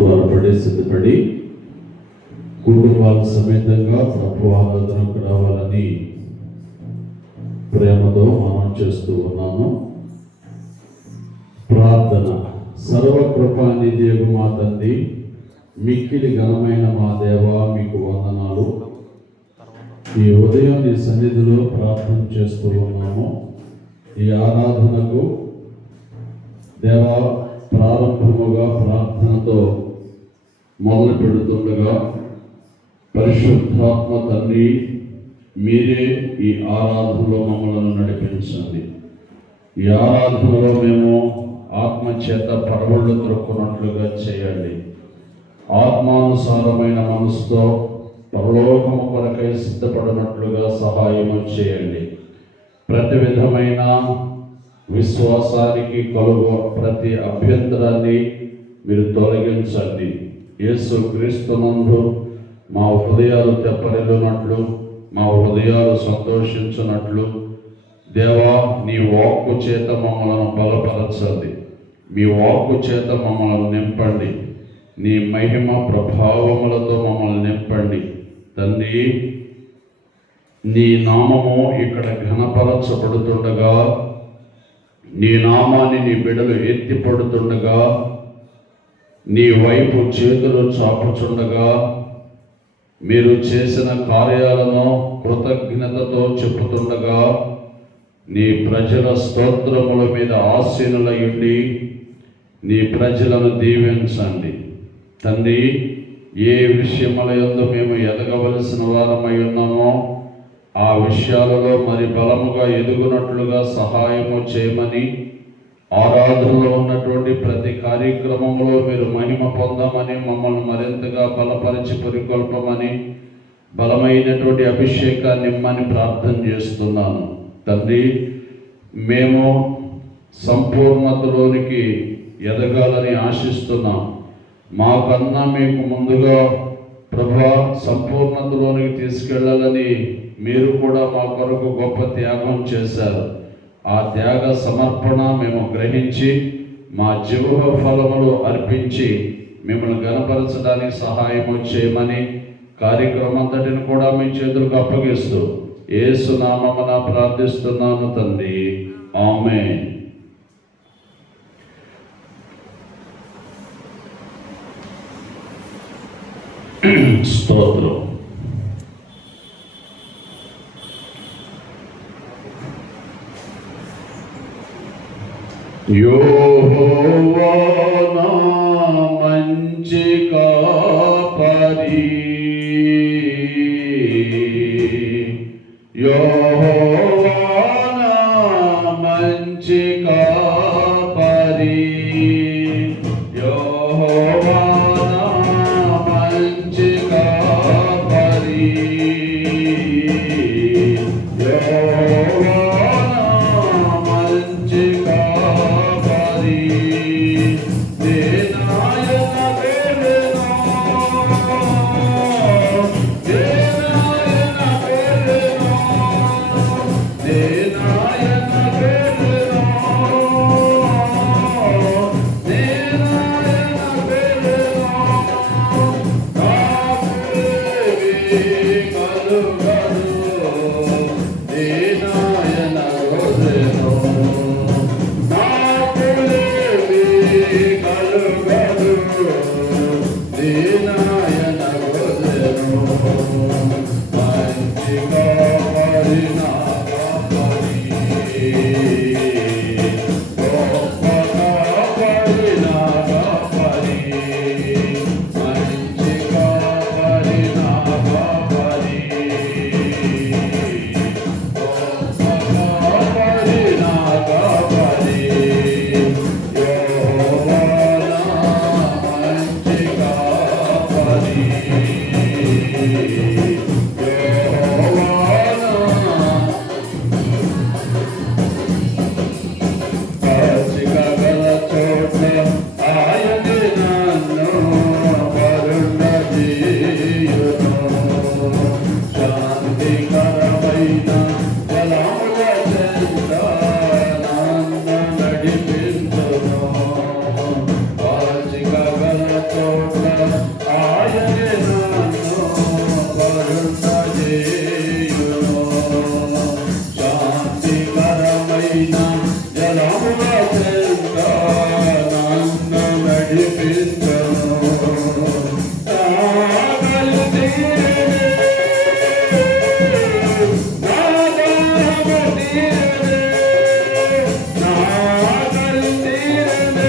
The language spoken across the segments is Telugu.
త్వరపడి సిద్ధపడి కుటుంబాల సమేతంగా ప్రభు ఆరాధనకు రావాలని ప్రేమతో మనం చేస్తూ ఉన్నాము. ప్రార్థన. సర్వకృపానిధియగు మా తండ్రి, మిక్కిలి ఘనమైన మా దేవ, మీకు వందనాలు. ఈ ఉదయం నీ సన్నిధిలో ప్రార్థన చేస్తూ ఉన్నాము. ఈ ఆరాధనకు దేవా ప్రారంభముగా ప్రార్థనతో మొదలు పెడుతుండగా పరిశుద్ధాత్మ తండ్రి, మీరే ఈ ఆరాధనలో మమ్మల్ని నడిపించండి. ఈ ఆరాధనలో మేము ఆత్మ చేత పరవళ్ళు దొరుకున్నట్లుగా చేయండి. ఆత్మానుసారమైన మనసుతో పరలోకము కొరకై సిద్ధపడినట్లుగా సహాయము చేయండి. ప్రతి విధమైన విశ్వాసానికి కలుగు ప్రతి అభ్యంతరాన్ని మీరు తొలగించండి. యేసు క్రీస్తునందు మా హృదయాలు తెప్పరిల్లునట్లు, మా హృదయాలు సంతోషించున్నట్లు దేవా, నీ వాక్కు చేత మమ్మల్ని బలపరచండి. మీ వాక్కు చేత మమ్మల్ని నింపండి. నీ మహిమ ప్రభావములతో మమ్మల్ని నింపండి. తండ్రి, నీ నామము ఇక్కడ ఘనపరచబడుతుండగా, నీ నామాన్ని నీ బిడ్డలు ఎత్తిపడుతుండగా, నీ వైపు చేతులు చాపుచుండగా, మీరు చేసిన కార్యాలను కృతజ్ఞతతో చెప్పుతుండగా, నీ ప్రజల స్తోత్రముల మీద ఆసీనులయుండి నీ ప్రజలను దీవించండి. తండ్రి, ఏ విషయముల యందు మేము ఎదగవలసిన వారమై ఉన్నామో ఆ విషయాలలో మరి బలముగా ఎదుగునట్లుగా సహాయము చేయమని, ఆరాధనలో ఉన్నటువంటి ప్రతి కార్యక్రమంలో మీరు మహిమ పొందమని, మమ్మల్ని మరింతగా బలపరిచి పరికొల్పమని, బలమైనటువంటి అభిషేకాన్ని ఇమ్మని ప్రార్థన చేస్తున్నాను. తండ్రి, మేము సంపూర్ణతలోనికి ఎదగాలని ఆశిస్తున్నాం. మాకన్నా మీకు ముందుగా ప్రభా సంపూర్ణతలోనికి తీసుకెళ్లాలని మీరు కూడా మా కొరకు గొప్ప త్యాగం చేశారు. ఆ త్యాగ సమర్పణ మేము గ్రహించి మా జీవ ఫలములు అర్పించి మిమ్మల్ని ఘనపరచడానికి సహాయము చేయమని కార్యక్రమం అంతటిని కూడా మీ చేతులకు అప్పగిస్తూ యేసు నామమున ప్రార్థిస్తున్నాను తండ్రి, ఆమేన్. స్తోత్రం. యెహోవా నా మంచి కాపరి, యెహోవా నా మంచి కాపరి, యెహోవా నా మంచి కాపరి, యెహోవా నా మంచి కాపరి. చోట్ల ఆయనే నన్ను కరుణజేయును. శాంతికరమైన జలముల చెంత నన్ను నడిపించును. ఆకలి తీరును, నా దాహము తీరును, నా ఆకలి తీరును,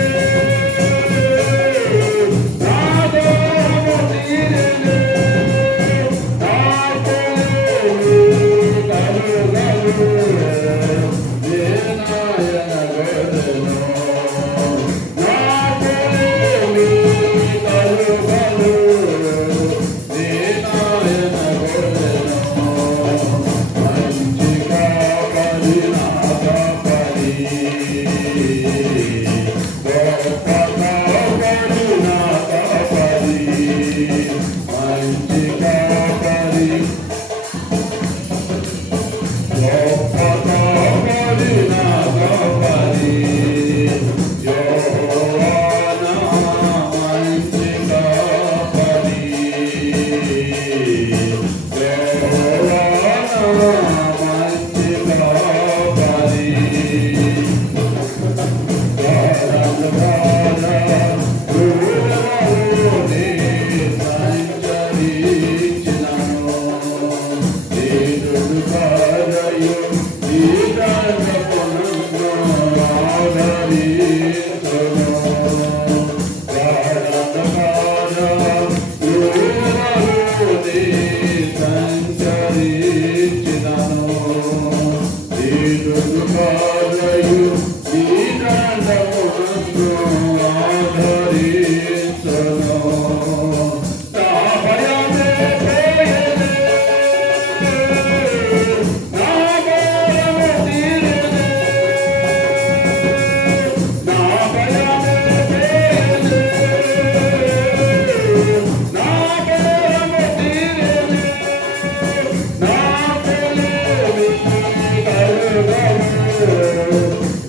నా దాహము తీరును, నాకులేమి కలుగదు, నేనాయన గొర్రెను. నాకులేమి కలుగదు, నేనాయన గొర్రెను. మంచి కాపరి నా కాపరి, గొప్ప కాపరి నా కాపరి, మంచి కాపరి, గొప్ప కాపరి నా కాపరి. యెహోవా నా మంచి కాపరి, యెహోవా నా మంచి కాపరి. దూరములోనే సంచరించినను, దీనుడు కారయు దీనత్వమును ఆదరించును. దూరములోనే సంచరించినను, దీనుడు కారయు దీనత్వమును ఆదరించును. నా భయమే పోయెను, నా భారము తీరెను, నా భయమే పోయెను, నా భారము తీరెను, నాకులేమి కలుగదు,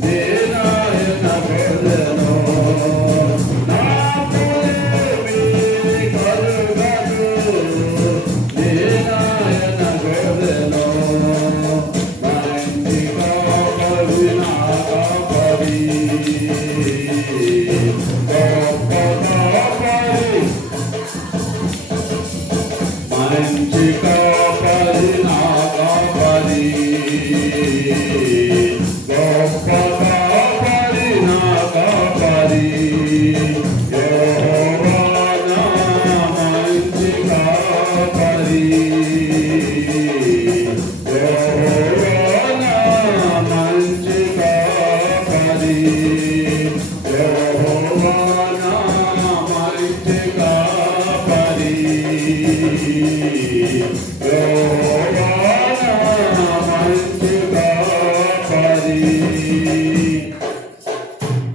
నేనాయన గొర్రెను. నాకులేమి కలుగదు, నేనాయన గొర్రెను. మంచి కాపరి నా కాపరి, గొప్ప కాపరి, మంచి కాపరి నా కాపరి, గొప్ప కాపరి నా కాపరి. యెహోవా నా మంచి కాపరి, యెహోవా నా మంచి కాపరి, యెహోవా నా మంచి కాపరి, యెహోవా నా మంచి కాపరి.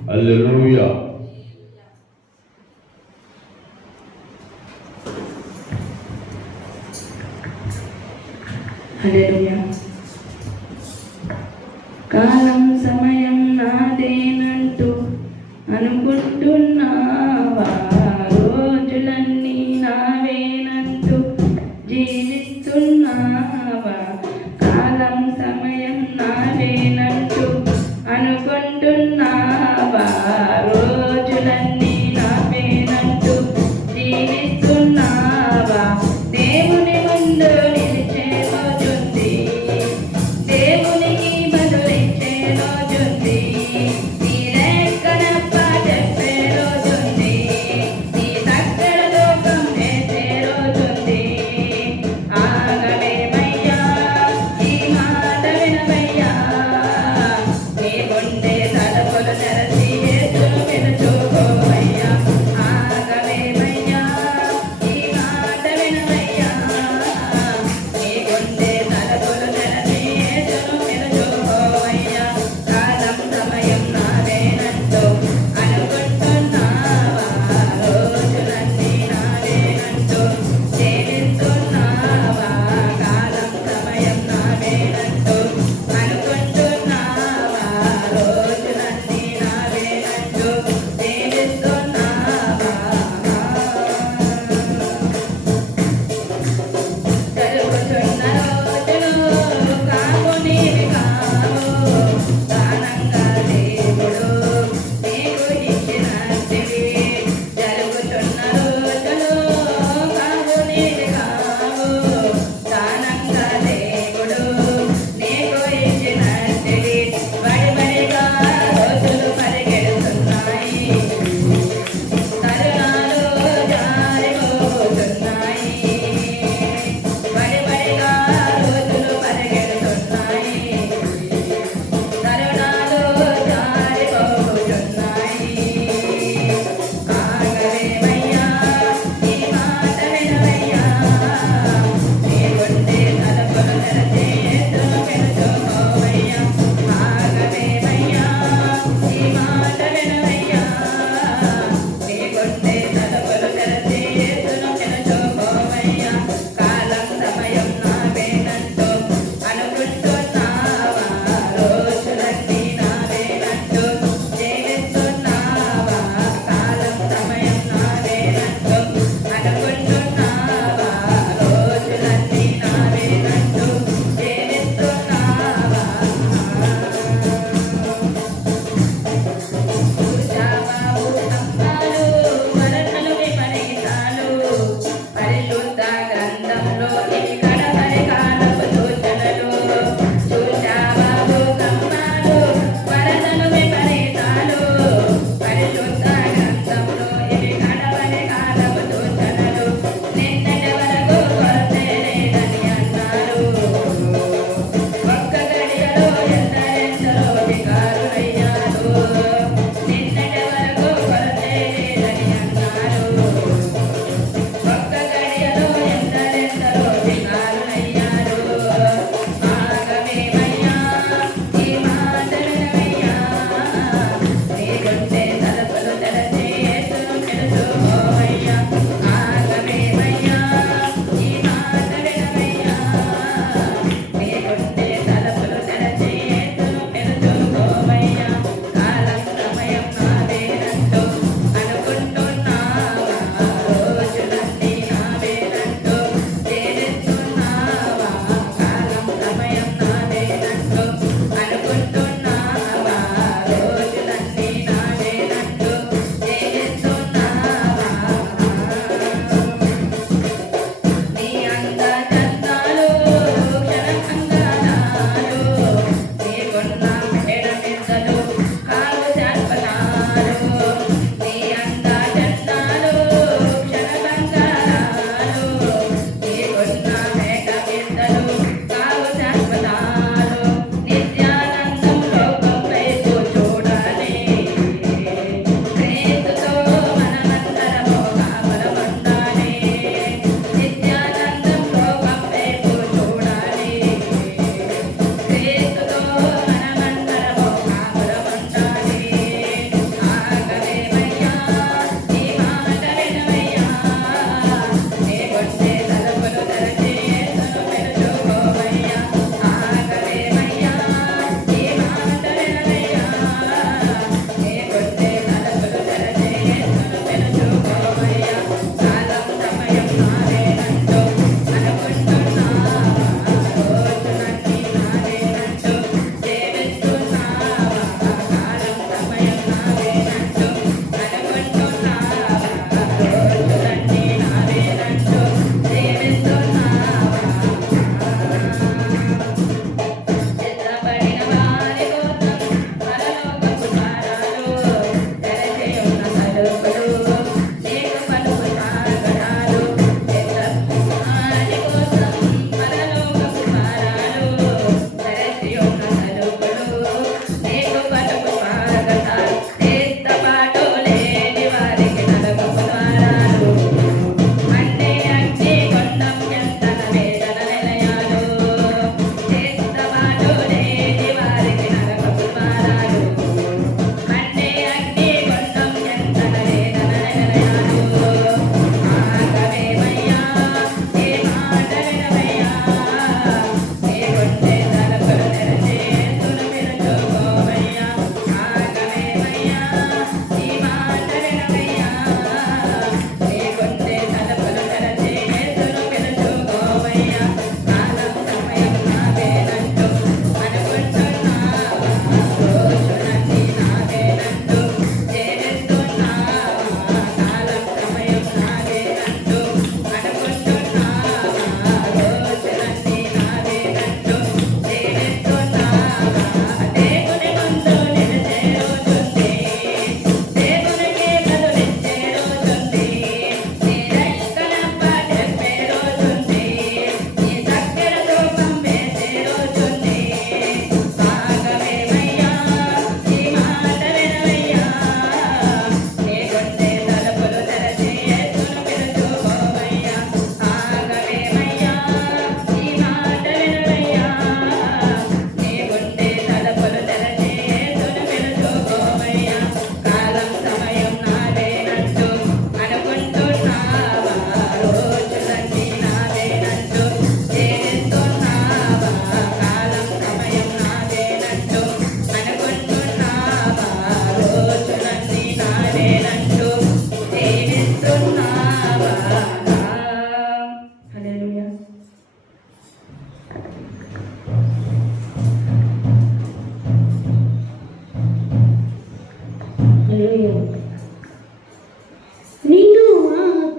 హల్లెలూయా. హల్లెలూయా. కాలం సమయం నాదేనంటూ అనుకుంటున్నావా? రోజులన్నీ నావేనంటూ జీవిస్తున్నావా? కాలం సమయం నాదేనంటూ అనుకుంటున్నావా? రోజులన్నీ నావేనంటూ జీవిస్తున్నావా? దేవుని ముందు నిలిచే రోజుంది, దేవునికి బదులిచ్చే రోజుంది, నీరెక్కనప్ప చెప్పే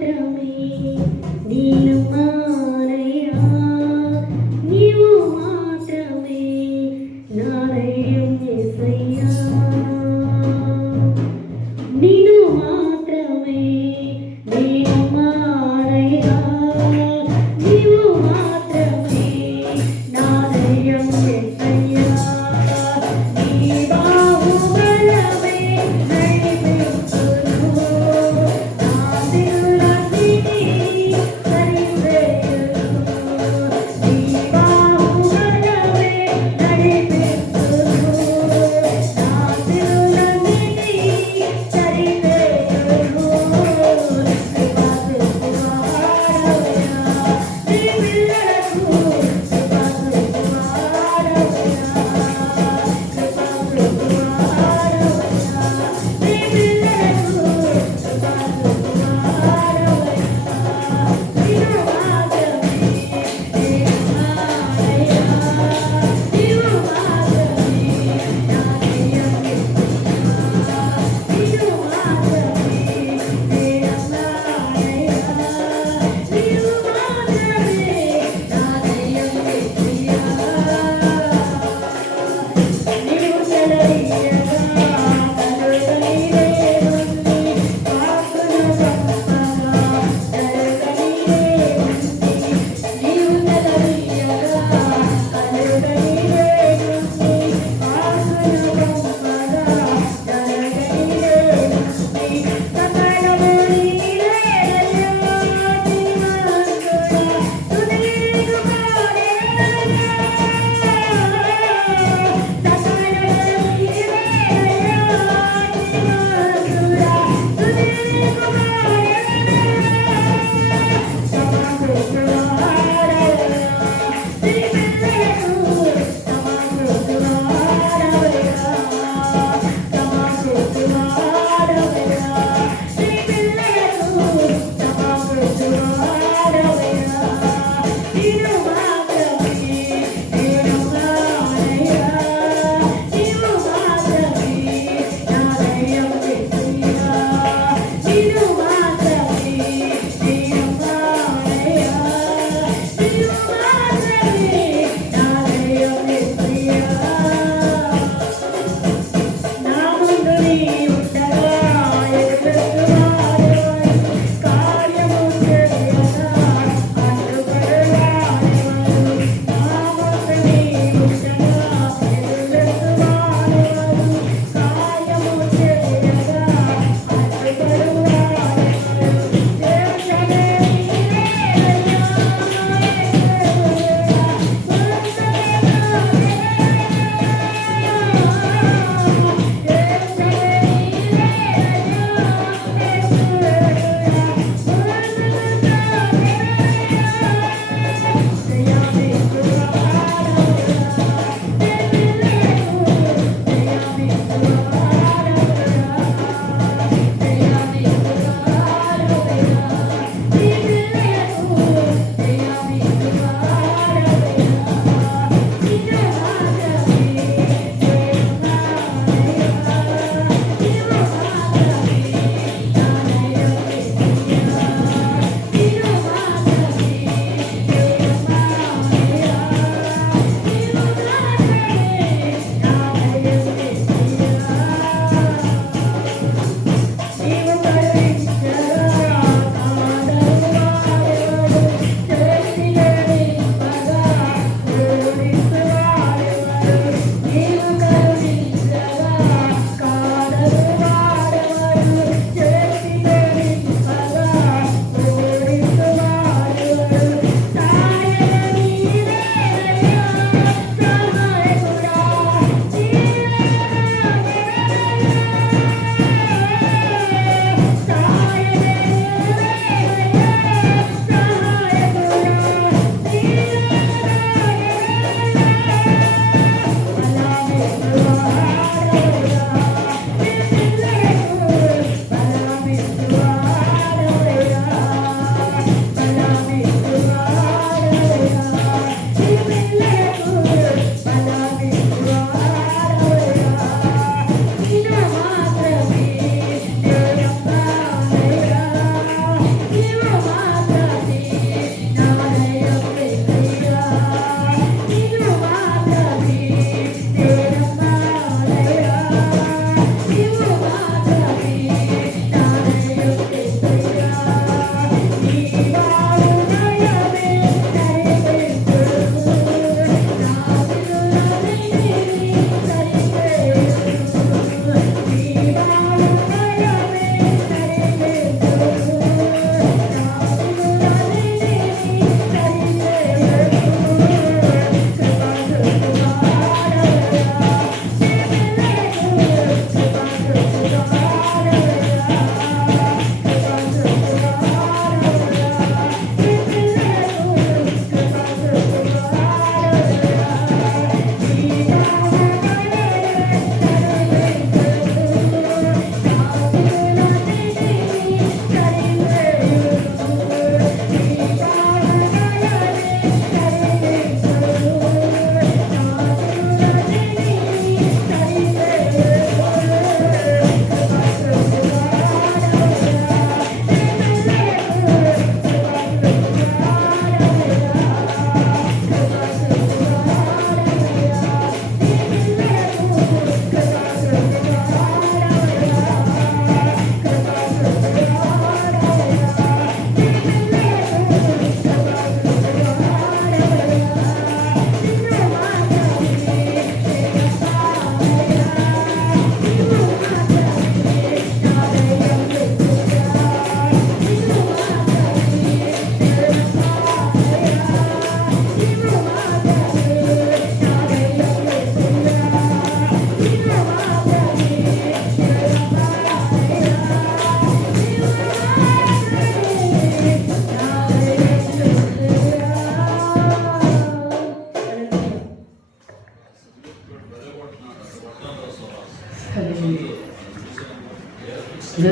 మాత్రమే నేను మానయ్యా నీవు మాత్రమే నా దైవం యేసయ్యా నీవు మాత్రమే నేను మానయ్యా నీవు మాత్రమే నా దైవం యేసయ్యా నీ బాహుబలమే నడిపించును నా దినులన్నిటినీ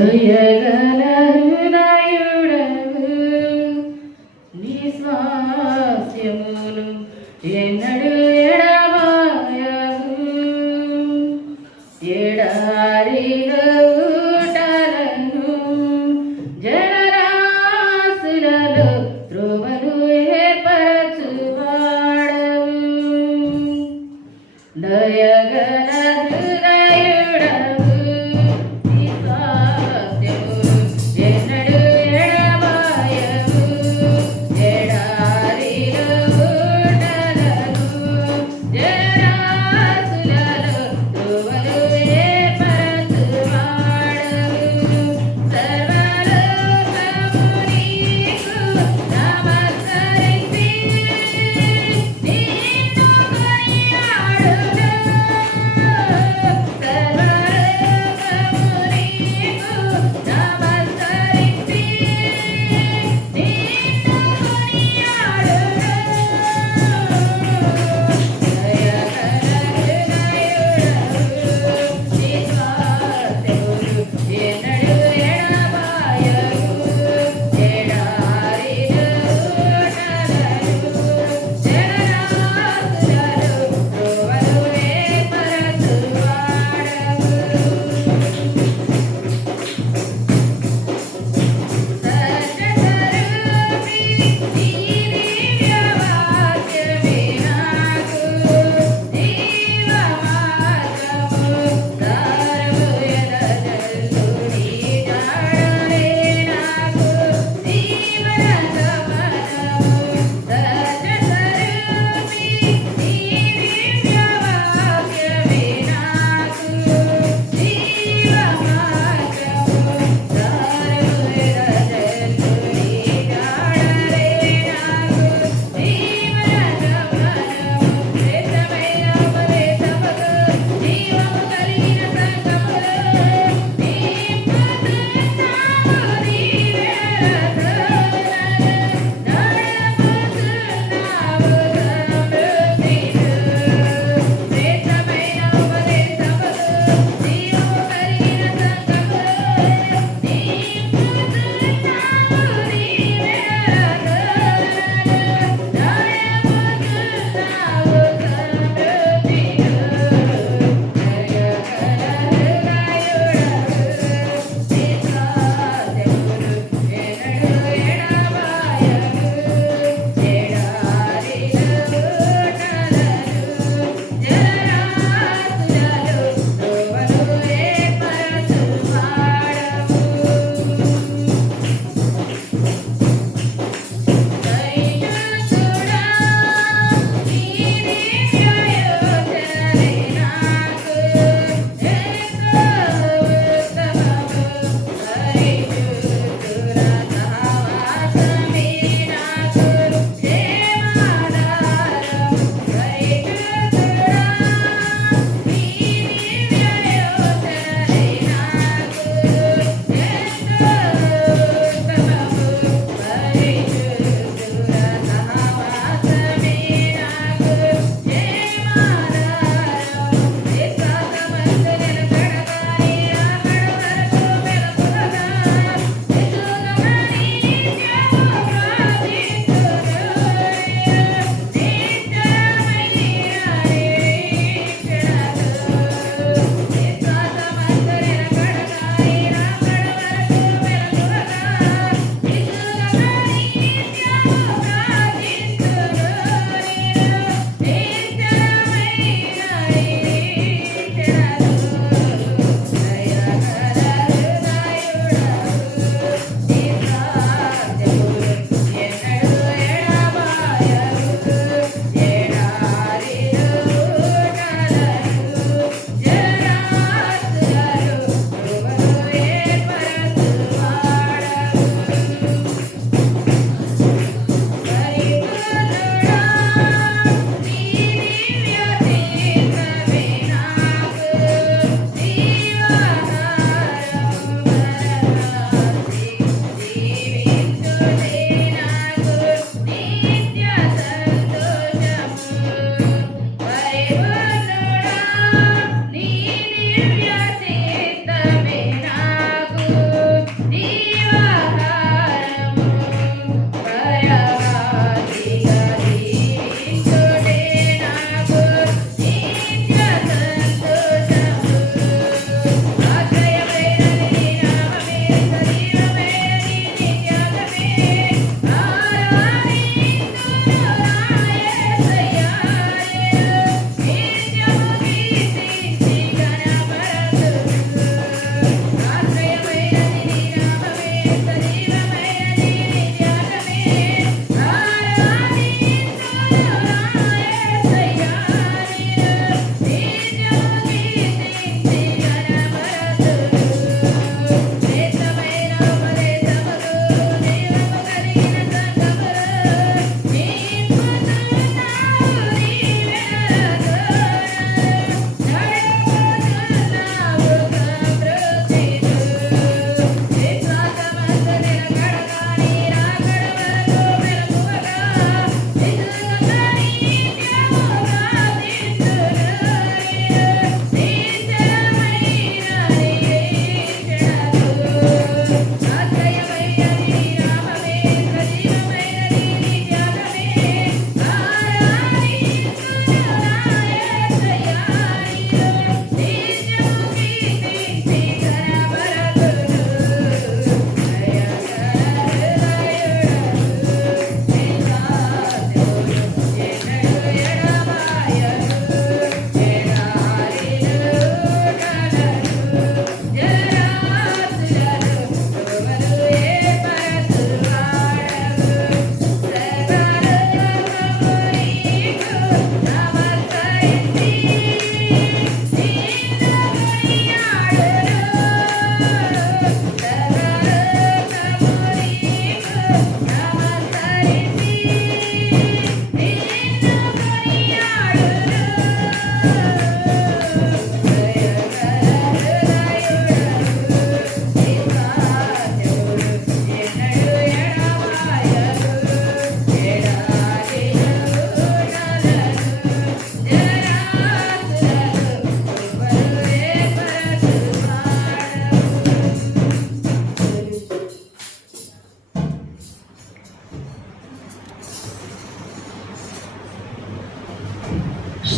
దయగల హృదయుడవు నీ స్వాస్యమును ఎన్నడు ఎడబాయవు ఎడారిలో ఊటలను జలరాశులలో త్రోవలు ఏర్పరచువాడవు దయగల హృదయుడవు నీ స్వాస్యమును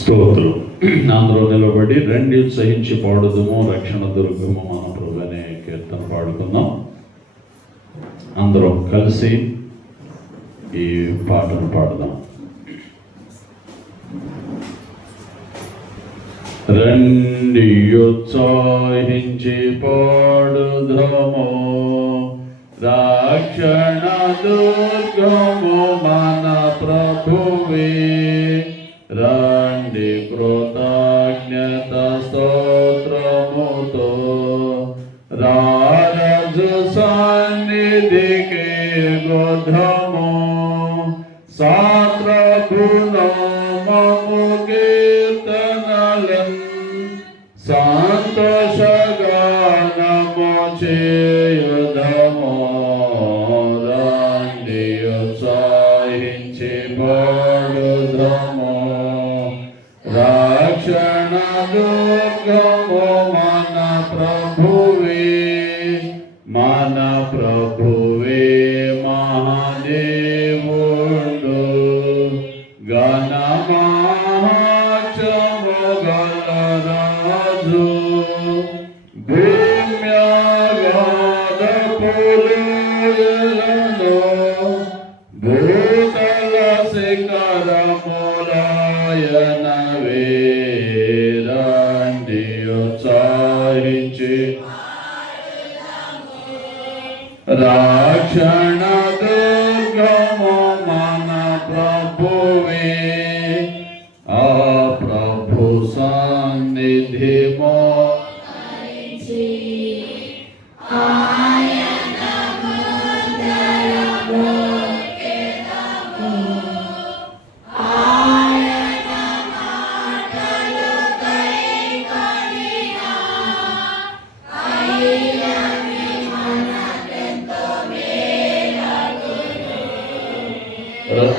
స్తోత్రం. అందరూ నిలబడి రెండు ఉత్సహించి పాడుదుము రక్షణ దుర్గము మన ప్రభు అనే కీర్తన పాడుకుందాం. అందరం కలిసి ఈ పాటను పాడుదాం. రండి ఉత్సాహించి పాడుదము రక్షణ దుర్గము మన ప్రభువే. రండి కృతజ్ఞత స్తోత్రముతో రాజు సన్నిధికి గోధము సాత్రపునామము కీర్తనలం సంతోషగానము చేయుదము. రండి ఉత్సాహించి పాడుదము రక్షణ దుర్గము మన ప్రభువే. మన ప్రభువే మహాదేవుడు గణ మహాక్షము గల రాజు భూమ్యాగాధపురులను భూతల శిఖరములాయనవే. రండి ఉత్సాహించి రక్షణ దుర్గము మన ప్రభువే. ఆ ప్రభు సన్నిధి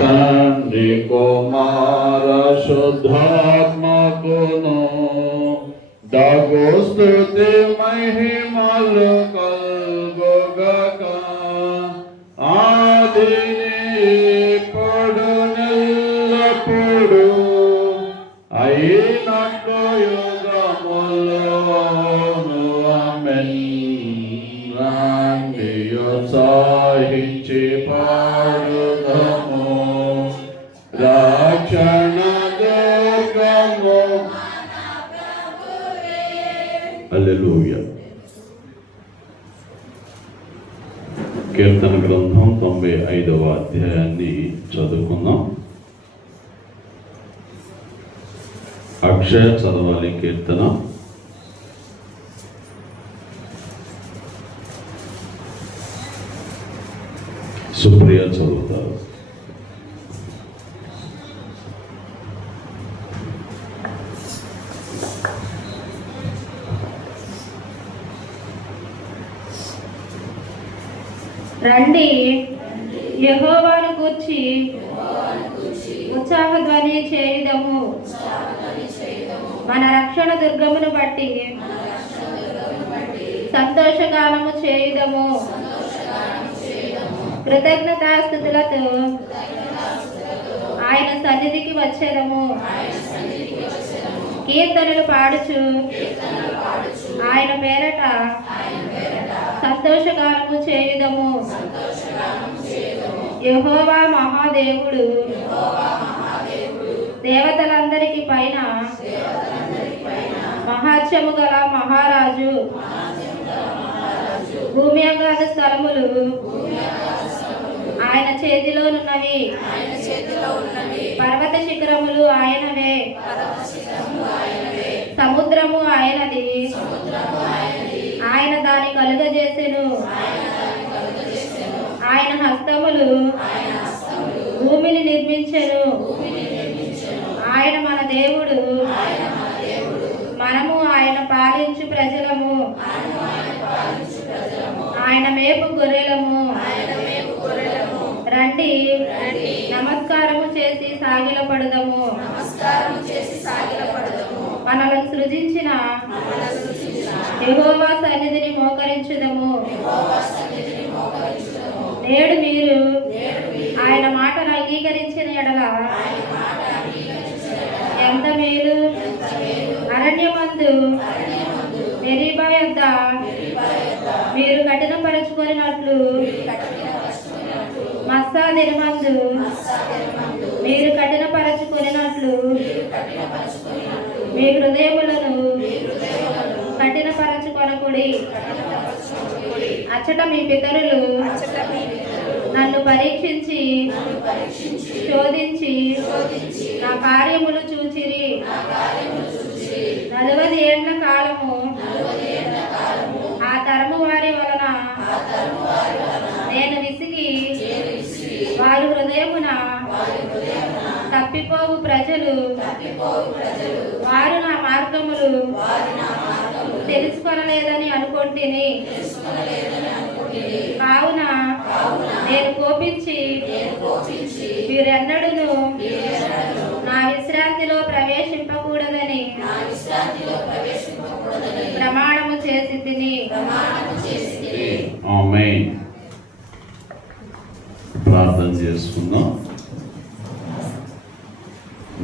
తండ్రి కుమార శుద్ధాత్మకును దగు స్తుతి మహిమలు కల్గుగక ఆదిని ఇప్పుడు నెల్లప్పుడు అయినట్లు యుగములోను ఆమేన్. రండి ఉత్సాహించి పాడుదము రక్షణ దుర్గము. హల్లెలూయా. కీర్తన గ్రంథం 95వ అధ్యాయాన్ని చదువుకుందాం. అక్షయ చదవాలి కీర్తన. సుప్రియ చదువుతారు. రండి యెహోవాను గూర్చి ఉత్సాహ ధ్వని చేయుదము. మన రక్షణ దుర్గమును బట్టి సంతోషగానము చేయుదము. కృతజ్ఞతాస్తుతులతో ఆయన సన్నిధికి వచ్చేదము. కీర్తనలు పాడుచు ఆయన పేరట సంతోషగానము చేయుదము. యెహోవా మహాదేవుడు దేవతలందరికి పైన మహాత్యము గల మహారాజు. భూమి అగాధ స్థలములు ఆయన చేతిలోనున్నవి. పర్వత శిఖరములు ఆయనవే. సముద్రము ఆయనది. ఆయన దాని కలుగజేసెను. ఆయన హస్తములు భూమిని నిర్మించెను. ఆయన మన దేవుడు. మనము ఆయన పాలించు ప్రజలము. ఆయన మేపు గొర్రెలము. రండి నమస్కారము చేసి సాగిలపడుదము. మనలను సృజించిన యెహోవా సన్నిధిని మోకరించుదము. నేడు మీరు ఆయన మాటలు అంగీకరించిన ఎడల ఎంత మేలు. అరణ్యమందు మెరీబా యొద్ద మీరు కఠినపరచుకొనినట్లు మస్సా దినమందు మీరు కఠినపరచుకొనినట్లు మీ హృదయములను కఠినపరచుకొనకుడి. అచ్చట మీ పితరులు నన్ను పరీక్షించి శోధించి నా కార్యములు చూచిరి. 40 ఏండ్ల కాలము ఆ తరము వారి వలన నేను విసిగి వారి హృదయమున తప్పిపోవు ప్రజలు వారు నా మార్గములు తెలుసుకొనలేదని అనుకొంటిని. కావున నేను కోపించి వీరెన్నడూను నా విశ్రాంతిలో ప్రవేశింపకూడదని ప్రమాణము చేసి తిని. ఆమేన్. ప్రార్థన చేసుకుందాం.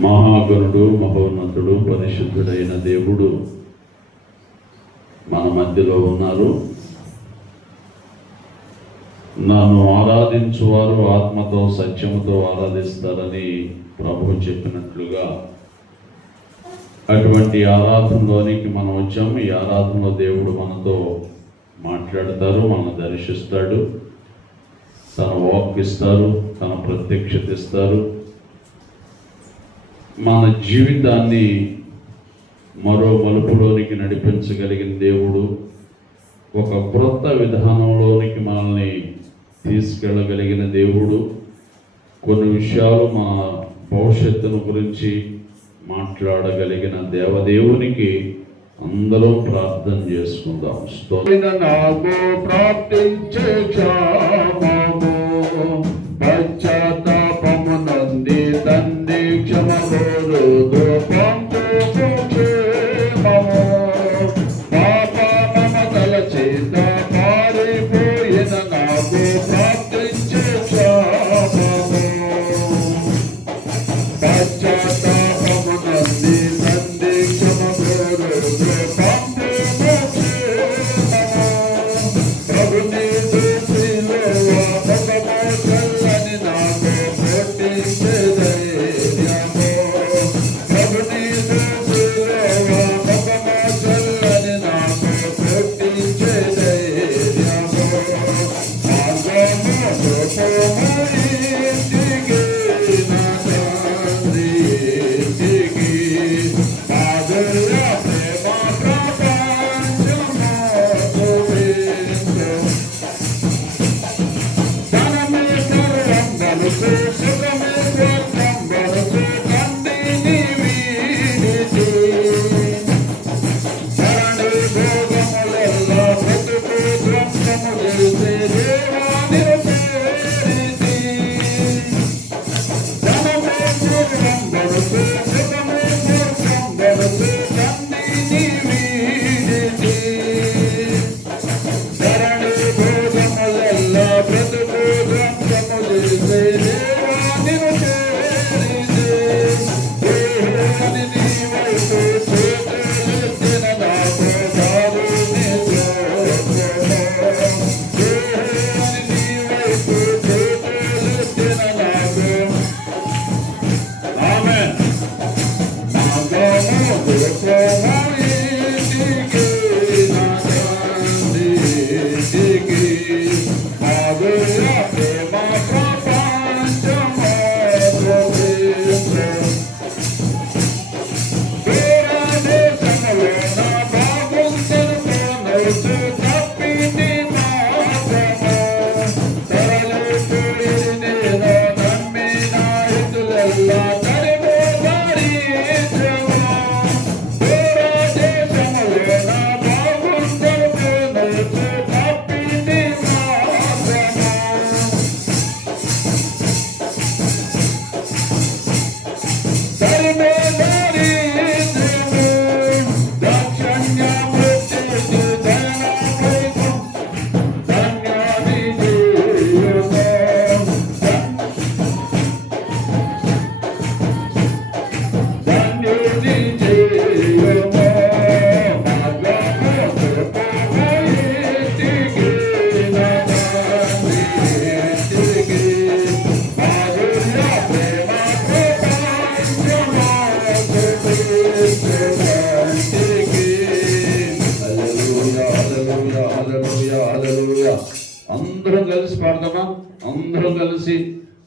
మహాగణుడు, మహోన్నతుడు, పరిశుద్ధుడైన దేవుడు మన మధ్యలో ఉన్నారు. నన్ను ఆరాధించువారు ఆత్మతో సత్యముతో ఆరాధిస్తారని ప్రభువు చెప్పినట్లుగా అటువంటి ఆరాధనలోనికి మనం వచ్చాము. ఈ ఆరాధనలో దేవుడు మనతో మాట్లాడతారు, మనల్ని దర్శిస్తాడు, తన వాక్ ఇస్తారు, తన ప్రత్యక్షత ఇస్తారు. మన జీవితాన్ని మరో మలుపులోనికి నడిపించగలిగిన దేవుడు, ఒక క్రొత్త విధానంలోనికి మనల్ని తీసుకెళ్ళగలిగిన దేవుడు. కొన్ని విషయాలు మన భవిష్యత్తును గురించి మాట్లాడగలిగిన దేవదేవునికి అందరం ప్రార్థన చేసుకుందాం. నాకు ప్రార్థించే క్షామము పశ్చాత్తాపము నంది తండ్రి క్షమగోరు పంపు క్షేమము పాపమమ తలచేత పారిపోయిన నాకు ప్రార్థించే క్షామము పశ్చాత్తాపము నంది తండ్రి క్షమగోరు పంపు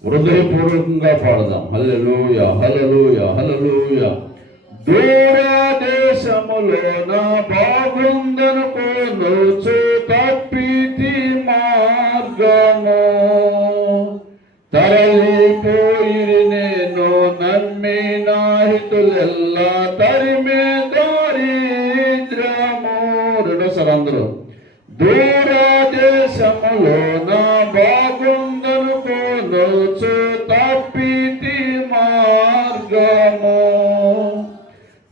హృదయపూర్వకంగా పాడదాం. హల్లెలూయా, హల్లెలూయా, హల్లెలూయా. దూరదేశములోన బాగుందనుకోనుచు తప్పితి మార్గము, తరలిపోయిరి నేను నమ్మిన హితులెల్లా తరిమే దారిద్ర్యము. రెండోసారి అందరూ. దూరదేశములోన బాగుందనుకోనుచు తప్పితి మార్గము,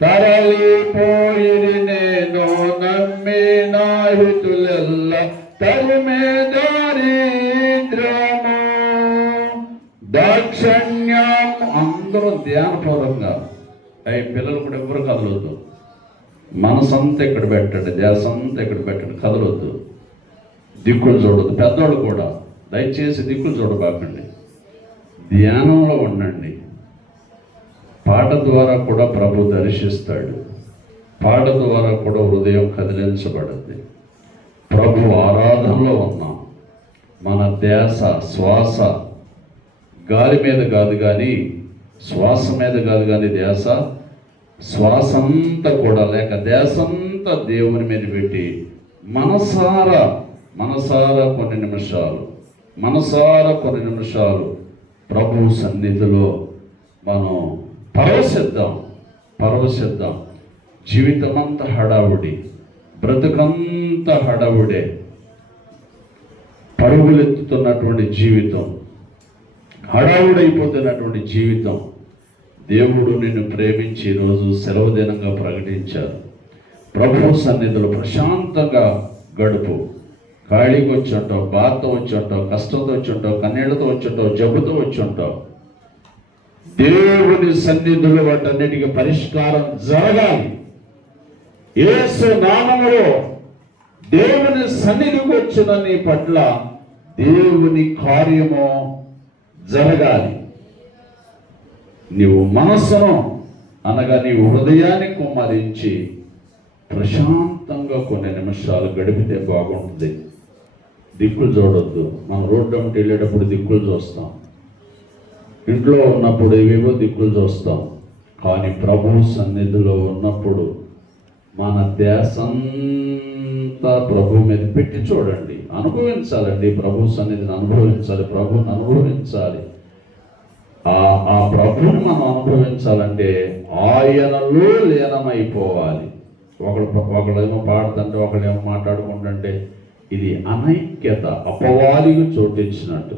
తరలిపోయిరి నేను నమ్మిన హితులెల్లా తరిమే దారిద్ర్యము. దాక్షణ్యం. అందరూ ధ్యానపూర్వకంగా. అవి పిల్లలు కూడా ఎవరు కదలొద్దు. మనసంతా ఇక్కడ పెట్టండి, ధ్యాసంతా ఇక్కడ పెట్టండి, కదలొద్దు, దిక్కులు చూడొద్దు. పెద్దవాళ్ళు కూడా దయచేసి దిక్కులు చూడబాకండి, ధ్యానంలో ఉండండి. పాట ద్వారా కూడా ప్రభు దర్శిస్తాడు, పాట ద్వారా కూడా హృదయం కదిలించబడింది. ప్రభు ఆరాధనలో ఉన్నాం. మన ధ్యాస శ్వాస గాలి మీద కాదు కానీ, శ్వాస మీద కాదు కానీ ధ్యాస, శ్వాసంతా కూడా లేక ధ్యాసంతా దేవుని మీద పెట్టి మనసారా కొన్ని నిమిషాలు ప్రభు సన్నిధిలో మనం పరవశిద్దాం. జీవితమంతా హడావుడి, బ్రతుకంతా హడావుడే, పరుగులెత్తుతున్నటువంటి జీవితం, హడావుడైపోతున్నటువంటి జీవితం. దేవుడు నిన్ను ప్రేమించి ఈరోజు సెలవు దినంగా ప్రకటించారు. ప్రభు సన్నిధిలో ప్రశాంతంగా గడుపు. ఖాళీకి వచ్చి ఉంటావు, బాధతో వచ్చి ఉంటావు, కష్టంతో వచ్చి ఉంటావు, కన్నీళ్లతో వచ్చి ఉంటావు, జబ్బుతో వచ్చి ఉంటావు. దేవుని సన్నిధిలో వాటన్నిటికీ పరిష్కారం జరగాలి. యేసు నామములో దేవుని సన్నిధికి వచ్చిన నీ పట్ల దేవుని కార్యము జరగాలి. నీవు మనస్సును అనగా నీవు హృదయాన్ని కుమ్మరించి ప్రశాంతంగా కొన్ని నిమిషాలు గడిపితే బాగుంటుంది. దిక్కులు చూడొద్దు. మనం రోడ్డు వెంట వెళ్ళేటప్పుడు దిక్కులు చూస్తాం, ఇంట్లో ఉన్నప్పుడు ఏవేవో దిక్కులు చూస్తాం. కానీ ప్రభు సన్నిధిలో ఉన్నప్పుడు మన ధ్యాసంతా ప్రభు మీద పెట్టి చూడండి. అనుభవించాలండి, ప్రభు సన్నిధిని అనుభవించాలి, ప్రభుని అనుభవించాలి. ఆ ప్రభుని మనం అనుభవించాలంటే ఆయనలో లీనమైపోవాలి. ఒకళ్ళేమో పాడుతుంటే ఒకళ్ళేమో మాట్లాడుకుంటుంటే ఇది అనైక్యత, అపవాదికి చోటిచ్చినట్టు.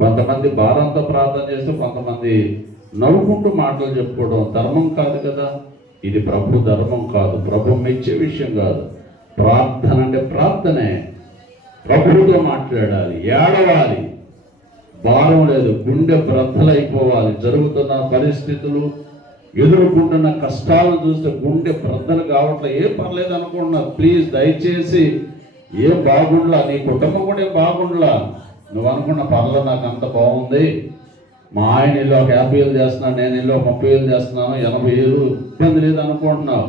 కొంతమంది భారంతో ప్రార్థన చేస్తే కొంతమంది నవ్వుకుంటూ మాటలు చెప్పుకోవడం ధర్మం కాదు కదా. ఇది ప్రభు ధర్మం కాదు, ప్రభు మెచ్చే విషయం కాదు. ప్రార్థన అంటే ప్రార్థనే, ప్రభువుతో మాట్లాడాలి, ఏడవాలి, భారం లేదు, గుండె బ్రద్దలైపోవాలి. జరుగుతున్న పరిస్థితులు, ఎదుర్కొంటున్న కష్టాలను చూస్తే గుండె బ్రద్దలు కావట్లే. ఏం పర్లేదు అనుకుంటున్నారు, ప్లీజ్ దయచేసి ఏం బాగుండలా, నీ కుటుంబం కూడా ఏం బాగుండలా. నువ్వు అనుకున్న పర్లేదు, నాకు అంత బాగుంది, మా ఆయన ఇల్లు ఒక 50,000 చేస్తున్నాను, నేను ఇల్లు 30,000 చేస్తున్నాను, 80,000, ఇబ్బంది లేదు అనుకుంటున్నావు.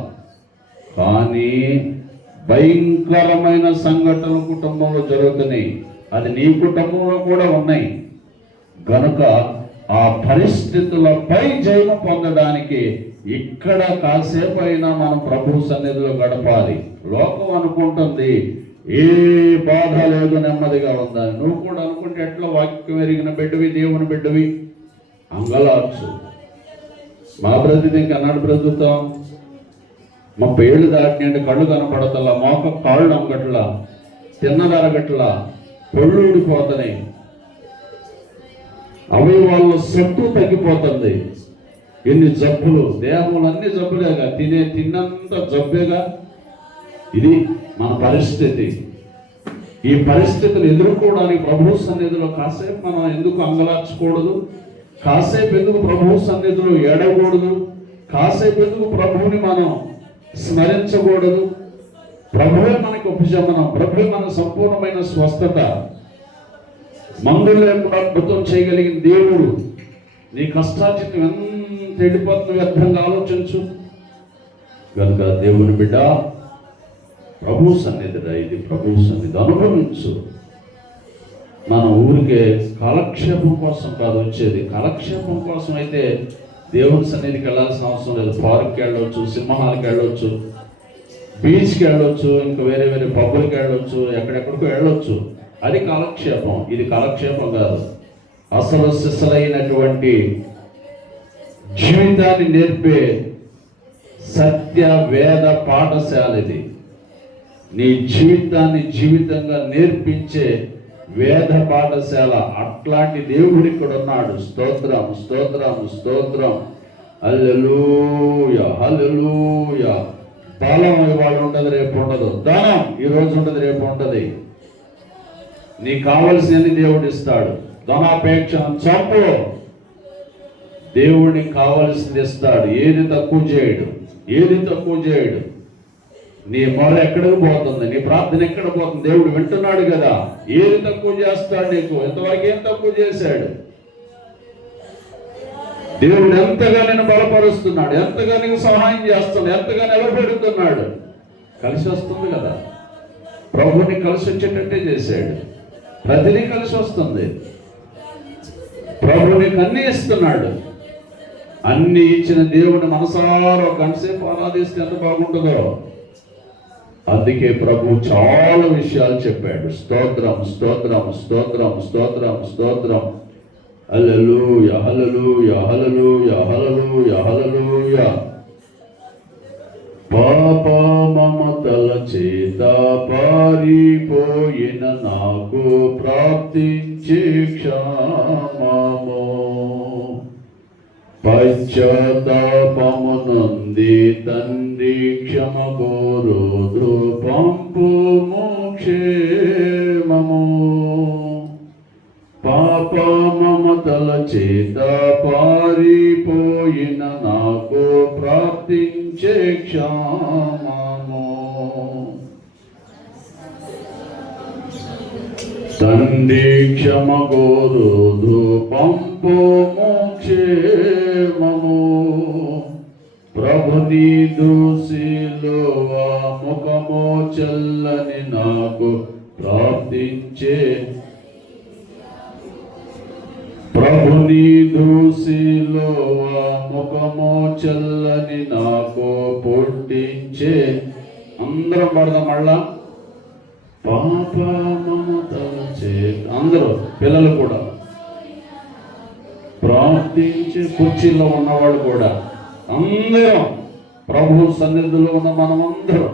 కానీ భయంకరమైన సంఘటనలు కుటుంబంలో జరుగుతున్నాయి. అది నీ కుటుంబంలో కూడా ఉన్నాయి. కనుక ఆ పరిస్థితులపై జయము పొందడానికి ఇక్కడ కాసేపు అయినా మనం ప్రభు సన్నిధిలో గడపాలి. లోకం అనుకుంటుంది ఏ బాధ లేదు, నెమ్మదిగా ఉందని. నువ్వు కూడా అనుకుంటే ఎట్లా? వాక్యం ఎరిగిన బిడ్డవి, దేవుని బిడ్డవి, అంగలార్చు. మా బ్రతికి ఇంకన్నాడు బ్రతుకుతాం. 30 ఏళ్ళు దాటినంటే కళ్ళు కనపడతలా, మోక కాళ్ళు అంగట్లా, తిన్నదరగట్లా, పొళ్ళు ఊడిపోతున్నాయి, అవయవాల్లో శక్తి తగ్గిపోతుంది. ఎన్ని జబ్బులు, దేహంలో అన్ని జబ్బులేగా, తిన్నంత జబ్బేగా. ఇది మన పరిస్థితి. ఈ పరిస్థితులు ఎదుర్కోవడానికి ప్రభు సన్నిధిలో కాసేపు మనం ఎందుకు అంగలార్చకూడదు? కాసేపు ఎందుకు ప్రభు సన్నిధిలో ఏడవకూడదు? కాసేపు ఎందుకు ప్రభువుని మనం స్మరించకూడదు? ప్రభువే మనకు ఉపశమనం, ప్రభువే మనకు సంపూర్ణమైన స్వస్థత. మందులే కూడా అద్భుతం చేయగలిగిన దేవుడు. నీ కష్టార్జితం ఎంత ఎండిపోతున్న వ్యర్థంగా ఆలోచించు. కనుక దేవుని బిడ్డ, ప్రభు సన్నిధిరా, ఇది ప్రభు సన్నిధి, అనుభవించు. మనం ఊరికే కాలక్షేపం కోసం కాదు వచ్చేది. కాలక్షేపం కోసం అయితే దేవుని సన్నిధికి వెళ్ళాల్సిన అవసరం లేదు. పార్క్కి వెళ్ళవచ్చు, సినిమా హాల్కి వెళ్ళవచ్చు, బీచ్కి వెళ్ళొచ్చు, ఇంకా వేరే వేరే పబ్బులకి వెళ్ళొచ్చు, ఎక్కడెక్కడికో వెళ్ళొచ్చు. అది కాలక్షేపం. ఇది కాలక్షేపం కాదు. అసలు సిసలైనటువంటి జీవితాన్ని నేర్పే సత్య వేద పాఠశాల ఇది. నీ జీవితాన్ని జీవితంగా నేర్పించే వేద పాఠశాల. అట్లాంటి దేవుడు ఇక్కడ ఉన్నాడు. స్తోత్రం, స్తోత్రం, స్తోత్రం. హల్లెలూయా, హల్లెలూయా. బలం ఇవాళ ఉండదు, రేపు ఉండదు. ధనం ఈరోజు ఉండదు, రేపు ఉండదు. నీకు కావలసినది దేవుడు ఇస్తాడు. ధనాపేక్షను చంపు, దేవుడికి కావలసింది ఇస్తాడు. ఏది తక్కువ చేయడు, ఏది తక్కువ చేయడు. నీ మొర ఎక్కడికి పోతుంది, నీ ప్రార్థన ఎక్కడ పోతుంది? దేవుడు వింటున్నాడు కదా. ఏది తక్కువ చేస్తాడు నీకు? ఇంతవరకు ఏం తక్కువ చేశాడు? దేవుడు ఎంతగా నేను బలపరుస్తున్నాడు, ఎంతగా నీకు సహాయం చేస్తున్నాడు, ఎంతగా నిలబెడుతున్నాడు. కలిసి వస్తుంది కదా. ప్రభుని కలిసి వచ్చేటట్టే చేశాడు. ప్రతిదీ కలిసి వస్తుంది. ప్రభు నీకు అన్ని ఇస్తున్నాడు. అన్ని ఇచ్చిన దేవుని మనసారా ఒక గంటసేపు ఆరాధిస్తే ఎంత బాగుంటుందో. అందుకే ప్రభు చాలా విషయాలు చెప్పాడు. స్తోత్రం, స్తోత్రం, స్తోత్రం, స్తోత్రం, స్తోత్రం. హల్లెలూయా, హల్లెలూయా, హల్లెలూయా, హల్లెలూయా, హల్లెలూయా. పాప మమతల చేత పారిపోయిన నాకు ప్రాప్తించే క్షేమము, పశ్చాత్తాపమునంది తండ్రి క్షమ కోరుదు పంపుము క్షేమము. పాప మమతల చేత పారిపోయిన నాకు ప్రాప్తించే క్షేమము, తండ్రి క్షమ కోరుదు పంపుము క్షేమము. ప్రభుని దూసిలువ ముఖము చల్లని నాకు ప్రాప్తించే, ప్రభుని దూసిలువ ముఖము చల్లని నాకు పుట్టించే. అందరం పడదాం మళ్ళా. పాప మమతల చేత, అందరూ పిల్లలు కూడా ప్రార్థించే, కుర్చీలో ఉన్నవాడు కూడా, అందరం ప్రభు సన్నిధిలో ఉన్న మనమందరం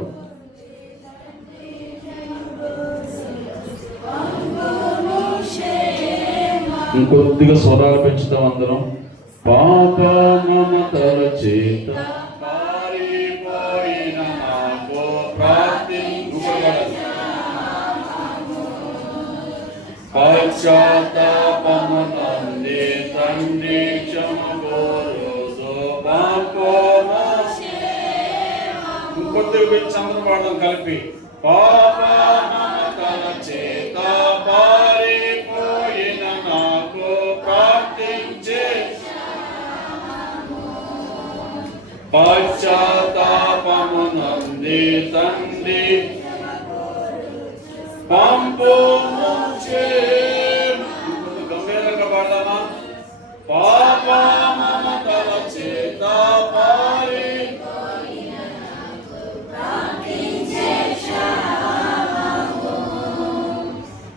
ఇంకొద్దిగా స్వరాలు పెంచుతాం అందరం. పాప మమతల చేత పారిపోయిన నాకు పశ్చాత్తాపమునంది తండ్రి క్షమ కోరుదు పంపుము. ఇంకొద్దిగా పెంచి అందరం పాడదాం కలిపి. పాప మమతల చేత పారిపోయిన నాకు ప్రాప్తించే, పశ్చాత్తాపమునంది తండ్రి పంపుము క్షేమము. గంభీరంగా పాడదామా? పాప మమతల చేత పారిపోయిన నాకు ప్రాప్తించే క్షేమము,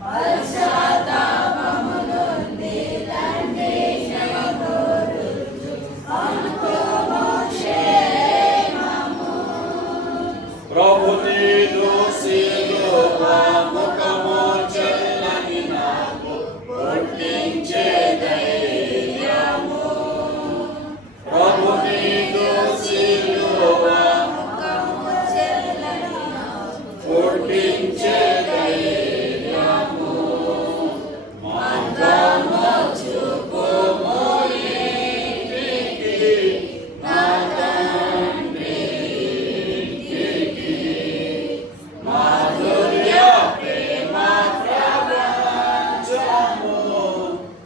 పశ్చాత్తాపమునంది తండ్రి క్షమ కోరుదు పంపుము క్షేమము. ప్రభుని దూసిలువ ముఖము చల్లని నాకు పుట్టించే ధైర్యము, ప్రభుని దూసిలువ ముఖము చల్లని నాకు పుట్టించే ధైర్యము. మార్గము చూపుము ఇంటికి నా తండ్రి ఇంటికి, మాధుర్య ప్రేమ ప్రపంచము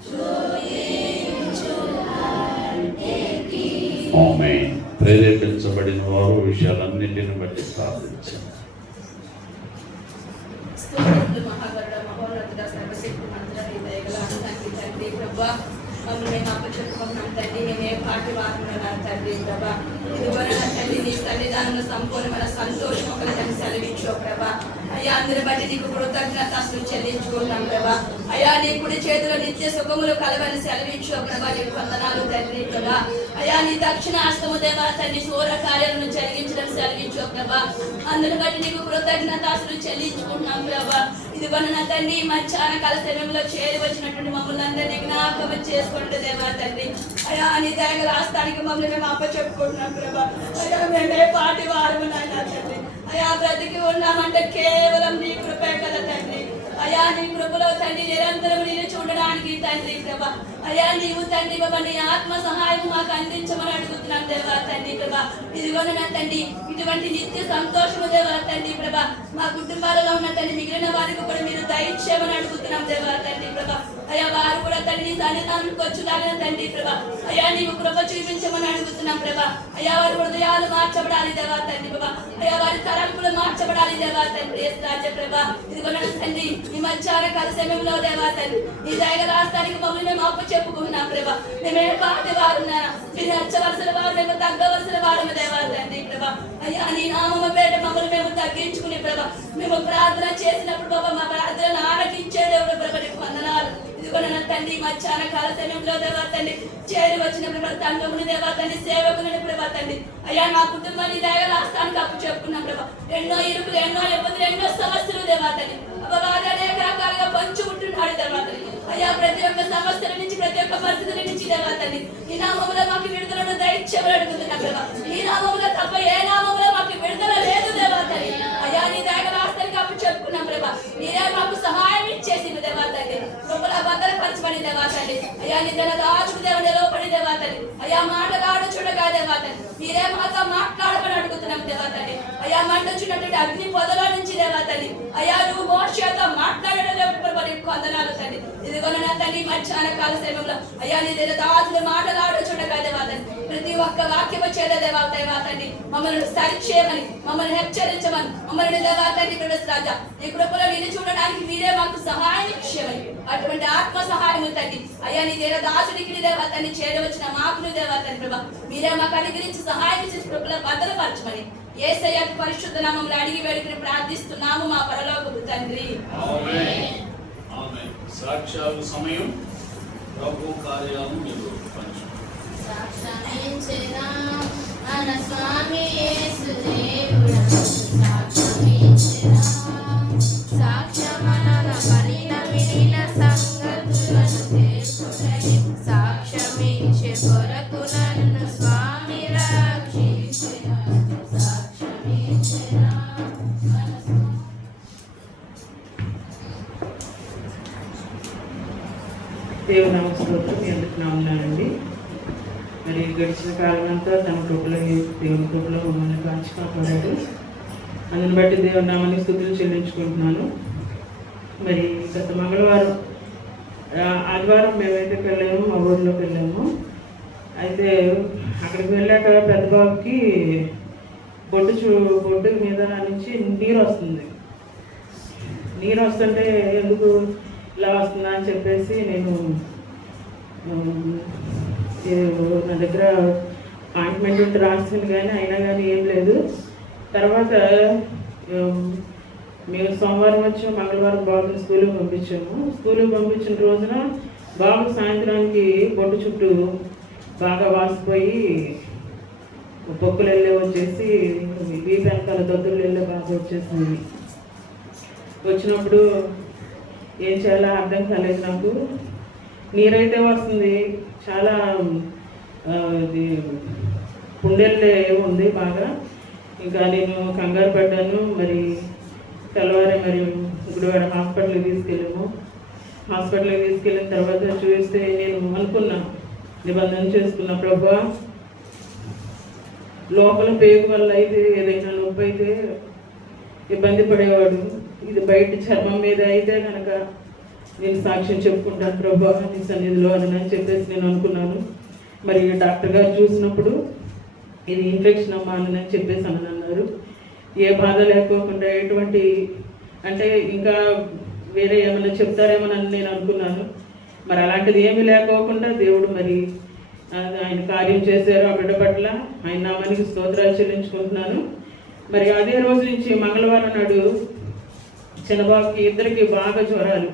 చూపించు కంటికి. ఆమేన్. ప్రేరేపించబడిన వారు విషయాలన్నింటిని బట్టి స్థాపించారు. స్తోత్రములు మహాగరుడ, మహోన్నతుడ, సర్వశక్తిమంతుడ, మమ్మల్ని మేము అప్పచెప్పుకుంటున్నాం తండ్రి. మేము ఏ పాటి వారమున తండ్రి ప్రభా, ఇదిగోనైనా తండ్రి నీ సన్నిధానంలో సంపూర్ణమైన సంతోషం ఒకరిని సెలవించో ప్రభా. అయ్యా అందరి బట్టి నీకు కృతజ్ఞతలు చెల్లించుకుంటున్నాం ప్రభా. అయ్యా నీ కుడి చేతిలో నిత్య సుఖములు కలవని సెలవించో ప్రభా. నీకు వందనాలు తండ్రి ప్రభా. అయ్యా నీ దక్షిణ హస్తము దేవా తండ్రి సూర్య కార్యాలను జరిగించడం సెలవించో ప్రభా. అందుని బట్టి నీకు కృతజ్ఞతలు చెల్లించుకుంటున్నాం ప్రభా. ఇదిగోనైనా తండ్రి మధ్యాహ్న కాల సమయంలో చేరి వచ్చినటువంటి మమ్మల్ని అందరినీ జ్ఞాపకం చేసుకుంటే దేవా తండ్రి. అయ్యా నీ దయగల రాష్ట్రానికి మమ్మల్ని మేము అప్పచెప్పుకుంటున్నాం ప్రభా. అయ్యా మేమే పాటి వారము నాయనా తండ్రి. అయ్యా బ్రతికి ఉన్నామంటే కేవలం నీ కృపే కదా తండ్రి. అయ్యా నీ కృపలో తండ్రి నిరంతరం నేను చూడడానికి తండ్రి ప్రభా. అయ్యా నీవు తండ్రి బాబా నీ ఆత్మ సహాయం మాకు అందించమని అడుగుతున్నాం దేవా తండ్రి ప్రభా. ఇదిగోనే నా తండ్రి ఇటువంటి నిత్య సంతోషము దేవా తండ్రి ప్రభా. మా కుటుంబాలలో ఉన్న తండ్రి మిగిలిన వారికి కూడా మీరు దయచేయమని అడుగుతున్నాం దేవా తండ్రి ప్రభా. అయ్యా వారు కూడా తండ్రి సన్నిధానానికి వచ్చులాగిన తండ్రి ప్రభా. అయ్యా నీవు కృప చూపించమని అడుగుతున్నాం ప్రభా. అయ్యా వారి హృదయాలు మార్చబడాలి దేవా తండ్రి ప్రభా. అయ్యా వారి తలంపులు మార్చబడాలి దేవా తండ్రి రాజ్య ప్రభా. ఇదిగోనే తండ్రి ఈ మధ్యాహ్న కాల సమయంలో దేవా తండ్రి నీ దయగల రాష్ట్రానికి మమ్మల్ని మేము అప్పు చెప్పుకున్నాం ప్రభా. మేమే పాటి వారున్నారా మీరు హెచ్చవలసిన వారు మేము తగ్గవలసిన వారము దేవా తండ్రి ప్రభా. అయ్యా నీ నామము పేట మమ్మల్ని మేము తగ్గించుకుని ప్రభా. మేము ప్రార్థన చేసినప్పుడు బాబా మా ప్రార్థనను ఆలకించే దేవుడు ప్రభా నీకు వందనాలు. ఇదిగోనైనా తండ్రి మధ్యాహ్న కాల సమయంలో దేవా తండ్రి చేరి వచ్చిన ప్రభా తండ్రి దేవా తండ్రి సేవకులని ప్రభా తండ్రి. అయ్యా నా కుటుంబాన్ని దయగల రాష్ట్రానికి అప్పు చెప్పుకున్నాం ప్రభా. ఎన్నో ఇరుకులు ఎన్నో ఇబ్బందులు ఎన్నో సమస్యలు దేవా తండ్రి అనేక రకాలుగా పంచు ఉంటున్నాడు దేవా తండ్రి. అయ్యా ప్రతి ఒక్క సమస్యల నుంచి ప్రతి ఒక్క పరిస్థితుల నుంచి దేవా తండ్రి ఈ నామములో మాకు విడుదలను దయచేయమని అడుగుతున్నాం ప్రభా. ఈ నామములో తప్ప ఏ నామములో మాకు విడుదల లేదు దేవా తండ్రి. అయ్యా నీ దయగల రాష్ట్రానికి అప్పు చెప్పుకున్నాం ప్రభా. మీరే మాకు సహాయం ఇచ్చేసింది దేవా తండ్రి. లోపల భద్రపరచమని దేవా తండ్రి. అయ్యా నీ తన దాచుడు దేవుడు లోపడి దేవా తండ్రి. అయ్యా మాటలాడు చూడగా దేవా తండ్రి మీరే మాతో మాట్లాడమని అడుగుతున్నాం దేవా తండ్రి. అయ్యా మండుచున్నటువంటి అగ్ని పొదలో నుంచి దేవా తండ్రి. అయ్యా నువ్వు మోషేతో మాట్లాడడం ప్రభా నీకు వందనాలు తండ్రి. ఇదిగోనైనా తండ్రి మధ్యాహ్న కాల సమయంలో అయ్యా నీ దగ్గర దాచుడు మాటలాడు చూడగా దేవా తండ్రి ప్రతి ఒక్క వాక్యము చేద దేవా తండ్రి మమ్మల్ని సరిచేయమని మమ్మల్ని హెచ్చరించమని మమ్మల్ని దేవా తండ్రి ప్రవేశ రాజా నీ కృపలో నిన్ను చూడడానికి మీరే మాకు సహాయం ఇచ్చేయమని అటువంటి ఆత్మ సహాయం తండ్రి. అయ్యా నీ దగ్గర దాసుడికి దేవా తండ్రి చేరవచ్చిన మాకులు దేవా తండ్రి ప్రభా మీరే మాకు అనుగ్రహించి సహాయం చేసి కృపలో భద్రపరచమని యేసయ్య పరిశుద్ధ నామములో అడిగి వేడుకుని ప్రార్థిస్తున్నాము మా పరలోకపు తండ్రి. ఆమేన్. ఆమేన్. సాక్ష్యాలు సమయం ప్రభు కార్యాలను మీరు సాక్షమించెదా మన స్వామి యేసు దేవుడా సాక్షమించెదా సాక్ష్యమనన కలిన వినిన సంగతులను తెలుసుకొని సాక్ష్యమించే కొరకు నన్ను స్వామి రక్షించెదా సాక్ష్యమించెదా దేవుని స్తోత్రం ఎందుకు ఉన్నానండి. మరి గడిచిన కాలం అంతా తన కృపలో దేవుని కృపలో మమ్మల్ని కాచి కాపాడాడు. అందుని బట్టి దేవుని నామాన్ని స్తుతులు చెల్లించుకుంటున్నాను. మరి గత మంగళవారం ఆదివారం మేమైతే వెళ్ళాము మా ఊరిలోకి వెళ్ళాము. అయితే అక్కడికి వెళ్ళాక పెద్ద బాబుకి బొడ్డు మీద నుంచి నీరు వస్తుంది. నీరు వస్తుంటే ఎందుకు ఇలా వస్తుందా అని చెప్పేసి నేను నా దగ్గర ఆయింట్మెంట్ ఉంటే రాసింది కానీ అయినా కానీ ఏం లేదు. తర్వాత మేము సోమవారం వచ్చి మంగళవారం బాబుని స్కూల్కి పంపించాము. స్కూల్కి పంపించిన రోజున బాబు సాయంత్రానికి బొట్టు చుట్టూ బాగా వాసిపోయి పొక్కులు వెళ్ళే వచ్చేసి వీపు వెనకాల దద్దులు వెళ్ళే బాగా వచ్చేసింది. వచ్చినప్పుడు ఏం చేయాలో అర్థం కాలేదు నాకు. నీరైతే వస్తుంది, చాలా ఇది పుండెల్లే ఉంది బాగా. ఇంకా నేను కంగారు పడ్డాను. మరి తెల్లవారే మరి గుడివాడ హాస్పిటల్కి తీసుకెళ్ళాము. హాస్పిటల్కి తీసుకెళ్ళిన తర్వాత చూస్తే నేను అనుకున్నా, నిబంధన చేసుకున్న ప్రభా లోపల పేగు వల్ల అయితే ఏదైనా నొప్పి అయితే ఇబ్బంది పడేవాడు, ఇది బయట చర్మం మీద అయితే కనుక నేను సాక్ష్యం చెప్పుకుంటాను ప్రభా నీ సన్నిధిలో అని చెప్పేసి నేను అనుకున్నాను. మరి డాక్టర్ గారు చూసినప్పుడు ఇది ఇన్ఫెక్షన్ అమ్మా అని చెప్పేసి అని అన్నారు. ఏ బాధ లేకోకుండా ఎటువంటి అంటే ఇంకా వేరే ఏమైనా చెప్తారేమోనని నేను అనుకున్నాను. మరి అలాంటిది ఏమీ లేకోకుండా దేవుడు మరి ఆయన కార్యం చేశారు ఆ బిడ్డ పట్ల. ఆయన నామానికి స్తోత్రాలు చెల్లించుకుంటున్నాను. మరి అదే రోజు నుంచి మంగళవారం నాడు చిన్నబాబుకి ఇద్దరికి బాగా జ్వరాలు.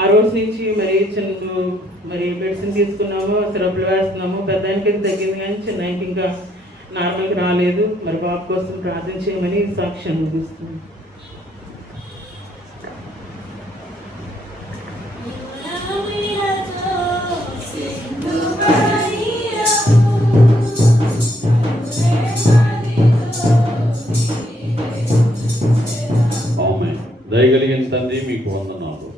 ఆ రోజు నుంచి మరి మెడిసిన్ తీసుకున్నాము, సిరప్లు వేస్తున్నాము. పెద్దానికి తగ్గింది కానీ చిన్నకి ఇంకా నార్మల్గా రాలేదు. మరి బాబు కోసం ప్రార్థన చేయమని సాక్ష్యం ముగిస్తున్నాను. దయగలిగిన తండ్రి మీకు వందనాలు.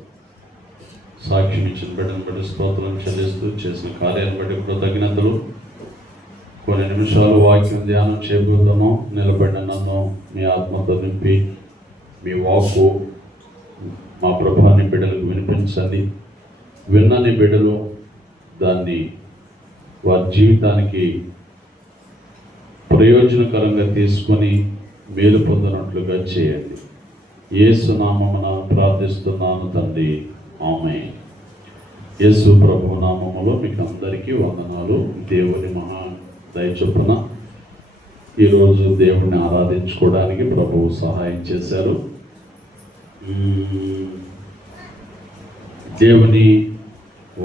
సాక్ష్యం ఇచ్చిన బిడ్డను బట్టి స్తోత్రం చెల్లిస్తూ చేసిన కార్యాలను బట్టి కృతజ్ఞతలు. కొన్ని నిమిషాలు వాక్యం ధ్యానం చేయబోతాము. నిలబడిన నన్ను మీ ఆత్మతో నింపి మీ వాక్కు మా ప్రభువాన్ని బిడ్డలకు వినిపించండి. విన్నని బిడ్డలు దాన్ని వారి జీవితానికి ప్రయోజనకరంగా తీసుకొని మేలు పొందినట్లుగా చేయండి. యేసు నామమున ప్రార్థిస్తున్నాను తండ్రి, ఆమేన్. యేసు ప్రభు నామములో మీకు అందరికీ వందనాలు. దేవుని మహా దయ చొప్పున ఈరోజు దేవుడిని ఆరాధించుకోవడానికి ప్రభువు సహాయం చేశారు. దేవుని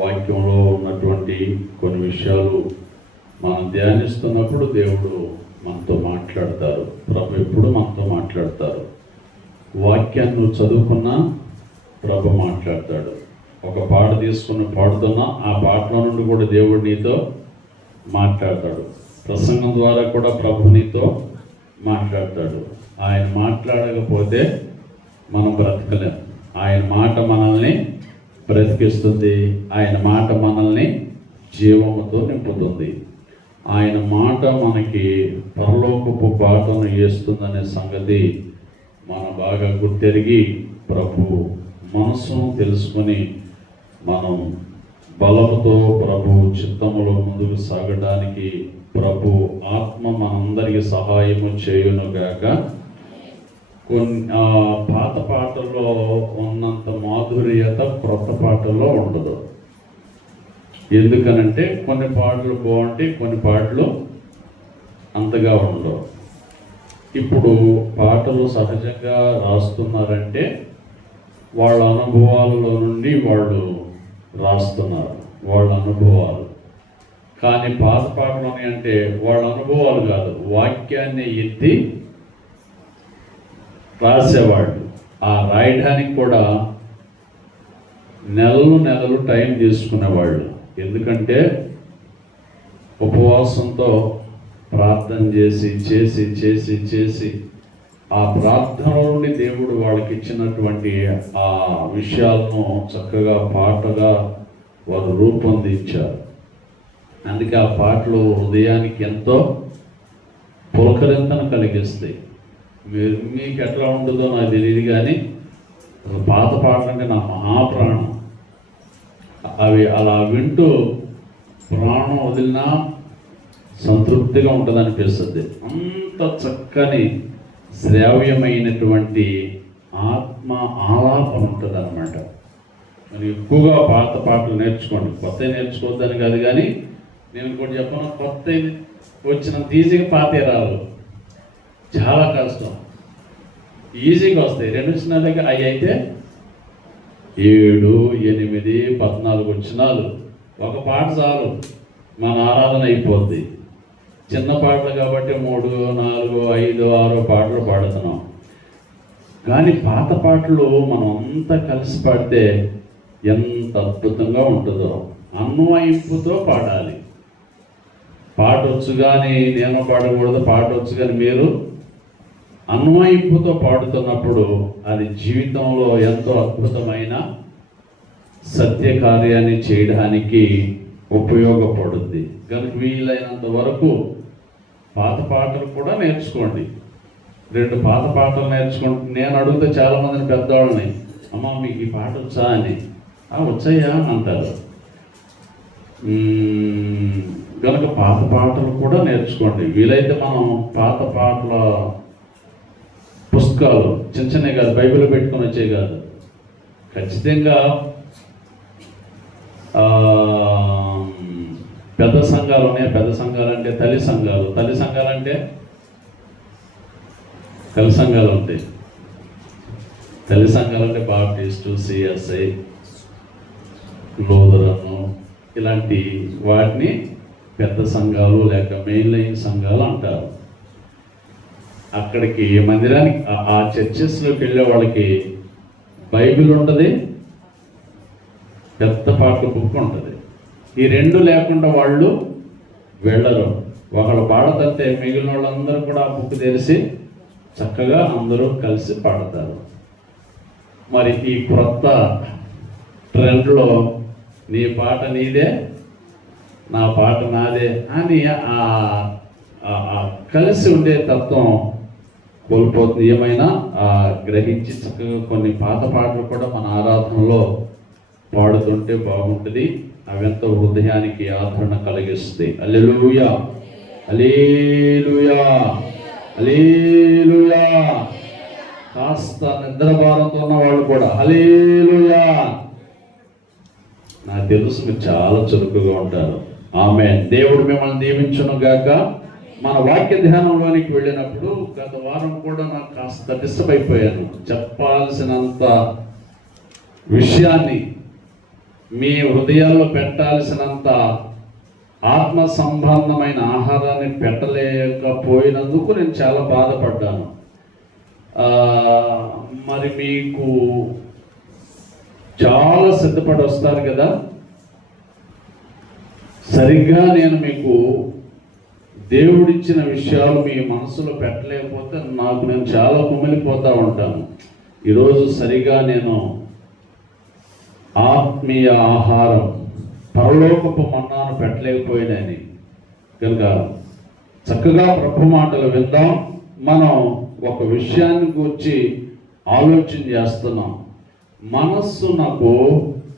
వాక్యంలో ఉన్నటువంటి కొన్ని విషయాలు మనం ధ్యానిస్తున్నప్పుడు దేవుడు మనతో మాట్లాడతారు. ప్రభు ఎప్పుడు మనతో మాట్లాడతారు. వాక్యాన్ని నువ్వు చదువుకున్నా ప్రభు మాట్లాడతాడు. ఒక పాట తీసుకుని పాడుతున్నా ఆ పాటలో నుండి కూడా దేవుడు నీతో మాట్లాడతాడు. ప్రసంగం ద్వారా కూడా ప్రభు నీతో మాట్లాడతాడు. ఆయన మాట్లాడకపోతే మనం బ్రతకలేం. ఆయన మాట మనల్ని బ్రతికిస్తుంది. ఆయన మాట మనల్ని జీవముతో నింపుతుంది. ఆయన మాట మనకి పరలోకపు బాటను వేస్తుందనే సంగతి మనం బాగా గుర్తెరిగి ప్రభు మనసును తెలుసుకొని మనం బలముతో ప్రభు చిత్తములో ముందుకు సాగడానికి ప్రభు ఆత్మ మనందరికీ సహాయము చేయునుగాక. పాత పాటల్లో ఉన్నంత మాధుర్యత క్రొత్త పాటల్లో ఉండదు. ఎందుకనంటే కొన్ని పాటలు బాగుంటాయి, కొన్ని పాటలు అంతగా ఉండవు. ఇప్పుడు పాటలు సహజంగా రాస్తున్నారంటే వాళ్ళ అనుభవాలలో నుండి వాళ్ళు రాస్తున్నారు, వాళ్ళ అనుభవాలు. కానీ పాత పాటలు అంటే వాళ్ళ అనుభవాలు కాదు, వాక్యాన్ని ఎత్తి రాసేవాళ్ళు. ఆ రాయడానికి కూడా నెలలు టైం తీసుకునేవాళ్ళు. ఎందుకంటే ఉపవాసంతో ప్రార్థన చేసి ఆ ప్రార్థన నుండి దేవుడు వాళ్ళకి ఇచ్చినటువంటి ఆ విషయాలను చక్కగా పాటగా వారు రూపొందించారు. అందుకే ఆ పాటలు హృదయానికి ఎంతో పులకరింతను కలిగిస్తాయి. మీకు ఎట్లా ఉంటుందో నాకు తెలియదు, కానీ పాత పాటలు అంటే నా మహాప్రాణం. అవి అలా వింటూ ప్రాణం వదిలినా సంతృప్తిగా ఉంటుంది అనిపిస్తుంది. అంత చక్కని శ్రావ్యమైనటువంటి ఆత్మ ఆలాపన ఉంటుంది అన్నమాట. మరి ఎక్కువగా పాత పాటలు నేర్చుకోండి. కొత్త నేర్చుకోవద్దని కాదు, కానీ నేను కూడా చెప్పను, కొత్త వచ్చినంత ఈజీగా పాతే రాదు, చాలా కష్టం. ఈజీగా వస్తాయి. 2 వచనాలకి అవి అయితే 7, 8, 14 వచనాలు ఒక పాట చాలు, మన ఆరాధన అయిపోద్ది. చిన్న పాటలు కాబట్టి 3, 4, 5, 6 పాటలు పాడుతున్నాం. కానీ పాత పాటలు మనం అంతా కలిసి పాడితే ఎంత అద్భుతంగా ఉంటుందో. అన్వయింపుతో పాడాలి. పాట వచ్చు కానీ నేను పాడకూడదు, పాట వచ్చు కానీ మీరు అన్వయింపుతో పాడుతున్నప్పుడు అది జీవితంలో ఎంతో అద్భుతమైన సత్య కార్యాన్ని చేయడానికి ఉపయోగపడుద్ది. కనుక వీలైనంత వరకు పాత పాటలు కూడా నేర్చుకోండి. 2 పాత పాటలు నేర్చుకోండి. నేను అడుగుతా చాలామందిని పెద్దవాళ్ళని, అమ్మ మీకు ఈ పాట వచ్చా అని. వచ్చాయా అంటారు. కనుక పాత పాటలు కూడా నేర్చుకోండి. వీలైతే మనం పాత పాటల పుస్తకాలు చిన్నవి కాదు, బైబిల్ పెట్టుకొని వచ్చే కాదు, ఖచ్చితంగా పెద్ద సంఘాలు ఉన్నాయి. పెద్ద సంఘాలు అంటే తల్లి సంఘాలు. తల్లి సంఘాలు అంటే తల్లి సంఘాలు ఉంటాయి. తల్లి సంఘాలు అంటే బాప్టిస్టు, సిఎస్ఐ, లూథరను ఇలాంటి వాటిని పెద్ద సంఘాలు లేక మెయిన్ లైన్ సంఘాలు అంటారు. అక్కడికి మందిరానికి ఆ చర్చెస్లోకి వెళ్ళే వాళ్ళకి బైబిల్ ఉంటుంది, పెద్ద పాటల బుక్ ఉంటుంది. ఈ రెండు లేకుండా వాళ్ళు వెళ్ళరు. ఒకళ్ళు పాడతంటే మిగిలిన వాళ్ళందరూ కూడా ఆ బుక్ తెరిచి చక్కగా అందరూ కలిసి పాడతారు. మరి ఈ క్రొత్త ట్రెండ్లో నీ పాట నీదే, నా పాట నాదే అని కలిసి ఉండే తత్వం కోల్పోతుంది. ఏమైనా గ్రహించి చక్కగా కొన్ని పాత పాటలు కూడా మన ఆరాధనలో పాడుతుంటే బాగుంటుంది. అవెంత హృదయానికి ఆదరణ కలిగిస్తుంది. హల్లెలూయా, హల్లెలూయా, హల్లెలూయా. కాస్త నిద్ర భారంతో ఉన్న వాళ్ళు కూడా హల్లెలూయా. నాకు తెలుసు మీరు చాలా చురుకుగా ఉంటారు. ఆమేన్. దేవుడు మిమ్మల్ని దీవించును గాక. మన వాక్య ధ్యానంలోనికి వెళ్ళినప్పుడు గత వారం కూడా నాకు కాస్త డిస్టర్బ్ అయిపోయాను. చెప్పాల్సినంత విషయాన్ని మీ హృదయాల్లో పెట్టాల్సినంత ఆత్మ సంబంధమైన ఆహారాన్ని పెట్టలేకపోయినందుకు నేను చాలా బాధపడ్డాను. మరి మీకు చాలా సిద్ధపడి వస్తారు కదా, సరిగ్గా నేను మీకు దేవుడిచ్చిన విషయాలు మీ మనసులో పెట్టలేకపోతే నేను చాలా కుమిలిపోతూ ఉంటాను. ఈరోజు సరిగా నేను ఆత్మీయ ఆహారం, పరలోకపు మన్నాను పెట్టలేకపోయినని కనుక చక్కగా ప్రభు మాటలు విందాం. మనం ఒక విషయాన్ని గురించి ఆలోచన చేస్తున్నాం. మనస్సునకు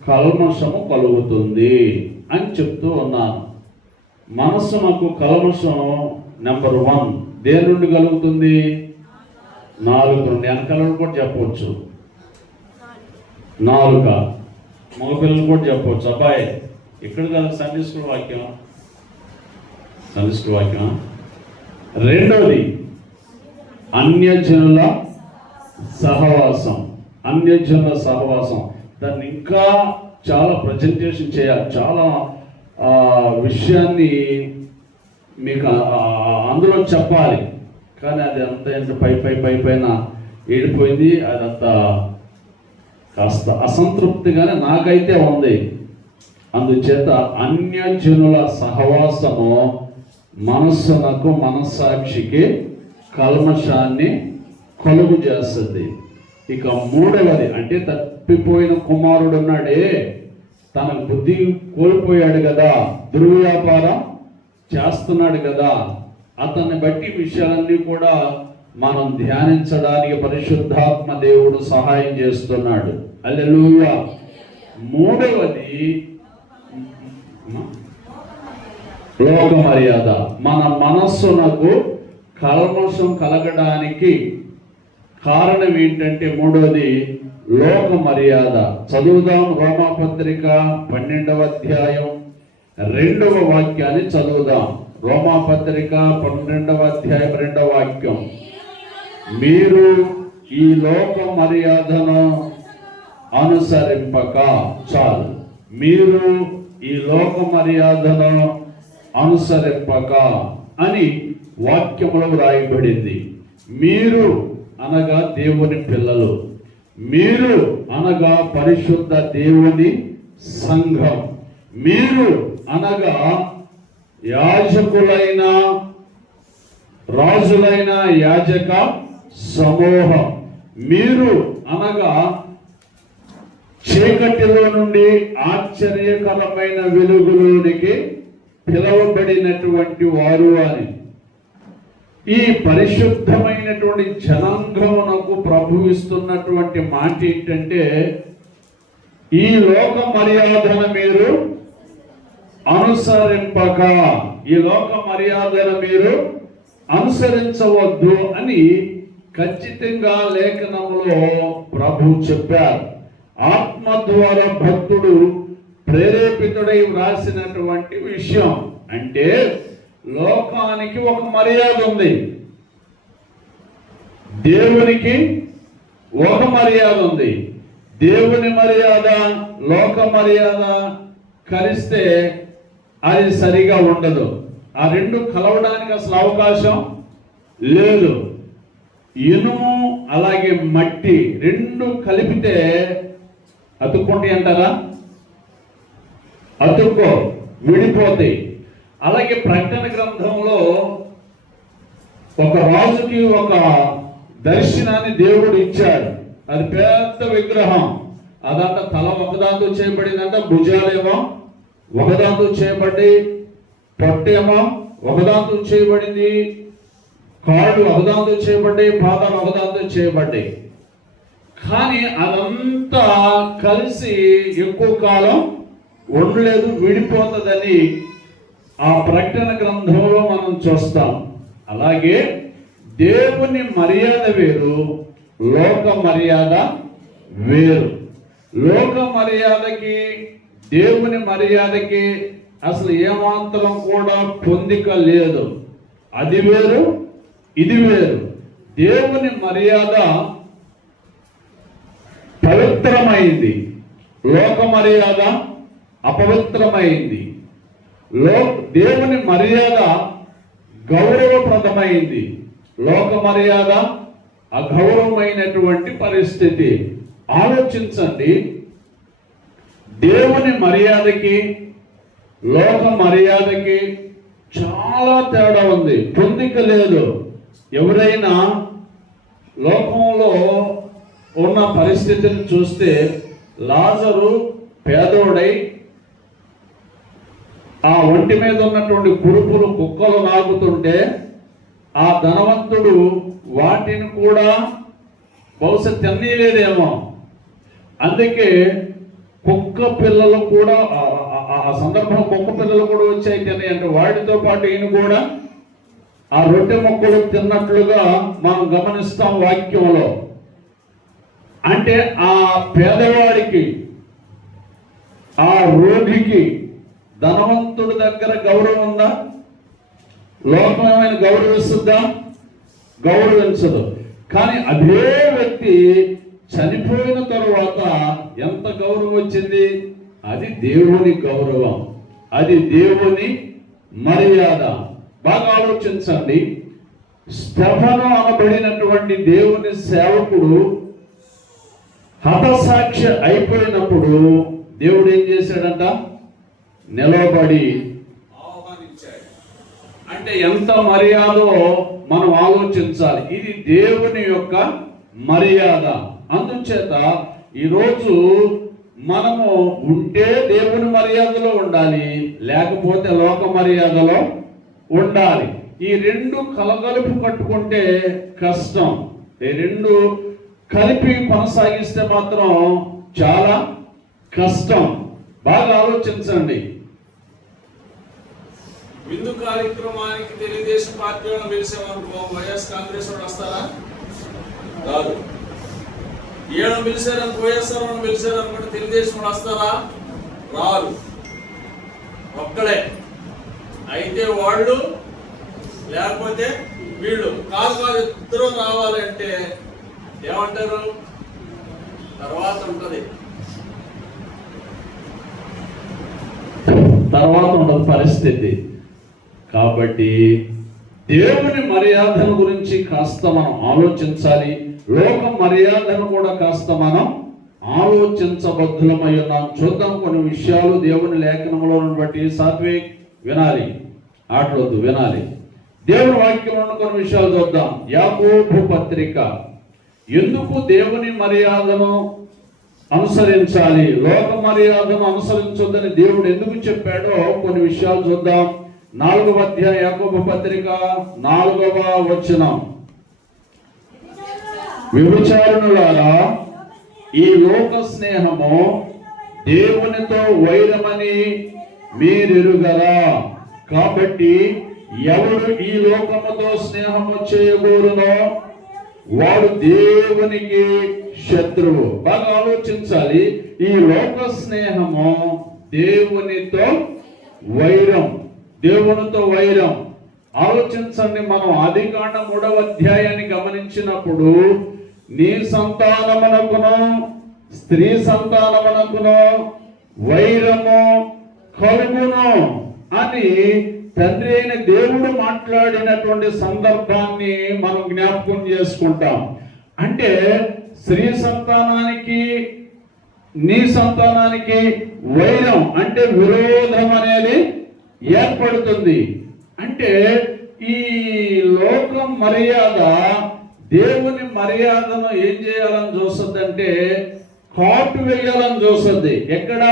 కల్మషము కలుగుతుంది అని చెప్తూ ఉన్నాను. మనస్సునకు కల్మషం నెంబర్ 1 దేని నుండి కలుగుతుంది? నాలుక నుండి. వెనకాలను కూడా చెప్పవచ్చు, నాలుక. మగపిల్లలు కూడా చెప్పవచ్చు. అబ్బాయి ఇక్కడ కదా సండే స్కూల్ వాక్యం, సండే స్కూల్ వాక్యం. రెండోది అన్యజనుల సహవాసం. అన్యజనుల సహవాసం, దాన్ని ఇంకా చాలా ప్రజెంటేషన్ చేయాలి. చాలా విషయాన్ని మీకు అందులో చెప్పాలి. కానీ అది అంత పైన ఏడిపోయింది. అదంతా కాస్త అసంతృప్తిగానే నాకైతే ఉంది. అందుచేత అన్యజనుల సహవాసము మనస్సునకు, మనస్సాక్షికి కల్మషాన్ని కలుగు చేస్తుంది. ఇక మూడవది అంటే తప్పిపోయిన కుమారుడు ఉన్నాడే, తన బుద్ధి కోల్పోయాడు కదా, దుర్వ్యాపారం చేస్తున్నాడు కదా, అతన్ని బట్టి విషయాలన్నీ కూడా మనం ధ్యానించడానికి పరిశుద్ధాత్మ దేవుడు సహాయం చేస్తున్నాడు. హల్లెలూయా. మూడవది లోక మర్యాద. మన మనస్సునకు కల్మషం కలగడానికి కారణం ఏంటంటే మూడవది లోక మర్యాద. చదువుదాం. రోమాపత్రిక 12వ అధ్యాయం 2వ వాక్యాన్ని చదువుదాం. రోమాపత్రిక 12వ అధ్యాయం 2వ వాక్యం. మీరు ఈ లోక మర్యాదను అనుసరింపక, చాలు, మీరు ఈ లోక మర్యాదను అనుసరింపక అని వాక్యములో వ్రాయబడింది. మీరు అనగా దేవుని పిల్లలు, మీరు అనగా పరిశుద్ధ దేవుని సంఘం, మీరు అనగా యాజకులైన, రాజులైన యాజక సమూహం, మీరు అనగా చీకటిలో నుండి ఆశ్చర్యకరమైన వెలుగులోనికి పిలువబడినటువంటి వారు అని. ఈ పరిశుద్ధమైనటువంటి జనాంగమునకు ప్రభు ఇస్తున్నటువంటి మాట ఏంటంటే, ఈ లోక మర్యాదను మీరు అనుసరింపక, ఈ లోక మర్యాదను మీరు అనుసరించవద్దు అని ఖచ్చితంగా లేఖనంలో ప్రభు చెప్పారు. ఆత్మ ద్వారా భక్తుడు ప్రేరేపితుడై వ్రాసినటువంటి విషయం. అంటే లోకానికి ఒక మర్యాద ఉంది, దేవునికి ఒక మర్యాద ఉంది. దేవుని మర్యాద లోక మర్యాద కలిస్తే అది సరిగా ఉండదు. ఆ రెండు కలవడానికి అసలు అవకాశం లేదు. ఇనుము అలాగే మట్టి రెండు కలిపితే అతుక్కుంటాయి అంటారా? అతుక్కో, విడిపోతాయి. అలాగే ప్రకటన గ్రంథంలో ఒక రాజుకి ఒక దర్శనాన్ని దేవుడు ఇచ్చాడు. అది పెద్ద విగ్రహం. అదంట తల ఒకదాంతో చేయబడిందంట, భుజాలేమో ఒకదాంతో చేయబడి, పొట్టేమో ఒకదాంతో చేయబడింది, కాళ్ళు ఒకదాంతో చేయబడ్డాయి, పాదాలు ఒకదాంతో చేయబడ్డాయి. కానీ అదంతా కలిసి ఎక్కువ కాలం ఉండలేదు, విడిపోతుందని ఆ ప్రకటన గ్రంథంలో మనం చూస్తాం. అలాగే దేవుని మర్యాద వేరు, లోక మర్యాద వేరు. లోక మర్యాదకి దేవుని మర్యాదకి అసలు ఏమాత్రం కూడా పొందిక లేదు. అది వేరు, ఇది వేరు. దేవుని మర్యాద పవిత్రమైంది, లోక మర్యాద అపవిత్రమైంది. దేవుని మర్యాద గౌరవప్రదమైంది, లోక మర్యాద అగౌరవమైనటువంటి పరిస్థితి. ఆలోచించండి, దేవుని మర్యాదకి లోక మర్యాదకి చాలా తేడా ఉంది, పొందిక లేదు. ఎవరైనా లోకంలో ఉన్న పరిస్థితిని చూస్తే, లాజరు పేదోడై ఆ ఒంటి మీద ఉన్నటువంటి కురుపులు కుక్కలు నాకుతుంటే, ఆ ధనవంతుడు వాటిని కూడా బహుశా తినలేదేమో. అందుకే కుక్క పిల్లలు కూడా ఆ సందర్భంలో కుక్క పిల్లలు కూడా వచ్చాయి తిన్నాయి అంటే, వాటితో పాటు ఈయన కూడా ఆ రొట్టె మొక్కలు తిన్నట్లుగా మనం గమనిస్తాం వాక్యంలో. అంటే ఆ పేదవాడికి, ఆ రోగికి ధనవంతుడి దగ్గర గౌరవం ఉందా? లోకమైన గౌరవిస్తుందా? గౌరవించదు. కానీ అదే వ్యక్తి చనిపోయిన తరువాత ఎంత గౌరవం వచ్చింది? అది దేవుని గౌరవం, అది దేవుని మర్యాద. బాగా ఆలోచించండి. స్టెఫను అనబడినటువంటి దేవుని సేవకుడు హతసాక్షి అయిపోయినప్పుడు దేవుడు ఏం చేశాడంట? నిలబడి ఆహ్వానించాడు. అంటే ఎంత మర్యాదో మనం ఆలోచించాలి. ఇది దేవుని యొక్క మర్యాద. అందుచేత ఈరోజు మనము ఉంటే దేవుని మర్యాదలో ఉండాలి, లేకపోతే లోక మర్యాదలో ఉండాలి. ఈ రెండు కలగలుపు కట్టుకుంటే కష్టం. ఈ రెండు కలిపి కొనసాగిస్తే మాత్రం చాలా కష్టం. బాగా ఆలోచించండి. విందు కార్యక్రమానికి తెలుగుదేశం పార్టీ వాళ్ళని పిలిచామనుకో, వైఎస్ కాంగ్రెస్ వాడు వస్తారా? రాదు. ఈయన పిలిచారని వైఎస్ఆర్ వాళ్ళని పిలిచారనుకుంటే తెలుగుదేశం వాడు వస్తారా? రాదు. ఒక్కడే. అయితే వాళ్ళు లేకపోతే వీళ్ళు. కాదు ఇద్దరు రావాలంటే ఏమంటారు? తర్వాత ఉంటది, తర్వాత ఉండదు పరిస్థితి. కాబట్టి దేవుని మర్యాదను గురించి కాస్త మనం ఆలోచించాలి, లోక మర్యాదను కూడా కాస్త మనం ఆలోచించబద్ధులమై ఉన్నాం. చూద్దాం కొన్ని విషయాలు దేవుని లేఖనంలో బట్టి. సాత్విక్ వినాలి, ఆటలొద్దు, వినాలి. దేవుని వాక్యంలో కొన్ని విషయాలు చూద్దాం. యాకోబు పత్రిక. ఎందుకు దేవుని మర్యాదను అనుసరించాలి, లోక మర్యాదను అనుసరించొద్దని దేవుడు ఎందుకు చెప్పాడో కొన్ని విషయాలు చూద్దాం. 4వ అధ్యాయం యాకోబు పత్రిక 4వ వచనం. వ్యభిచారులారా, ఈ లోక స్నేహము దేవునితో వైరమని మీరెరుగరా? కాబట్టి ఎవడు ఈ లోకముతో స్నేహము చేయగోరునో వాడు దేవునికి శత్రువు. బాగా ఆలోచించాలి. ఈ లోక స్నేహము దేవునితో వైరం. దేవునితో వైరం. ఆలోచించండి, మనం ఆదికాండం 3వ అధ్యాయాన్ని గమనించినప్పుడు నీ సంతానమునకును స్త్రీ సంతానమునకును వైరము కలుగును అని తండ్రి అయిన దేవుడు మాట్లాడినటువంటి సందర్భాన్ని మనం జ్ఞాపకం చేసుకుంటాం. అంటే స్త్రీ సంతానానికి నీ సంతానానికి వైరం అంటే విరోధం అనేది ఏర్పడుతుంది. అంటే ఈ లోకం మర్యాద దేవుని మర్యాదను ఏం చేయాలని చూస్తుంది అంటే కాటు వేయాలని చూస్తుంది. ఎక్కడ?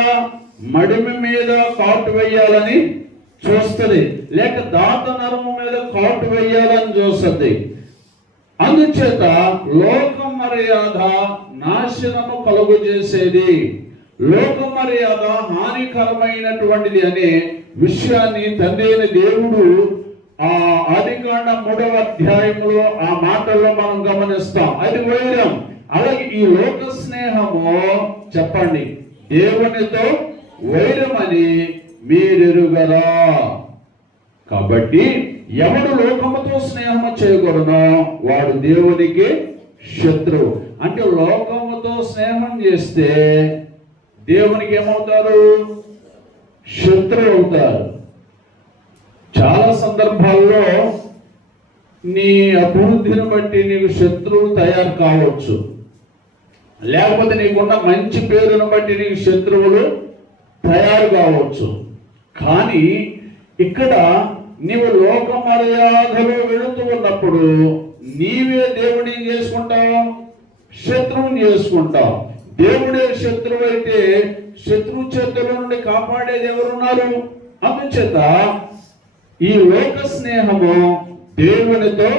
మడిమి మీద కాటు వేయాలని చూస్తుంది, లేక దాత నరము మీద కాటు వేయాలని చూస్తుంది. అందుచేత లోక మర్యాద నాశనము కలుగు చేసేది, లోక మర్యాద హానికరమైనటువంటిది అనే విషయాన్ని తండ్రి అయిన దేవుడు ఆ ఆదికాండం 3వ అధ్యాయంలో ఆ మాటల్లో మనం గమనిస్తాం. అది వైరం. అలాగే ఈ లోక స్నేహము చెప్పండి, దేవునితో వైరమని మీరెరుగరా. కాబట్టి ఎవడు లోకముతో స్నేహము చేయకూడనో వాడు దేవునికి శత్రువు. అంటే లోకముతో స్నేహం చేస్తే దేవునికి ఏమవుతారు? శత్రువు అవుతారు. చాలా సందర్భాల్లో నీ అభివృద్ధిని బట్టి నీకు శత్రువులు తయారు కావచ్చు, లేకపోతే నీకున్న మంచి పేరును బట్టి నీకు శత్రువులు తయారు కావచ్చు. కానీ ఇక్కడ నీవు లోక మర్యాదలో వెళుతూ ఉన్నప్పుడు నీవే దేవుడిని ఏం చేసుకుంటావు? శత్రువుని చేసుకుంటావు. దేవుడే శత్రువు అయితే శత్రువు చేతుల నుండి కాపాడేది ఎవరున్నారు? అందుచేత ఈ లోక స్నేహము దేవునితో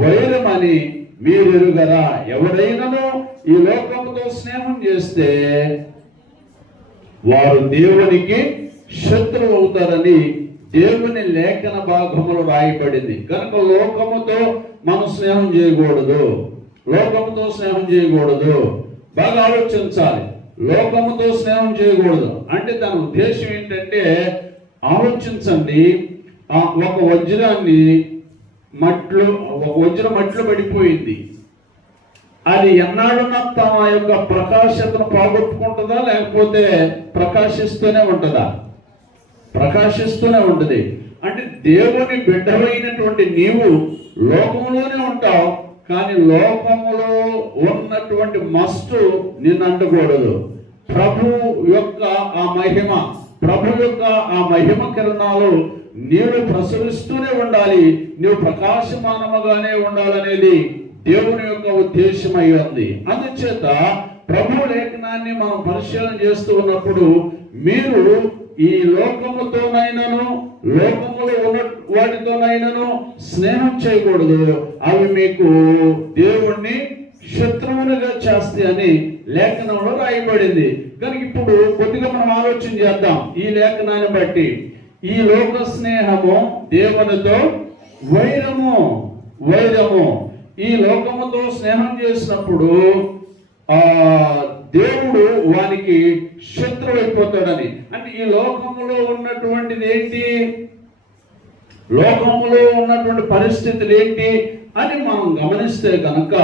వైరమని మీరెరుగరా. ఎవరైనాను ఈ లోకముతో స్నేహం చేస్తే వారు దేవునికి శత్రువు అవుతారని దేవుని లేఖన భాగములు రాయబడింది. కనుక లోకముతో మనం స్నేహం చేయకూడదు, లోకముతో స్నేహం చేయకూడదు. బాగా ఆలోచించాలి. లోకముతో స్నేహం చేయకూడదు అంటే దాని ఉద్దేశం ఏంటంటే, ఆలోచించండి, ఒక వజ్రాన్ని వజ్రం మట్లో పడిపోయింది. అది ఎన్నాడున్న తమ యొక్క ప్రకాశతను పోగొట్టుకుంటుందా, లేకపోతే ప్రకాశిస్తూనే ఉంటుందా? ప్రకాశిస్తూనే ఉంటుంది. అంటే దేవుని బిడ్డవైనటువంటి నీవు లోకంలోనే ఉంటావు, కానీ లోకములో ఉన్నటువంటి మస్టు నిన్ను అంటకూడదు. ప్రభు యొక్క ఆ మహిమ, ప్రభు యొక్క ఆ మహిమ కిరణాలు నీవు ప్రసరిస్తూనే ఉండాలి, నీవు ప్రకాశమానముగానే ఉండాలనేది దేవుని యొక్క ఉద్దేశమై ఉంది. అందుచేత ప్రభు లేఖనాన్ని మనం పరిశీలన చేస్తూ ఉన్నప్పుడు మీరు ఈ లోకముతోనైనను లోకములో ఉన్న వాటితోనైనను స్నేహం చేయకూడదు. అవి మీకు దేవుణ్ణి శత్రువులుగా చేస్తాయని లేఖనంలో రాయబడింది. కనుక ఇప్పుడు కొద్దిగా మనం ఆలోచన చేద్దాం. ఈ లేఖనాన్ని బట్టి ఈ లోక స్నేహము దేవునితో వైరము. ఈ లోకముతో స్నేహం చేసినప్పుడు దేవుడు వానికి శత్రువు అయిపోతాడని. అంటే ఈ లోకములో ఉన్నటువంటిది ఏంటి, లోకములో ఉన్నటువంటి పరిస్థితులు ఏంటి అని మనం గమనిస్తే కనుక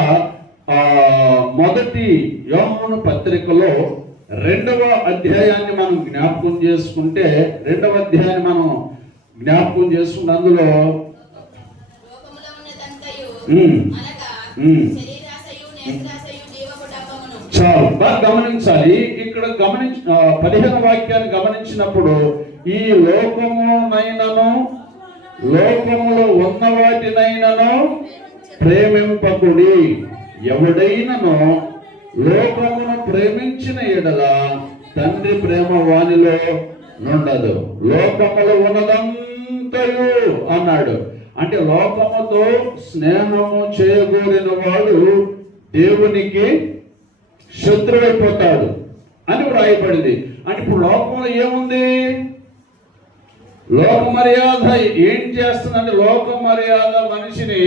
మొదటి యోహాను పత్రికలో 2వ అధ్యాయాన్ని మనం జ్ఞాపకం చేసుకుంటే, 2వ అధ్యాయాన్ని మనం జ్ఞాపకం చేసుకుంటే అందులో చాలు బాగా గమనించాలి. ఇక్కడ 15వ వాక్యాన్ని గమనించినప్పుడు ఈ లోకమునైనను లోకములో ఉన్న వాటినైనను ప్రేమింపకుడి. ఎవడైనను లోకమును ప్రేమించిన ఎడల తండ్రి ప్రేమ వానిలో నుండదు. లోకములో ఉన్నదంతయు అన్నాడు. అంటే లోకముతో స్నేహము చేయగోరిన వాడు దేవునికి శత్రువైపోతాడు అని వ్రాయబడింది. అంటే ఇప్పుడు లోకంలో ఏముంది? లోక మర్యాద ఏం చేస్తుందంటే, లోక మర్యాద మనిషిని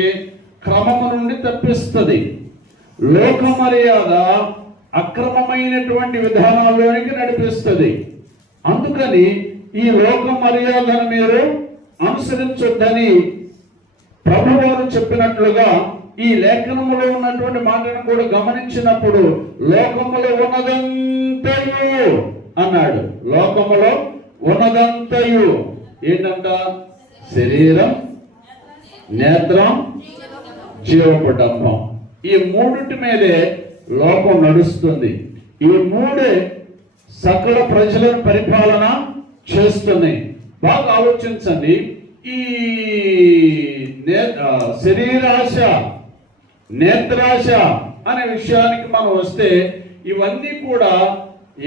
క్రమము నుండి తప్పిస్తుంది. లోక మర్యాద అక్రమమైనటువంటి విధానాల్లోనికి నడిపిస్తుంది. అందుకని ఈ లోక మర్యాదను మీరు అనుసరించొద్దని ప్రభువారు చెప్పినట్లుగా ఈ లేఖనములో ఉన్నటువంటి మాటను కూడా గమనించినప్పుడు లోకములో ఉన్నదంతయు అన్నాడు. లోకములో ఉన్నదంతయు ఏంటంట? శరీరం, నేత్రం, జీవపటంబం. ఈ మూడిటి మీదే లోకం నడుస్తుంది. ఈ మూడే సకల ప్రజలను పరిపాలన చేస్తున్నాయి. బాగా ఆలోచించండి. ఈ శరీరాశ, నేత్రాశ అనే విషయానికి మనం వస్తే ఇవన్నీ కూడా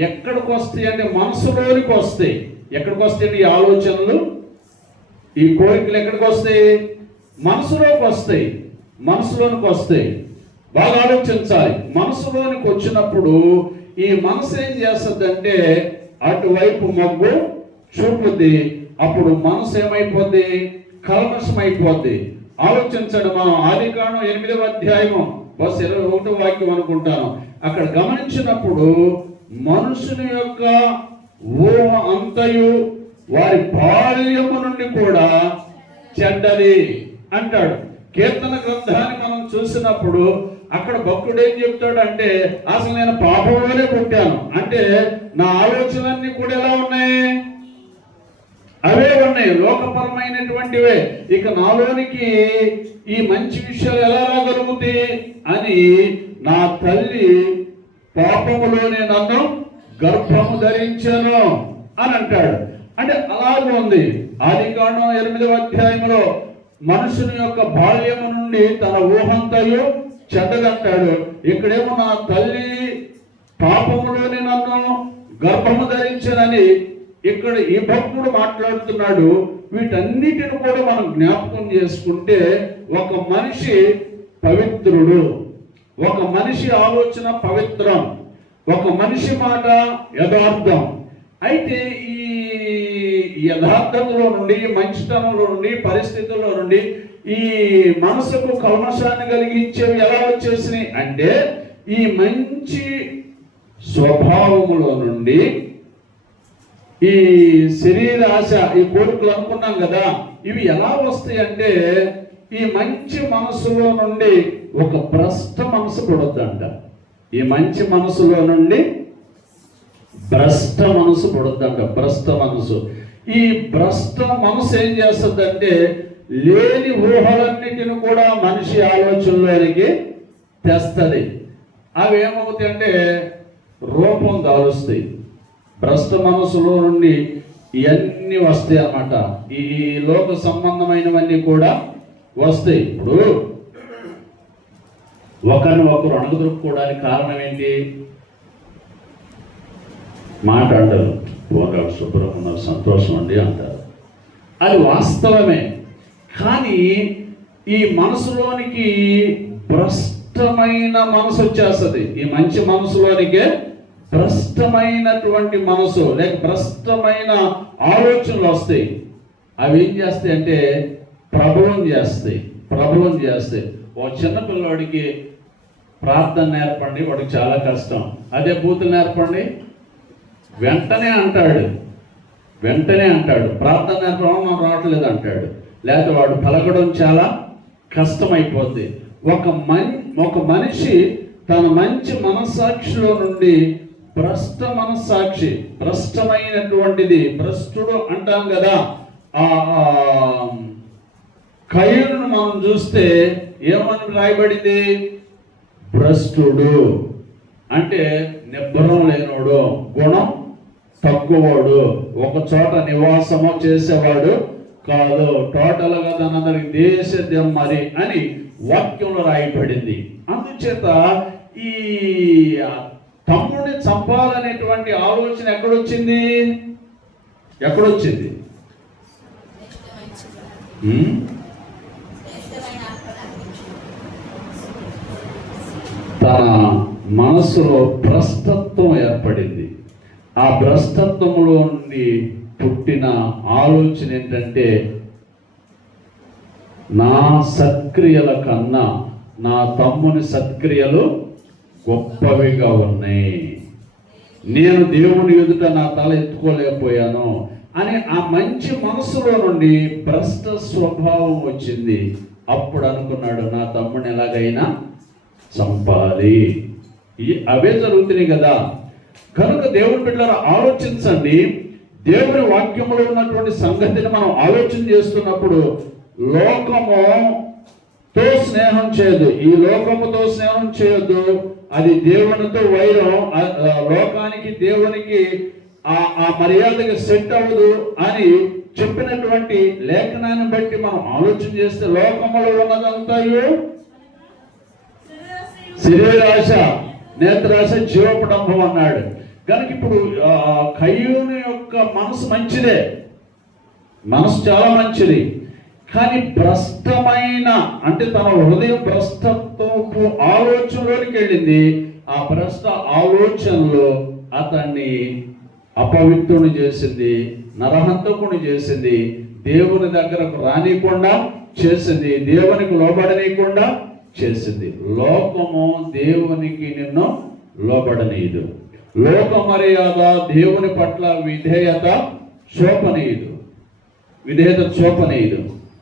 ఎక్కడికి వస్తాయి అంటే మనసులోనికి వస్తాయి. ఎక్కడికి వస్తాయి? ఈ ఆలోచనలు, ఈ కోరికలు ఎక్కడికి వస్తాయి? మనసులోకి వస్తాయి. మనసులోనికి వస్తాయి. బాగా ఆలోచించాలి. మనసులోనికి వచ్చినప్పుడు ఈ మనసు ఏం చేస్తుంది అంటే అటువైపు మొగ్గు చూపుద్ది. అప్పుడు మనసు ఏమైపోద్ది? కల్మషం అయిపోద్ది. ఆలోచించండి. మనం ఆదికాండం 8వ అధ్యాయం 21వ వాక్యం అనుకుంటాను. అక్కడ గమనించినప్పుడు మనుషుని యొక్క ఊహ అంతయు వారి బాల్యము నుండి కూడా చెడ్డది అంటాడు. కీర్తన గ్రంథాన్ని మనం చూసినప్పుడు అక్కడ భక్తుడు ఏం చెప్తాడు అంటే అసలు నేను పాపంలోనే పుట్టాను అంటే నా ఆలోచనలన్నీ కూడా ఎలా ఉన్నాయి? అవే ఉన్నాయి, లోకపరమైనటువంటివే. ఇక నాలోనికి ఈ మంచి విషయాలు ఎలా రాగలుగుతాయి అని నా తల్లి పాపములోనే నన్ను గర్భము ధరించాను అని అంటాడు. అంటే అలాగే ఉంది. ఆదికాండం 8వ అధ్యాయంలో మనుషుని యొక్క బాల్యము నుండి తన ఊహంతయు చెడ్డదంటాడు. ఇక్కడేమో నా తల్లి పాపములోనే నన్ను గర్భము ధరించానని ఇక్కడ ఈ భక్తుడు మాట్లాడుతున్నాడు. వీటన్నిటిని కూడా మనం జ్ఞాపకం చేసుకుంటే ఒక మనిషి పవిత్రుడు, ఒక మనిషి ఆలోచన పవిత్రం, ఒక మనిషి మాట యథార్థం. అయితే ఈ యథార్థతలో నుండి, మంచితనంలో నుండి, పరిస్థితుల్లో నుండి ఈ మనసుకు కల్మషాన్ని కలిగించేవి ఎలా వచ్చేసినాయి అంటే ఈ మంచి స్వభావములో నుండి ఈ శరీరాశ, ఈ కోరికలు అనుకున్నాం కదా, ఇవి ఎలా వస్తాయి అంటే ఈ మంచి మనసులో నుండి ఒక భ్రష్ట మనసు పుడద్దంట. ఈ మంచి మనసులో నుండి భ్రష్ట మనసు పుడద్దంట. భ్రష్ట మనసు. ఈ భ్రష్ట మనసు ఏం చేస్తుందంటే లేని ఊహలన్నిటిని కూడా మనిషి ఆలోచనలోనికి తెస్తుంది. అవి ఏమవుతాయి అంటే రూపం దాలుస్తాయి. భ్రష్ట మనసులో నుండి ఇవన్నీ వస్తాయి అన్నమాట. ఈ లోక సంబంధమైనవన్నీ కూడా వస్తాయి. ఇప్పుడు ఒకరిని ఒకరు అణగదొరుకోవడానికి కారణం ఏంటి? మాట అంటారు, ఒకరు శుభ్రం ఉన్నారు, సంతోషం అండి అంటారు. అది వాస్తవమే. కానీ ఈ మనసులోనికి భ్రష్టమైన మనసు వచ్చేస్తుంది. ఈ మంచి మనసులోనికే భ్రష్టమైనటువంటి మనసు లేక భ్రష్టమైన ఆలోచనలు వస్తాయి. అవి ఏం చేస్తాయి అంటే ప్రభావం చేస్తాయి. ఓ చిన్న పిల్లవాడికి ప్రార్థన నేర్పండి, వాడికి చాలా కష్టం. అదే బూతులు నేర్పండి, వెంటనే అంటాడు. ప్రార్థన నేర్పడం నాకు రావట్లేదు అంటాడు. లేకపోతే వాడు పలకడం చాలా కష్టమైపోద్ది. ఒక మనిషి తన మంచి మనస్సాక్షిలో నుండి భ్రష్ట మనస్సాక్షి, భ్రష్టమైనటువంటిది, భ్రష్టుడు అంటాం కదా. ఆ కయ్యూను మనం చూస్తే ఏమని రాయబడింది? భ్రష్టుడు అంటే నిబ్బరం లేనోడు, గుణం తక్కువడు, ఒక చోట నివాసము చేసేవాడు కాదు, టోటల్గా తనందరికి దేశదెమ్మరి అని వాక్యంలో రాయబడింది. అందుచేత ఈ తమ్ముడిని చంపాలనేటువంటి ఆలోచన ఎక్కడొచ్చింది? తన మనసులో భ్రష్టత్వం ఏర్పడింది. ఆ భ్రష్టత్వంలో నుండి పుట్టిన ఆలోచన ఏంటంటే నా సత్క్రియల కన్నా నా తమ్ముని సత్క్రియలు గొప్పవిగా ఉన్నాయి. నేను దేవుని ఎదుట నా తల ఎత్తుకోలేకపోయాను అని ఆ మంచి మనసులో నుండి భ్రష్ట స్వభావం వచ్చింది. అప్పుడు అనుకున్నాడు, నా తమ్ముడిని ఎలాగైనా చంపాలి. అవే జరుగుతున్నాయి కదా. కనుక దేవుని బిడ్డలారా ఆలోచించండి. దేవుని వాక్యంలో ఉన్నటువంటి సంగతిని మనం ఆలోచన చేస్తున్నప్పుడు లోకముతో స్నేహం చేయదు, ఈ లోకముతో స్నేహం చేయొద్దు, అది దేవునితో వైరం, లోకానికి దేవునికి ఆ మర్యాదకి సెట్ అవ్వదు అని చెప్పినటువంటి లేఖనాన్ని బట్టి మనం ఆలోచన చేస్తే లోకములో ఉన్నదంతా శరీరాశ, నేత్రాశ, జీవపడంబం అన్నాడు. కనుక ఇప్పుడు కయ్యూని యొక్క మనసు మంచిదే, మనసు చాలా మంచిది. కానీ భ్రష్టమైన, అంటే తన హృదయం భ్రష్టత్వపు ఆలోచనలోనికి వెళ్ళింది. ఆ భ్రష్ట ఆలోచనలో అతన్ని అపవిత్రుని చేసింది, నరహంతకుని చేసింది, దేవుని దగ్గరకు రానికుండా చేసింది, దేవునికి లోబడనీయకుండా చేసింది. లోకము దేవునికి నిన్ను లోబడనీయదు. లోక మర్యాద దేవుని పట్ల విధేయత చూపనీయదు.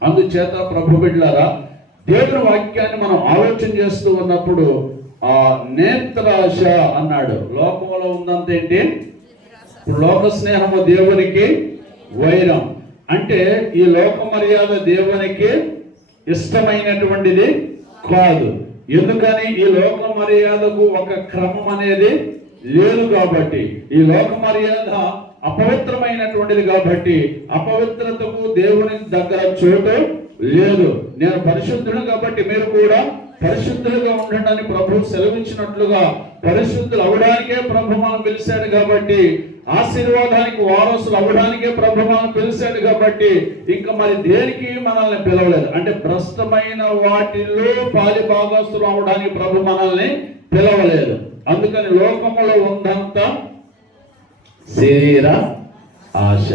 అందుచేత ప్రభు బిడ్డలారా, దేవుని వాక్యాన్ని మనం ఆలోచన చేస్తూ ఉన్నప్పుడు ఆ నేత్రాశ అన్నాడు. లోకంలో ఉందంత ఏంటి? లోక స్నేహము దేవునికి వైరం. అంటే ఈ లోక మర్యాద దేవునికి ఇష్టమైనటువంటిది కాదు. ఎందుకని? ఈ లోక మర్యాదకు ఒక క్రమం అనేది లేదు కాబట్టి, ఈ లోక మర్యాద అపవిత్రమైనటువంటిది కాబట్టి అపవిత్రతకు దేవుని దగ్గర చోటు లేదు. నేను పరిశుద్ధుడు కాబట్టి మీరు కూడా పరిశుద్ధులుగా ఉండండి ప్రభు సెలవిచ్చినట్లుగా పరిశుద్ధులు అవడానికే ప్రభు మనం పిలిచాడు కాబట్టి, ఆశీర్వాదానికి వారసులు అవడానికే ప్రభు మనం పిలిచాడు కాబట్టి, ఇంకా మరి దేనికి మనల్ని పిలవలేదు. అంటే భ్రష్టమైన వాటిలో పాలి భాగస్తులు అవడానికి ప్రభు మనల్ని పిలవలేదు. అందుకని లోకములో ఉందంతా శరీర ఆశ.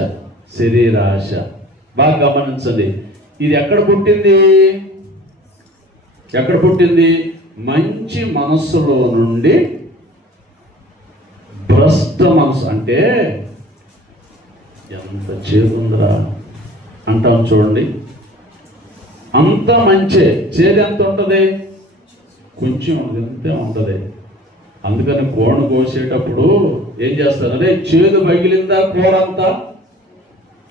బాగా గమనించండి. ఇది ఎక్కడ పుట్టింది? మంచి మనస్సులో నుండి భ్రష్ట మనసు. అంటే ఎంత చేదుందిరా అంటాం చూడండి. అంత మంచే, చేదు ఎంత ఉంటుంది? కొంచెం ఎంతే ఉంటుంది. అందుకని కోడను కోసేటప్పుడు ఏం చేస్తారంటే, చేదు పగిలిందా కూర అంతా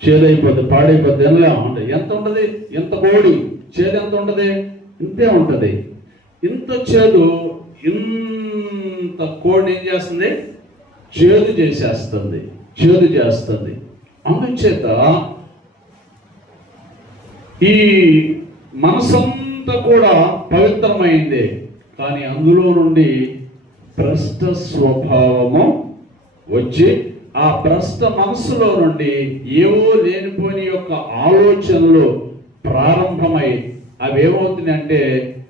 చేదైపోద్ది, పాడైపోద్ది, అంటే ఎంత ఉంటుంది? ఎంత కోడి చేదు ఎంత ఉంటుంది? ఇంతే ఉంటుంది. ఇంత చేదు, ఇంత కోడి ఏం చేస్తుంది? చేదు చేస్తుంది. అందుచేత ఈ మనసంతా కూడా పవిత్రమైందే, కానీ అందులో నుండి భ్రష్ట స్వభావము వచ్చి ఆ భ్రష్ట మనసులో నుండి ఏవో లేనిపోని యొక్క ఆలోచనలు ప్రారంభమై అవి ఏమవుతున్నాయంటే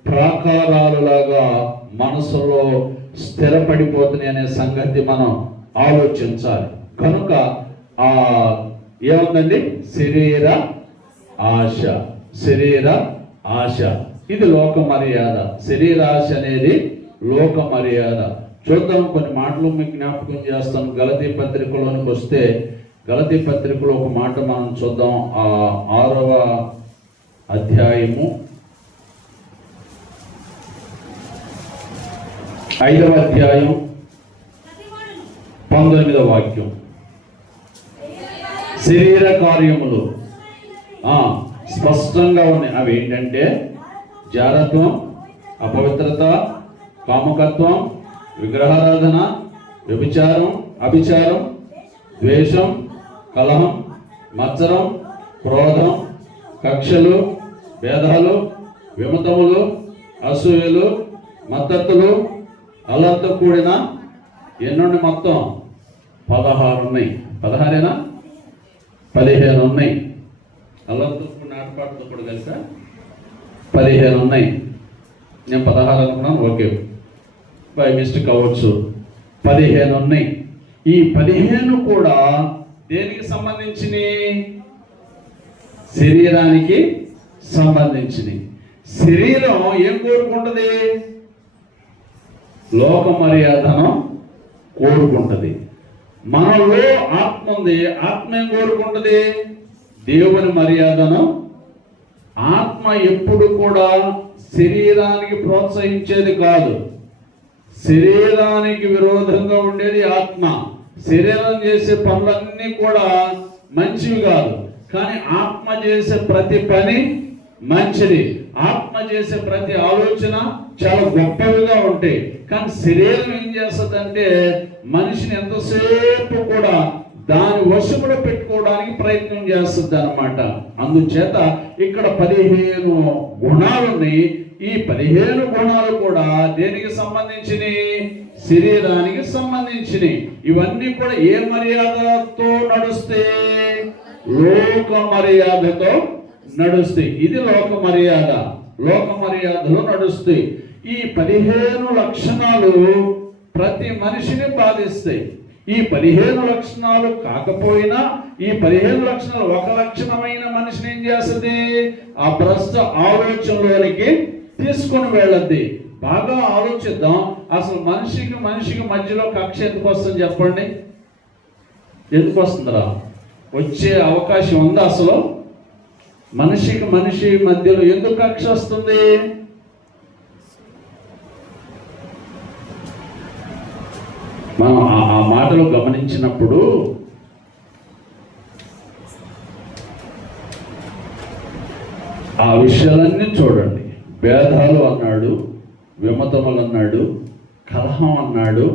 ప్రాకారాలులాగా మనసులో స్థిరపడిపోతున్నాయి అనే సంగతి మనం ఆలోచించాలి. కనుక ఏముందండి? శరీర ఆశ. ఇది లోక మర్యాద. శరీరాశ అనేది లోక మర్యాద. చూద్దాం, కొన్ని మాటలు మీకు జ్ఞాపకం చేస్తాను. గలతీ పత్రికలోనికి వస్తే, గలతీ పత్రికలో ఒక మాట మనం చూద్దాం. 6వ అధ్యాయము 5వ అధ్యాయం 19వ వాక్యం. శరీర కార్యములు స్పష్టంగా ఉన్నాయి. అవి ఏంటంటే జారత్వం, అపవిత్రత, కామకత్వం, విగ్రహారాధన, వ్యభిచారం, అభిచారం, ద్వేషం, కలహం, మత్సరం, క్రోధం, కక్షలు, భేదాలు, విమతములు, అసూయలు, మద్దతులు, అల్లరితో కూడిన ఎన్నుండి మొత్తం 16 ఉన్నాయి. 16ఏనా? 15 ఉన్నాయి. అల్లరితో కూడిన ఆటపాటతో కూడా కలిసా 15 ఉన్నాయి. నేను 16 అనుకున్నాను. ఓకే, బై మిస్టేక్ అవ్వచ్చు. 15 ఉన్నాయి. ఈ 15 కూడా దేనికి సంబంధించినవి? శరీరానికి సంబంధించినవి. శరీరం ఏం కోరుకుంటుంది? లోక మర్యాదను కోరుకుంటుంది. మనలో ఆత్మ ఉంది. ఆత్మ ఏం కోరుకుంటుంది? దేవుని మర్యాదను. ఆత్మ ఎప్పుడు కూడా శరీరానికి ప్రోత్సహించేది కాదు, శరీరానికి విరోధంగా ఉండేది ఆత్మ. శరీరం చేసే పనులన్నీ కూడా మంచివి కాదు, కానీ ఆత్మ చేసే ప్రతి పని మంచిది. ఆత్మ చేసే ప్రతి ఆలోచన చాలా గొప్పవిగా ఉంటాయి. కానీ శరీరం ఏం చేస్తుందంటే మనిషిని ఎంతసేపు కూడా దాని వశములో పెట్టుకోవడానికి ప్రయత్నం చేస్తుంది అన్నమాట. అందుచేత ఇక్కడ 15 గుణాలున్నాయి. ఈ 15 గుణాలు కూడా దేనికి సంబంధించినవి? శరీరానికి సంబంధించినవి. ఇవన్నీ కూడా ఏ మర్యాదతో నడుస్తే? లోక మర్యాదతో నడుస్తాయి. ఇది లోక మర్యాద. లోక మర్యాదలో నడుస్తాయి. ఈ 15 లక్షణాలు ప్రతి మనిషిని బాధిస్తాయి. ఈ 15 లక్షణాలు కాకపోయినా ఈ 15 లక్షణాలు ఒక లక్షణమైన మనిషిని ఏం చేస్తుంది? ఆ భ్రష్ట ఆలోచనలోనికి తీసుకొని వెళ్ళద్ది. బాగా ఆలోచిద్దాం. అసలు మనిషికి మధ్యలో కక్ష ఎందుకు వస్తుంది చెప్పండి? ఎందుకు వస్తుందిరా? వచ్చే అవకాశం ఉందా? అసలు మనిషి మధ్యలో ఎందుకు కక్ష వస్తుంది? మనం ఆ మాటలు గమనించినప్పుడు ఆ విషయాలన్నీ చూడండి. భేదాలు అన్నాడు, విమతములు అన్నాడు, కలహం అన్నాడు,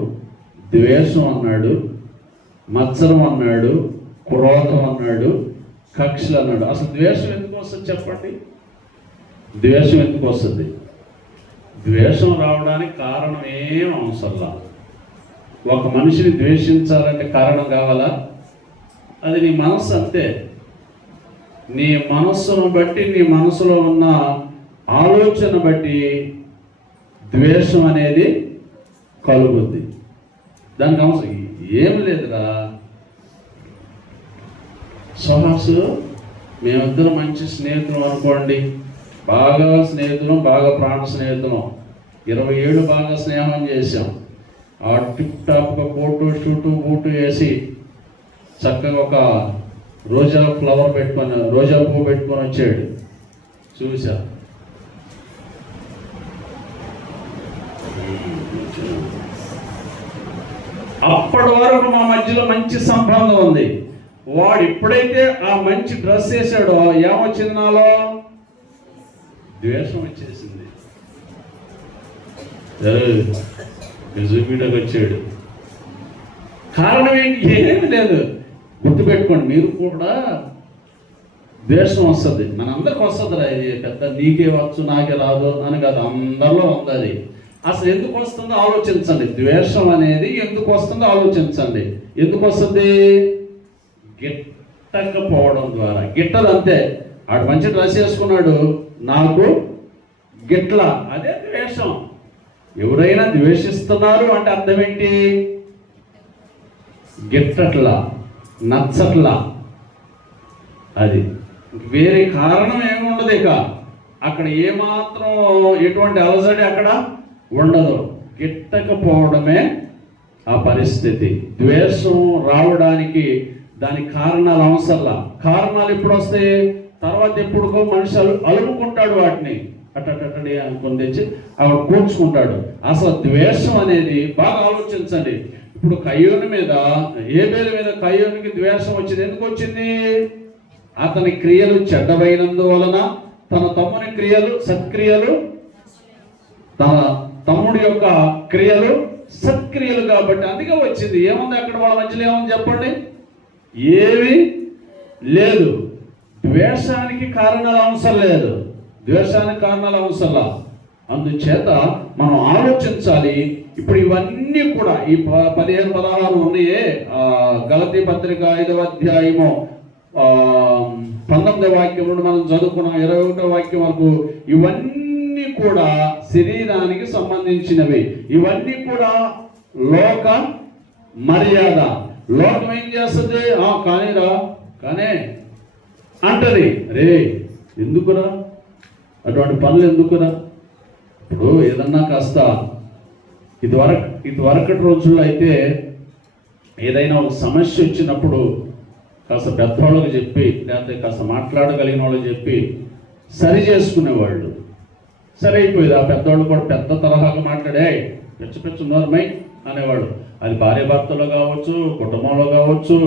ద్వేషం అన్నాడు, మత్సరం అన్నాడు, క్రోధం అన్నాడు, కక్షలు అన్నాడు. అసలు ద్వేషం ఎందుకు వస్తుంది చెప్పండి? ద్వేషం ఎందుకు వస్తుంది? ద్వేషం రావడానికి కారణం ఏం అవసరంలా. ఒక మనిషిని ద్వేషించాలంటే కారణం కావాలా? అది నీ మనస్సు అంతే. నీ మనస్సును బట్టి, నీ మనసులో ఉన్న ఆలోచన బట్టి ద్వేషం అనేది కలుగుద్ది. దానికి అవసరం ఏం లేదురా. సహాసు మేమిద్దరం మంచి స్నేహితులం అనుకోండి, బాగా స్నేహితులం, బాగా ప్రాణ స్నేహితులం. 27 బాగా స్నేహం చేసాం. ఆ టిప్ టాప్గా ఫోటో షూటు బూటు వేసి చక్కగా ఒక రోజా ఫ్లవర్ పెట్టుకొని, రోజా పువ్వు పెట్టుకొని వచ్చాడు. చూసా. అప్పటి వరకు మా మధ్యలో మంచి సంబంధం ఉంది. వాడు ఎప్పుడైతే ఆ మంచి డ్రెస్ వేసాడో ఏమొచ్చింది? నాలో ద్వేషం వచ్చేసింది. చూపిటకు వచ్చాడు. కారణం ఏంటి? ఏమీ లేదు. గుర్తుపెట్టుకోండి, మీరు కూడా ద్వేషం వస్తుంది. మనందరికి వస్తుంది. ఇది పెద్ద నీకే వచ్చు నాకే రాదు అని కాదు, అందరిలో ఉంది అది. అసలు ఎందుకు వస్తుందో ఆలోచించండి. ద్వేషం అనేది ఎందుకు వస్తుందో ఆలోచించండి. ఎందుకు వస్తుంది? గిట్టకపోవడం ద్వారా. గిట్టదు అంతే. ఆడు మంచి డ్రెస్ వేసుకున్నాడు, నాకు గిట్ల, అదే ద్వేషం. ఎవరైనా ద్వేషిస్తున్నారు అంటే అర్థం ఏంటి? గిట్టట్లా, నచ్చట్లా. అది వేరే కారణం ఏముండదు. ఇక అక్కడ ఏమాత్రం ఎటువంటి అలజడి అక్కడ ఉండదు. గిట్టకపోవడమే ఆ పరిస్థితి. ద్వేషం రావడానికి దానికి కారణాలు అవసరంలా. కారణాలు ఎప్పుడు వస్తాయి? తర్వాత ఎప్పుడుకో మనిషి అలుముకుంటాడు వాటిని, అట్టడి అనుకుని తెచ్చి అవి కూర్చుకుంటాడు. అసలు ద్వేషం అనేది బాగా ఆలోచించండి. ఇప్పుడు కయ్యోను మీద, హేబేలు మీద కయ్యోనుకి ద్వేషం వచ్చింది. ఎందుకు వచ్చింది? అతని క్రియలు చెడ్డమైనందువలన, తన తమ్ముని క్రియలు సత్క్రియలు, తన తమ్ముడి యొక్క క్రియలు సత్క్రియలు కాబట్టి అందుకే వచ్చింది. ఏముంది అక్కడ వాళ్ళ మధ్యలో? ఏముంది చెప్పండి? ఏమీ లేదు. ద్వేషానికి కారణాలు అవసరం లేదు. ద్వేషానికి కారణాలు అవసరంలా. అందుచేత మనం ఆలోచించాలి. ఇప్పుడు ఇవన్నీ కూడా ఈ 15, 16 ఉన్నాయే. గలతీ పత్రిక 5వ అధ్యాయము 19వ వాక్యం నుండి మనం చదువుకున్నాం 21వ వాక్యం వరకు. ఇవన్నీ కూడా శరీరానికి సంబంధించినవి. ఇవన్నీ కూడా లోక మర్యాద. లోకం ఏం చేస్తుంది? కానీరా కానీ అంటది. రే ఎందుకురా అటువంటి పనులు ఎందుకురా? ఇప్పుడు ఏదన్నా కాస్త ఇదివరకటి రోజుల్లో అయితే ఏదైనా ఒక సమస్య వచ్చినప్పుడు కాస్త పెద్దవాళ్ళకి చెప్పి లేకపోతే కాస్త మాట్లాడగలిగిన వాళ్ళకి చెప్పి సరి చేసుకునేవాళ్ళు. సరే అయిపోయేది. ఆ పెద్దవాళ్ళు కూడా పెద్ద తరహాగా మాట్లాడే పిచ్చ పిచ్చ నోర్మై అనేవాళ్ళు. అది భార్యాభర్తలో కావచ్చు, కుటుంబంలో కావచ్చు,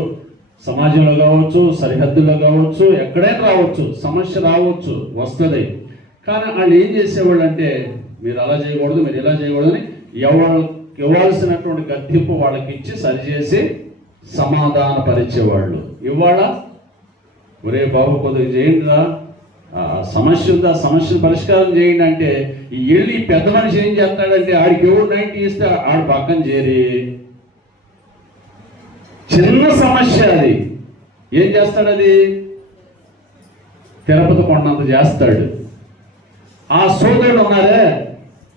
సమాజంలో కావచ్చు, సరిహద్దులో కావచ్చు, ఎక్కడైనా రావచ్చు, సమస్య రావచ్చు, వస్తుంది. కానీ వాళ్ళు ఏం చేసేవాళ్ళు అంటే మీరు అలా చేయకూడదు, మీరు ఇలా చేయకూడదని ఇవ్వాల్సినటువంటి గద్దెంపు వాళ్ళకి ఇచ్చి సరిచేసి సమాధానపరిచేవాళ్ళు. ఇవాళ ఒరే బాబు కొద్దిగా చేయండిరా, సమస్య ఉందా, సమస్యను పరిష్కారం చేయండి అంటే ఈ పెద్ద మనిషి ఏం చేస్తాడంటే ఆడికి ఎవరు 90 ఇస్తే ఆడు పక్కన చేరి చిన్న సమస్య అది ఏం చేస్తాడు, అది తిరుపతి కొండంత చేస్తాడు. ఆ సోదరుడు ఉన్నారే,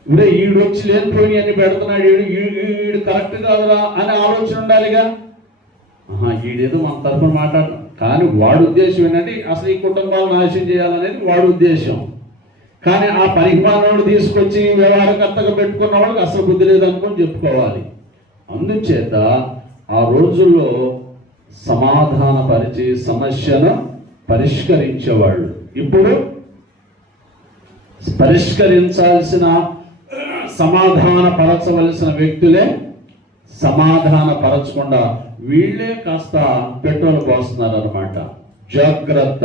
ఇదే ఈడు వచ్చి లేనిపోయి అని పెడుతున్నాడు, ఈడు కరెక్ట్ కాదురా అనే ఆలోచన ఉండాలిగా. ఈడేదో మన తరఫున మాట్లాడతాం, కానీ వాడి ఉద్దేశం ఏంటంటే అసలు ఈ కుటుంబాలను నాశనం చేయాలనేది వాడి ఉద్దేశం. కానీ ఆ పరిమాణాలు తీసుకొచ్చి వ్యవహారకర్తగా పెట్టుకున్న వాళ్ళకి అసలు బుద్ధి లేదనుకొని చెప్పుకోవాలి. అందుచేత ఆ రోజుల్లో సమాధానపరిచి సమస్యను పరిష్కరించేవాళ్ళు. ఇప్పుడు పరిష్కరించాల్సిన సమాధానపరచవలసిన వ్యక్తులే సమాధానపరచకుండా వీళ్ళే కాస్త పెట్రోల్ పోస్తున్నారు అన్నమాట. జాగ్రత్త,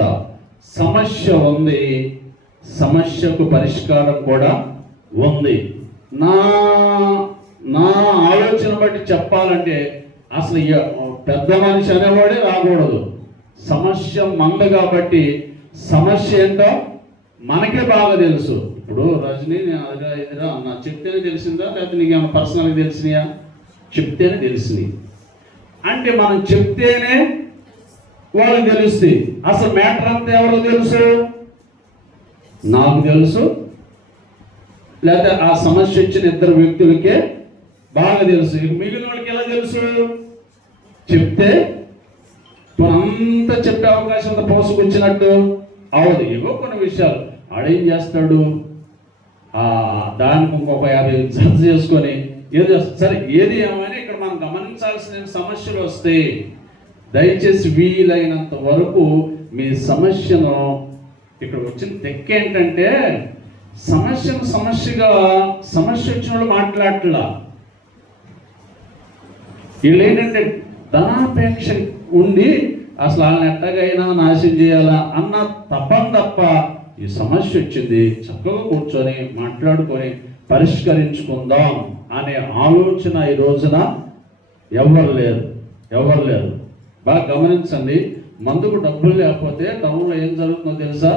సమస్య ఉంది, సమస్యకు పరిష్కారం కూడా ఉంది. నా ఆలోచన బట్టి చెప్పాలంటే అసలు పెద్ద మనిషి అనేవాడే రాకూడదు. సమస్య మంద కాబట్టి సమస్య ఏంటో మనకే బాగా తెలుసు. ఇప్పుడు రజనీ నేను అదిగా ఎదురా అన్నా, చెప్తేనే తెలిసిందా లేకపోతే నీకేమైనా పర్సనల్గా తెలిసినాయా? చెప్తేనే తెలిసినాయి. అంటే మనం చెప్తేనే వాళ్ళకి తెలుస్తుంది. అసలు మ్యాటర్ అంతా ఎవరో తెలుసు, నాకు తెలుసు, లేకపోతే ఆ సమస్య వచ్చిన ఇద్దరు వ్యక్తులకే బాగా తెలుసు. మిగిలిన వాళ్ళకి ఎలా తెలుసు? చెప్తే అంతా చెప్పే అవకాశం అంతా పోసుకొచ్చినట్టు అవదు. ఏవో కొన్ని విషయాలు ఆడేం చేస్తాడు, దానికి ఇంకొక 50 జడ్జ్ చేసుకొని ఏదో సరే. ఏది ఏమైనా ఇక్కడ మనం గమనించాల్సిన సమస్యలు వస్తే దయచేసి వీలైనంత వరకు మీ సమస్యను ఇక్కడ వచ్చిన తెక్క ఏంటంటే సమస్యను సమస్య వచ్చిన వాళ్ళు మాట్లాడట్లా. వీళ్ళు ఏంటంటే ధనాపేక్ష ఉండి అసలు వాళ్ళని ఎట్టగైనా నాశనం చేయాలా అన్న తప్ప ఈ సమస్య వచ్చింది చక్కగా కూర్చొని మాట్లాడుకొని పరిష్కరించుకుందాం అనే ఆలోచన ఈ రోజున ఎవరు లేరు. బాగా గమనించండి. మందుకు డబ్బులు లేకపోతే టౌన్లో ఏం జరుగుతుందో తెలుసా?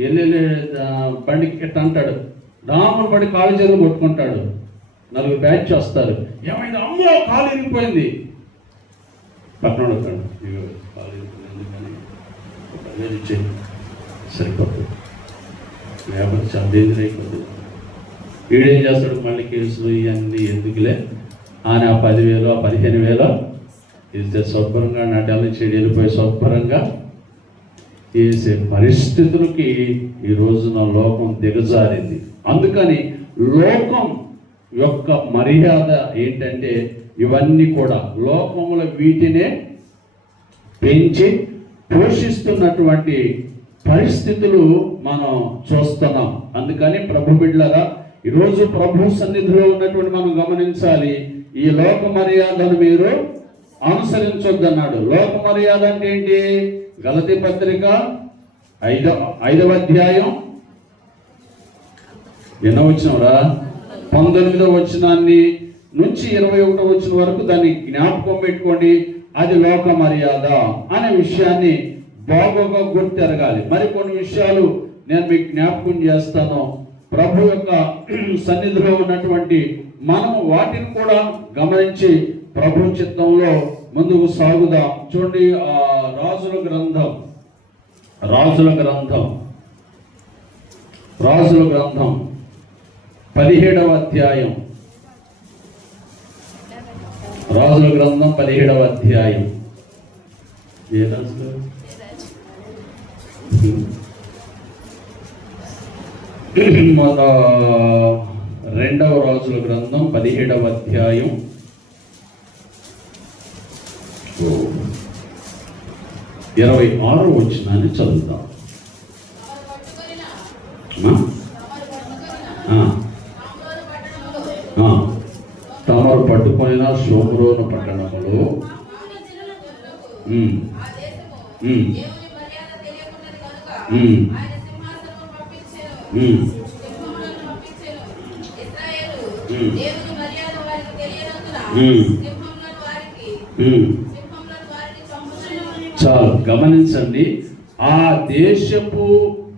వెళ్ళి బండికి కిట్ట అంటాడు, డాములు పడి కాలు చేతులు కొట్టుకుంటాడు. 4 బ్యాచ్ వస్తారు, ఏమైంది, అమ్మో కాలు ఇరిగిపోయింది, పక్కన కాలు ఇరిగిపోయింది కానీ సరిపోతుంది, లేకపోతే చందేంద్ర అయిపోతుంది. వీడేం చేస్తాడు, మళ్ళీ కేసులు ఇవన్నీ ఎందుకులే అని ఆ 10,000 ఆ 15,000 ఇస్తే శుభ్రంగా నటాలు చెడు వెళ్ళిపోయి శుభ్రంగా చేసే పరిస్థితులకి ఈ రోజున లోకం దిగజారింది. అందుకని లోకం యొక్క మర్యాద ఏంటంటే ఇవన్నీ కూడా లోకముల వీటినే పెంచి పోషిస్తున్నటువంటి పరిస్థితులు మనం చూస్తున్నాం. అందుకని ప్రభు బిడ్డలారా, ఈరోజు ప్రభు సన్నిధిలో ఉన్నటువంటి మనం గమనించాలి. ఈ లోక మర్యాదను మీరు అనుసరించొద్దన్నాడు. లోక మర్యాద అంటే ఏంటి? గలతీ పత్రిక 5వ అధ్యాయం 8వ వచనంరా 19వ వచనాన్ని నుంచి 21వ వచనం వరకు దాన్ని జ్ఞాపకం పెట్టుకోండి. అది లోక మర్యాద అనే విషయాన్ని బాగోగా గుర్తెరగాలి. మరికొన్ని విషయాలు నేను మీకు జ్ఞాపకం చేస్తాను. ప్రభు యొక్క సన్నిధిలో ఉన్నటువంటి మనం వాటిని కూడా గమనించి ప్రభు చిత్తంలో ముందుకు సాగుదాం. చూడండి, రాజుల గ్రంథం 17వ అధ్యాయం. రాజుల గ్రంథం 17వ అధ్యాయం. ఏ రాజు? మన 2వ రాజుల గ్రంథం 17వ అధ్యాయం 26వ వచనాన్ని చదువుతాం. తమరు పట్టుకొనిన షోమ్రోను పట్టణములో చాలు గమనించండి. ఆ దేశపు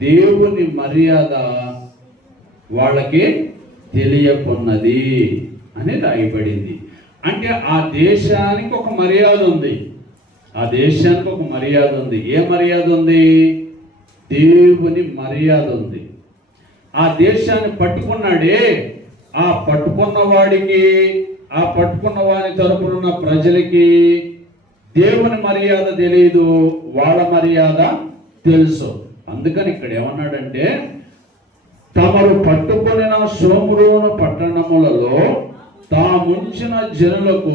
దేవుని మర్యాద వాళ్ళకి తెలియకున్నది అని రాయబడింది. అంటే ఆ దేశానికి ఒక మర్యాద ఉంది. ఆ దేశానికి ఒక మర్యాద ఉంది. ఏ మర్యాద ఉంది? దేవుని మర్యాద ఉంది. ఆ దేశాన్ని పట్టుకున్నాడే, ఆ పట్టుకున్న వాడికి, ఆ పట్టుకున్న వారి తరపున ప్రజలకి దేవుని మర్యాద తెలియదు, వాళ్ళ మర్యాద తెలుసు. అందుకని ఇక్కడ ఏమన్నాడంటే, తమరు పట్టుకొనిన షోమ్రోను పట్టణములలో తాముంచిన జనులకు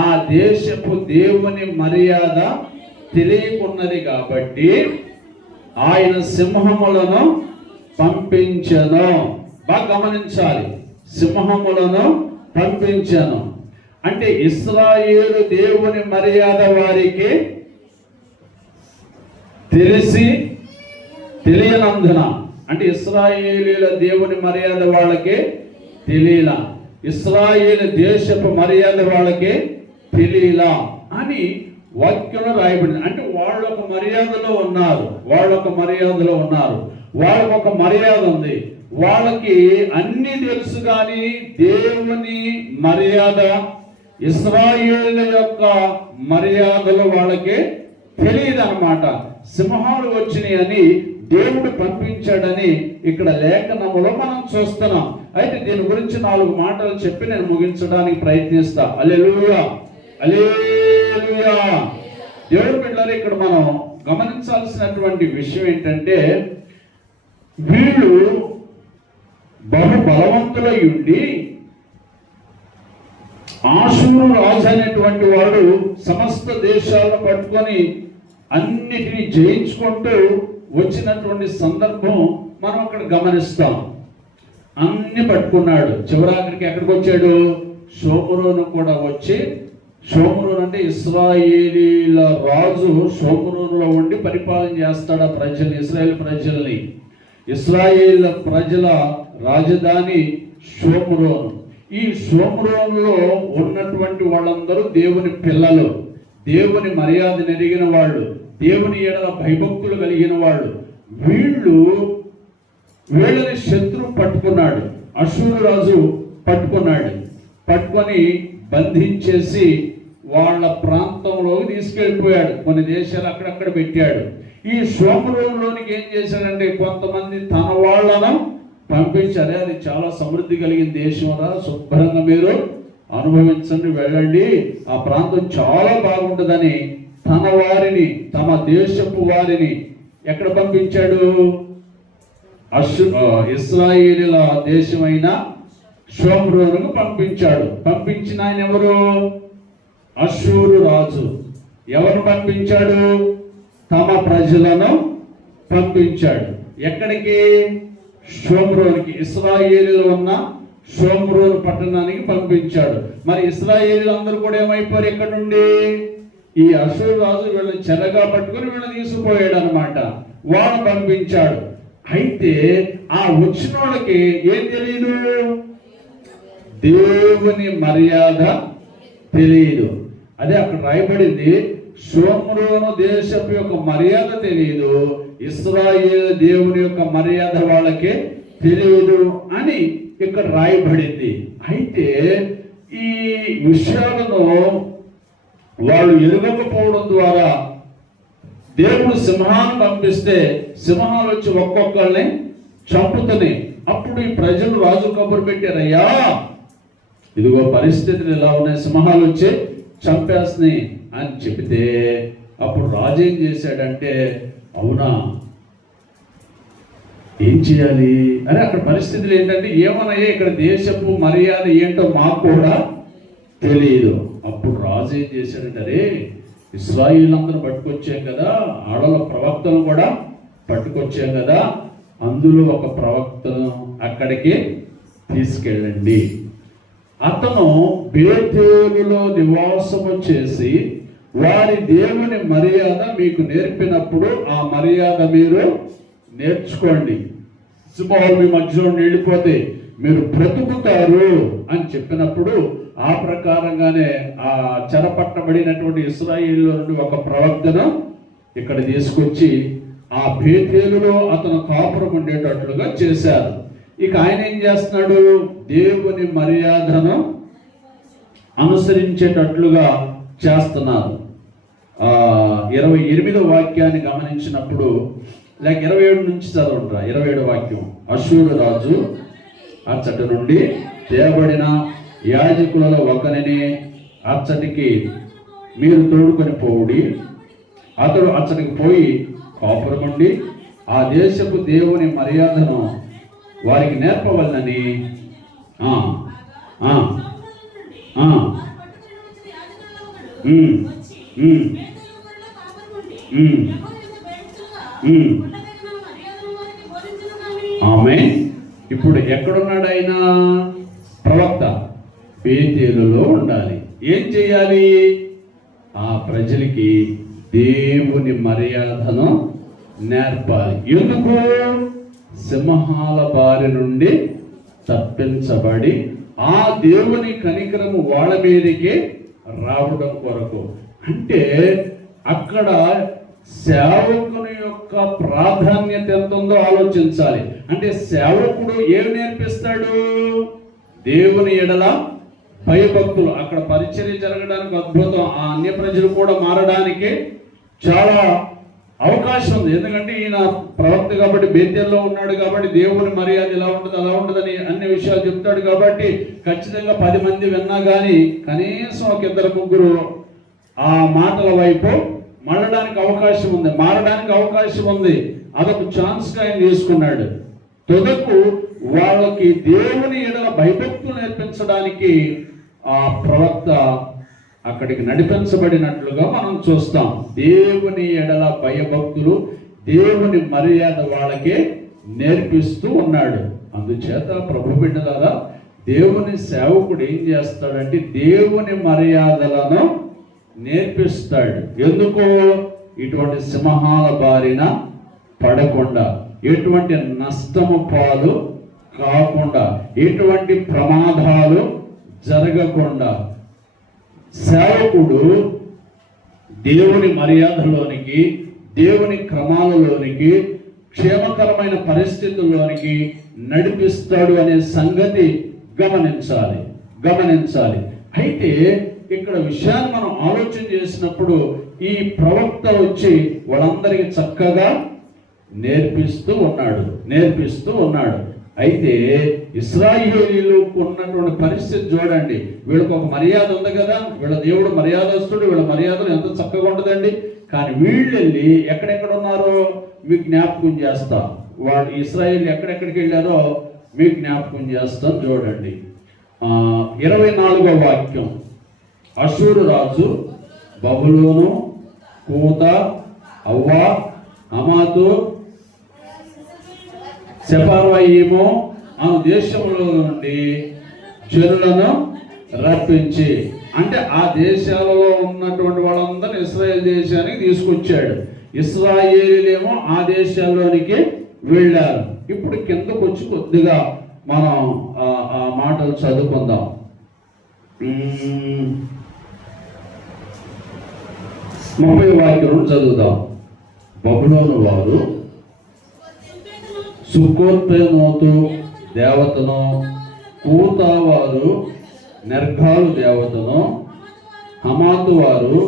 ఆ దేశపు దేవుని మర్యాద తెలియకున్నది కాబట్టి ఆయన సింహములను పంపించెను. బాగా గమనించాలి, సింహములను పంపించెను అంటే ఇశ్రాయేలు దేవుని మర్యాద వారికి తెలియనందున, అంటే ఇశ్రాయేలీల దేవుని మర్యాద వాళ్ళకి తెలియలా, ఇశ్రాయేలు దేశపు మర్యాద వాళ్ళకి తెలియలా అని వాక్యంలో రాయబడింది. అంటే వాళ్ళొక మర్యాదలో ఉన్నారు, వాళ్ళొక మర్యాదలో ఉన్నారు, వాళ్ళకొక మర్యాద ఉంది, వాళ్ళకి అన్ని తెలుసు. కానీ దేవుని మర్యాద, ఇశ్రాయేలు యొక్క మర్యాదలు వాళ్ళకి తెలియదు అన్నమాట. సింహాలు వచ్చినాయి అని దేవుడు పంపించాడని ఇక్కడ లేఖనములో మనం చూస్తున్నాం. అయితే దీని గురించి 4 మాటలు చెప్పి నేను ముగించడానికి ప్రయత్నిస్తా. హల్లెలూయా, హల్లెలూయా. దేవుడి బిడ్డలారా, ఇక్కడ మనం గమనించాల్సినటువంటి విషయం ఏంటంటే, వీళ్ళు బహు బలవంతులై ఉండి ఆషూరు రాజు అనేటువంటి వాడు సమస్త దేశాలను పట్టుకొని అన్నిటినీ జయించుకుంటూ వచ్చినటువంటి సందర్భం మనం అక్కడ గమనిస్తాం. అన్ని పట్టుకున్నాడు. చివరాఖరికి ఎక్కడికి వచ్చాడు? షోమ్రోను కూడా వచ్చి, షోమ్రోను అంటే ఇశ్రాయేలీల రాజు షోమ్రోనులో ఉండి పరిపాలన చేస్తాడు ఆ ప్రజల్ని, ఇశ్రాయేల్ ప్రజల్ని. ఇశ్రాయేల్ ప్రజల రాజధాని షోమ్రోను. ఈ షోమ్రోనులో ఉన్నటువంటి వాళ్ళందరూ దేవుని పిల్లలు, దేవుని మర్యాద ఎరిగిన వాళ్ళు, దేవుని ఎడల భయభక్తులు కలిగిన వాళ్ళు. వీళ్ళని శత్రువు పట్టుకున్నాడు, అషూరు రాజు పట్టుకున్నాడు. పట్టుకొని బంధించేసి వాళ్ళ ప్రాంతంలోకి తీసుకెళ్ళిపోయాడు. కొన్ని దేశాలు అక్కడక్కడ పెట్టాడు. ఈ షోమ్రోనులోనికి ఏం చేశాడంటే, కొంతమంది తన వాళ్ళను పంపించారు. అది చాలా సమృద్ధి కలిగిన దేశం రా, శుభ్రంగా మీరు అనుభవించండి, వెళ్ళండి, ఆ ప్రాంతం చాలా బాగుంటుందని తన వారిని, తమ దేశపు వారిని ఎక్కడ పంపించాడు? ఇశ్రాయేలీల దేశమైన షోమ్రోనుకు పంపించాడు. పంపించిన ఆయన ఎవరు? అషూరు రాజు. ఎవరు పంపించాడు? తమ ప్రజలను పంపించాడు. ఎక్కడికి? షోమ్రోనుకి. ఇశ్రాయేలీలో ఉన్న షోమ్రోను పట్టణానికి పంపించాడు. మరి ఇశ్రాయేలీలందరూ కూడా ఏమైపోయారు? ఎక్కడ నుండి? ఈ అషూరు రాజు వీళ్ళని చెరగా పట్టుకుని వీళ్ళని తీసుకుపోయాడు అనమాట. వాడు పంపించాడు. అయితే ఆ వచ్చిన వాళ్ళకి ఏం తెలియదు? దేవుని మర్యాద తెలియదు. అదే అక్కడ రాయబడింది, షోమ్రోను దేశపు యొక్క మర్యాద తెలియదు, ఇశ్రాయేలు దేవుని యొక్క మర్యాద వాళ్ళకి తెలియదు అని ఇక్కడ రాయబడింది. అయితే ఈ విషయాలను వాళ్ళు ఎరగకపోవడం ద్వారా దేవుడు సింహాన్ని పంపిస్తే సింహాలు వచ్చి ఒక్కొక్కరిని చంపుతున్నాయి. అప్పుడు ఈ ప్రజలు రాజు కబురు పెట్టారయ్యా, ఇదిగో పరిస్థితులు ఇలా ఉన్నాయి, సింహాలు వచ్చి చంపేస్తున్నాయి అని చెబితే అప్పుడు రాజు ఏం చేశాడంటే, అవునా ఏం చేయాలి అని అక్కడ పరిస్థితులు ఏంటంటే, ఏమన్నాయో ఇక్కడ దేశపు మర్యాద ఏంటో మాకు కూడా తెలియదు. అప్పుడు రాజు ఏం చేశాడంటే, అరే ఇశ్రాయేలందరూ పట్టుకొచ్చాం కదా, ఆడల ప్రవక్తను కూడా పట్టుకొచ్చాం కదా, అందులో ఒక ప్రవక్తను అక్కడికి తీసుకెళ్ళండి. అతను బేతేలులో నివాసము చేసి వారి దేవుని మర్యాద మీకు నేర్పినప్పుడు ఆ మర్యాద మీరు నేర్చుకోండి. సింహాలు మీ మధ్యలో వెళ్ళిపోతే మీరు బ్రతుకుతారు అని చెప్పినప్పుడు ఆ ప్రకారంగానే ఆ చెరపట్టబడినటువంటి ఇశ్రాయేలు నుండి ఒక ప్రవక్తను ఇక్కడ తీసుకొచ్చి ఆ బేతేలులో అతను కాపురం ఉండేటట్లుగా చేశారు. ఇక ఆయన ఏం చేస్తున్నాడు? దేవుని మర్యాదను అనుసరించేటట్లుగా చేస్తున్నారు. 28వ వాక్యాన్ని గమనించినప్పుడు, లేక 27 నుంచి చదవండి. 27వ వాక్యం. అష్షూరు రాజు అచ్చటి నుండి తేబడిన యాజకులలో ఒకరిని అచ్చటికి మీరు తోడుకొని పోవుడి. అతడు అచ్చటికి పోయి కాపురముండి ఆ దేశపు దేవుని మర్యాదను వారికి నేర్పవలనని ఆమె ఇప్పుడు ఎక్కడున్నాడు ఆయన? ప్రవక్త బేతేలులో ఉండాలి. ఏం చేయాలి? ఆ ప్రజలకి దేవుని మర్యాదను నేర్పాలి. ఎందుకు? సింహాల బారి నుండి తప్పించబడి ఆ దేవుని కనికరము వాళ్ళ మీదకి రావడం కొరకు. అంటే అక్కడ సేవకుని యొక్క ప్రాధాన్యత ఎంత ఉందో ఆలోచించాలి. అంటే సేవకుడు ఏమి నేర్పిస్తాడు? దేవుని ఎడల భయభక్తులు. అక్కడ పరిచర్య జరగడానికి అద్భుతం. ఆ అన్య ప్రజలు కూడా మారడానికి చాలా అవకాశం ఉంది. ఎందుకంటే ఈయన ప్రవక్త కాబట్టి, బేతేల్లో ఉన్నాడు కాబట్టి, దేవుని మర్యాద ఇలా ఉంటుంది అలా ఉంటుందని అన్ని విషయాలు చెప్తాడు కాబట్టి ఖచ్చితంగా 10 మంది విన్నా కానీ కనీసం ఒక 2-3 ఆ మాటల వైపు మళ్ళడానికి అవకాశం ఉంది, మారడానికి అవకాశం ఉంది. అదొక ఛాన్స్గా ఆయన తీసుకున్నాడు. తొదకు వాళ్ళకి దేవుని ఎడల భయభక్తులు నేర్పించడానికి ఆ ప్రవక్త అక్కడికి నడిపించబడినట్లుగా మనం చూస్తాం. దేవుని ఎడల భయభక్తులు, దేవుని మర్యాద వాళ్ళకి నేర్పిస్తూ ఉన్నాడు. అందుచేత ప్రభు బిడ్డలారా, దేవుని సేవకుడు ఏం చేస్తాడంటే దేవుని మర్యాదలను నేర్పిస్తాడు. ఎందుకు? ఇటువంటి సింహాల బారిన పడకుండా, ఎటువంటి నష్టము పాలు కాకుండా, ఎటువంటి ప్రమాదాలు జరగకుండా సేవకుడు దేవుని మర్యాదలోనికి, దేవుని క్రమాలలోనికి, క్షేమకరమైన పరిస్థితుల్లోనికి నడిపిస్తాడు అనే సంగతి గమనించాలి. అయితే ఇక్కడ విషయాన్ని మనం ఆలోచన చేసినప్పుడు ఈ ప్రవక్త వచ్చి వాళ్ళందరికీ చక్కగా నేర్పిస్తూ ఉన్నాడు. అయితే ఇశ్రాయేలీయులకు ఉన్నటువంటి పరిస్థితి చూడండి. వీళ్ళకి ఒక మర్యాద ఉంది కదా, వీళ్ళ దేవుడు మర్యాదస్తుడు, వీళ్ళ మర్యాదలు ఎంత చక్కగా ఉంటుందండి. కానీ వీళ్ళు వెళ్ళి ఎక్కడెక్కడ ఉన్నారో మీకు జ్ఞాపకం చేస్తా. వాళ్ళు ఇశ్రాయేలు ఎక్కడెక్కడికి వెళ్ళారో మీకు జ్ఞాపకం చేస్తాం. చూడండి 24వ వాక్యం. అష్షూరు రాజు బబులోను, కూత, అవ్వా, హమాతు, సెపర్వయీము ఆ దేశంలో నుండి జనులను రప్పించి, అంటే ఆ దేశాలలో ఉన్నటువంటి వాళ్ళందరినీ ఇశ్రాయేల్ దేశానికి తీసుకొచ్చాడు. ఇశ్రాయేలీలేమో ఆ దేశాల్లోనికి వెళ్ళారు. ఇప్పుడు కిందకు వచ్చి కొద్దిగా మనం ఆ మాటలు చదువుకుందాం. 30వ వాక్యం చదువుదాం. బబులోను వారు సుక్కోత్పేమోతు దేవతను, కూత వారు నెర్గాలు దేవతను, హమాతు వారు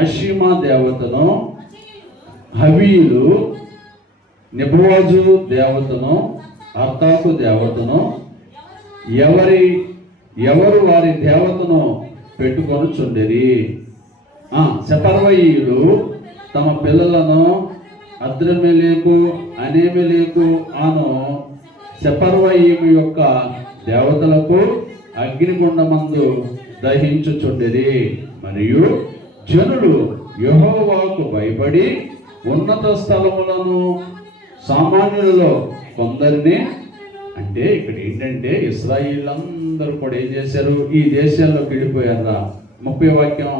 అషిమా దేవతను, హవీలు నిబోజు దేవతను, అర్తాకు దేవతను, ఎవరు వారి దేవతను పెట్టుకొని చుండిరి. సెపర్వయీయులు తమ పిల్లలను అద్రమెలేకు, అనేమెలేకు అను సెపర్వయీము యొక్క దేవతలకు అగ్నిగుండమందు దహించుచుండిరి. మరియు జనులు యెహోవాకు భయపడి ఉన్నత స్థలములను సామాన్యులలో కొందరిని, అంటే ఇక్కడ ఏంటంటే ఇశ్రాయేలీయులందరూ కూడా ఏం చేశారు, ఈ దేశాల్లోకి వెళ్ళిపోయారా. 30 వాక్యం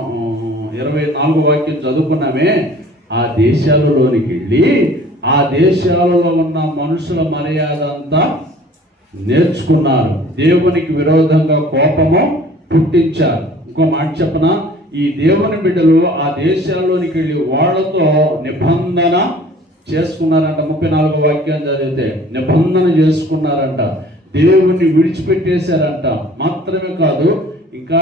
24 వాక్యం చదువుకున్నామే. ఆ దేశాలలోనికి వెళ్ళి ఆ దేశాలలో ఉన్న మనుషుల మర్యాద అంతా నేర్చుకున్నారు. దేవునికి విరోధంగా కోపము పుట్టించారు. ఇంకో మాట చెప్పనా, ఈ దేవుని బిడ్డలు ఆ దేశాల్లోనికి వెళ్ళి వాళ్ళతో నిబంధన చేసుకున్నారంట. 34 వాక్యం చదివితే నిబంధన చేసుకున్నారంట, దేవుణ్ణి విడిచిపెట్టేశారంట. మాత్రమే కాదు, ఇంకా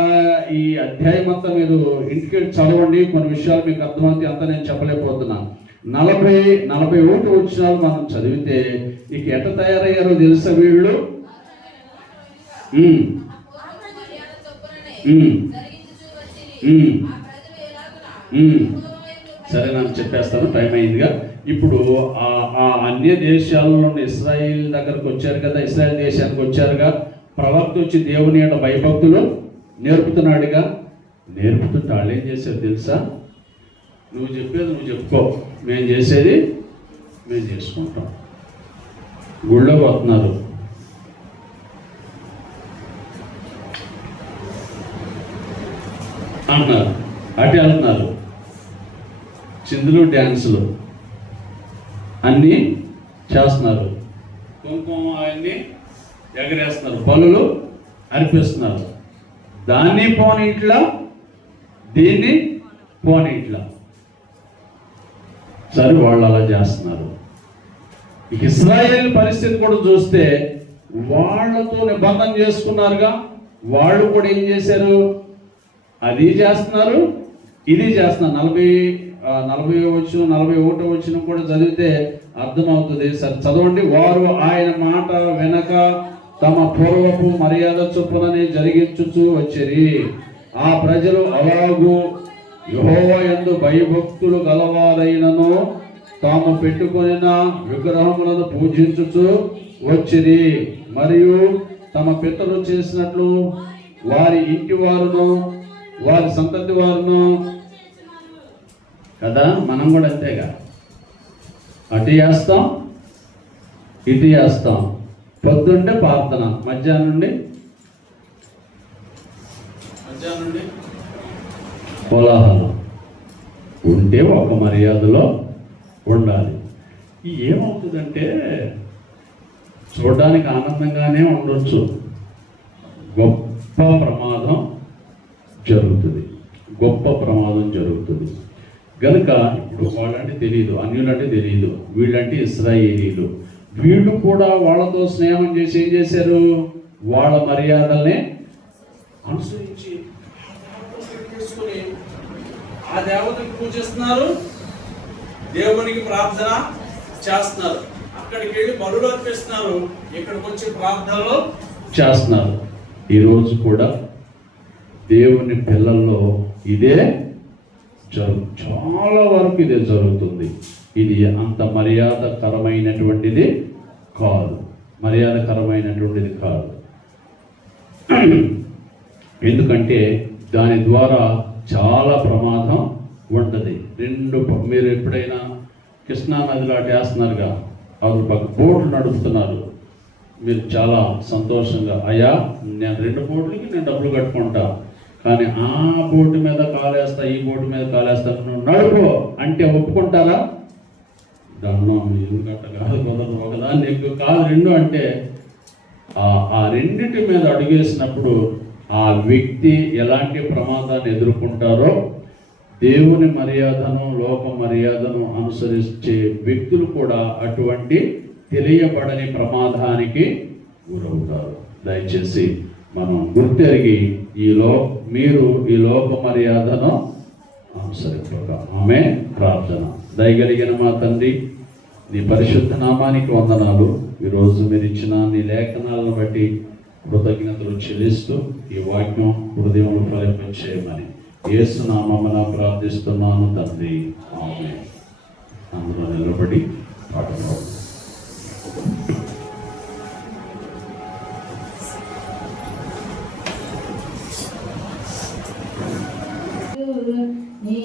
ఈ అధ్యాయం అంతా మీరు ఇంటికి చదవండి, కొన్ని విషయాలు మీకు అర్థమవుతాయి. అంతా నేను చెప్పలేకపోతున్నా. 41 వచనాలు మనం చదివితే ఇక ఎట్ట తయారయ్యారో తెలుసా వీళ్ళు. సరే, నాకు చెప్పేస్తాను, టైం అయిందిగా. ఇప్పుడు ఆ అన్య దేశాలలో ఇశ్రాయేల్ దగ్గరకు వచ్చారు కదా, ఇశ్రాయేల్ దేశానికి వచ్చారుగా. ప్రవక్త వచ్చి దేవుని యొక్క భయభక్తులు నేర్పుతున్నాడుగా. నేర్పుతుంటే వాళ్ళు ఏం చేశారు తెలుసా, నువ్వు చెప్పేది నువ్వు చెప్పుకో, మేము చేసేది మేము చేసుకుంటాం. గుళ్ళోకి వస్తున్నారు, అంటున్నారు, అటు వెళ్తున్నారు, చిందులు డ్యాన్సులు అన్నీ చేస్తున్నారు, కుంకుమ అవన్నీ ఎగరేస్తున్నారు, బలులు అర్పిస్తున్నారు. దాన్ని పోని ఇట్లా, దీన్ని పోని ఇట్లా. సరే, వాళ్ళు అలా చేస్తున్నారు. ఇక ఇశ్రాయేల్ పరిస్థితి కూడా చూస్తే వాళ్ళతో నిబంధన చేసుకున్నారుగా. వాళ్ళు కూడా ఏం చేశారు, అది చేస్తున్నారు, ఇది చేస్తున్నారు. 41 వచ్చిన కూడా చదివితే అర్థమవుతుంది. సరే చదవండి. వారు ఆయన మాట వెనక తమ పూర్వపు మర్యాద చొప్పుననే జరిగించుచూ వచ్చిరి. ఆ ప్రజలు అలాగూ యెహోవా యందు భయభక్తులు గలవారైనను తాము పెట్టుకొనిన విగ్రహములను పూజించుచు వచ్చిరి. మరియు తమ పితరులు చేసినట్లు వారి ఇంటి వారును వారి సంతతి వారును కదా. మనం కూడా అంతేగా, అటు చేస్తాం, ఇటు చేస్తాం. పొద్దుంటే ప్రార్థన, మధ్యాహ్నం నుండి కోలాహలం. ఉంటే ఒక మర్యాదలో ఉండాలి. ఏమవుతుందంటే చూడడానికి ఆనందంగానే ఉండొచ్చు, గొప్ప ప్రమాదం జరుగుతుంది. గొప్ప ప్రమాదం జరుగుతుంది. కనుక ఇప్పుడు వాళ్ళంటే తెలియదు, అన్యులంటే తెలియదు, వీళ్ళంటే ఇశ్రాయేలీలు. వీళ్ళు కూడా వాళ్ళతో స్నేహం చేసి ఏం చేశారు, వాళ్ళ మర్యాదల్ని అనుసరించి ఆ దేవతకి పూజిస్తున్నారు, దేవునికి ప్రార్థన చేస్తున్నారు. అక్కడికి వెళ్ళి బలులు అర్పిస్తున్నారు, ఇక్కడికి వచ్చి ప్రార్థనలు చేస్తున్నారు. ఈరోజు కూడా దేవుని పిల్లల్లో ఇదే చాలా వరకు ఇదే జరుగుతుంది. ఇది అంత మర్యాదకరమైనటువంటిది కాదు, మర్యాదకరమైనటువంటిది కాదు. ఎందుకంటే దాని ద్వారా చాలా ప్రమాదం ఉంటుంది. మీరు ఎప్పుడైనా కృష్ణా నదిలో వేస్తున్నారుగా, అది బోట్లు నడుపుతున్నారు, మీరు చాలా సంతోషంగా, అయ్యా నేను 2 బోట్లకి నేను డబ్బులు కట్టుకుంటా, కానీ ఆ బోటు మీద కాలేస్తా, ఈ బోటు మీద కాలేస్తా, నువ్వు నడుపు అంటే ఒప్పుకుంటారా? దన్నం ఎందుకంట కాదు, కుదరదు, ఒకదాన్ని ఎక్కువ కాదు, 2 అంటే ఆ రెండింటి మీద అడుగేసినప్పుడు ఆ వ్యక్తి ఎలాంటి ప్రమాదాన్ని ఎదుర్కొంటారో, దేవుని మర్యాదను లోక మర్యాదను అనుసరించే వ్యక్తులు కూడా అటువంటి తెలియబడని ప్రమాదానికి గురవుతారు. దయచేసి మనం గుర్తెరిగి మీరు ఈ లోక మర్యాదను అనుసరింపక. ఆమె ప్రార్థన. దయగలిగిన మా తండ్రి, నీ పరిశుద్ధ నామానికి వందనాలు. ఈరోజు మీరు ఇచ్చిన నీ లేఖనాలను బట్టి కృతజ్ఞతలు చెల్లిస్తూ ఈ వాక్యం హృదయంలో ఫలింపచేయమని యేసు నామమున ప్రార్థిస్తున్నాను తండ్రి. ఆమేన్. అందులో నిలబడి పాట పాడు. నీ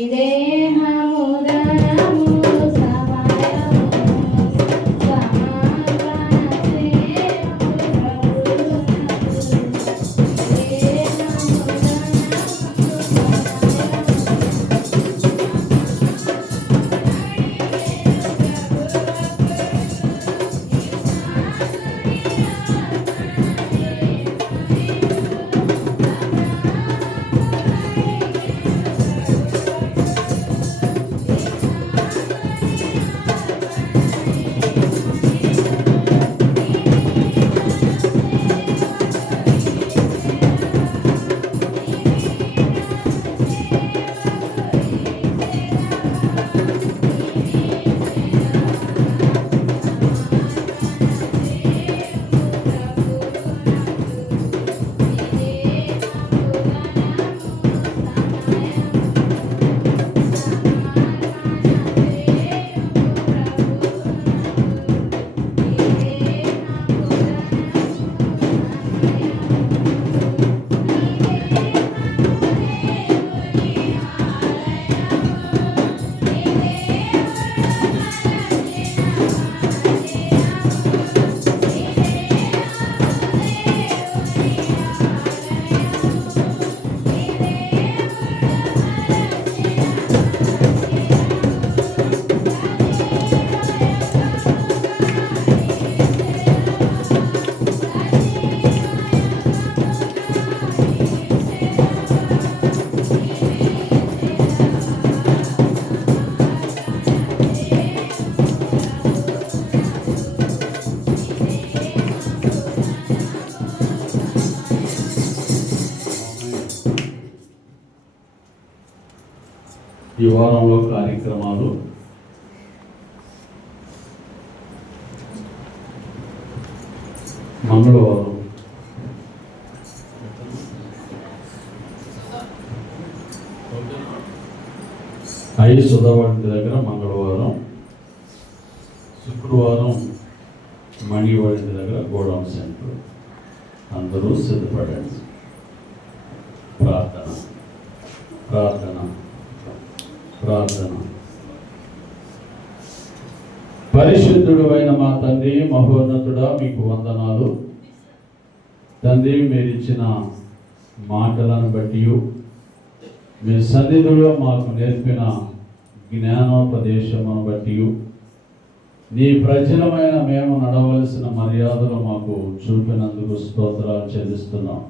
ఈ వారంలో కార్యక్రమాలు మంగళవారం సుధావాడి దగ్గర మంగళవారం, శుక్రవారం మణివాడి దగ్గర గోడౌన్ సెంటర్. అందరూ సిద్ధపడండి. ప్రార్థన ప్రార్థన ప్రార్థన. పరిశుద్ధుడు అయిన మా తండ్రి, మహోన్నతుడా, మీకు వందనాలు తండ్రి. మీరు ఇచ్చిన మాటలను బట్టి, మీ సన్నిధిలో మాకు నేర్పిన జ్ఞానోపదేశమును బట్టి, నీ ప్రజలమైన మేము నడవలసిన మర్యాదలు మాకు చూపినందుకు స్తోత్రాలు చెల్లిస్తున్నాం.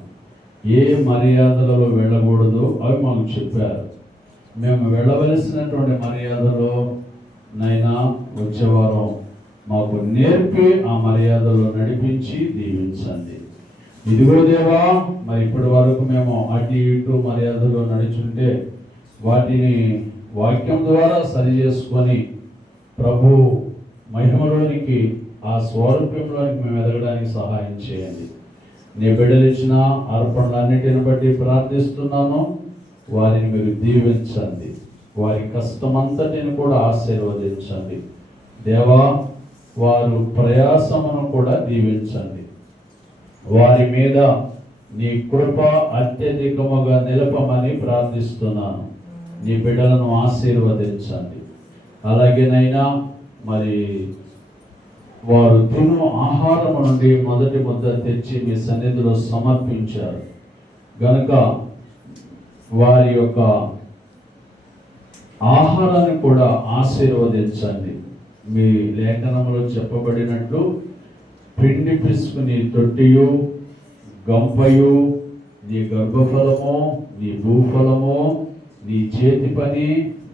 ఏ మర్యాదలలో వెళ్ళకూడదో అవి మాకు చెప్పారు. మేము వెళ్ళవలసినటువంటి మర్యాదలో నైనా వచ్చేవారం మాకు నేర్పి ఆ మర్యాదలో నడిపించి దీవించండి. ఇదిగో దేవా, మరి ఇప్పటి వరకు మేము అటు ఇటు మర్యాదలో నడుచుంటే వాటిని వాక్యం ద్వారా సరి చేసుకొని ప్రభు మహిమలోనికి, ఆ స్వరూపంలోనికి మేము ఎదగడానికి సహాయం చేయండి. నీ బిడ్డలు ఇచ్చిన అర్పణలన్నిటిని బట్టి ప్రార్థిస్తున్నాను. వారిని మీరు దీవించండి. వారి కష్టమంతటిని కూడా ఆశీర్వదించండి దేవా. వారు ప్రయాసమును కూడా దీవించండి. వారి మీద నీ కృప అత్యధికముగా నిలపమని ప్రార్థిస్తున్నాను. నీ బిడ్డలను ఆశీర్వదించండి. అలాగేనైనా మరి వారు తిను ఆహారం నుండి మొదటి ముద్ద తెచ్చి మీ సన్నిధిలో సమర్పించారు గనుక వారి యొక్క ఆహారాన్ని కూడా ఆశీర్వదించండి. మీ లేఖనంలో చెప్పబడినట్లు పిండి పిసుకుని తొట్టియు, గంపయు, నీ గర్భఫలము, నీ భూఫలము, నీ చేతి పని,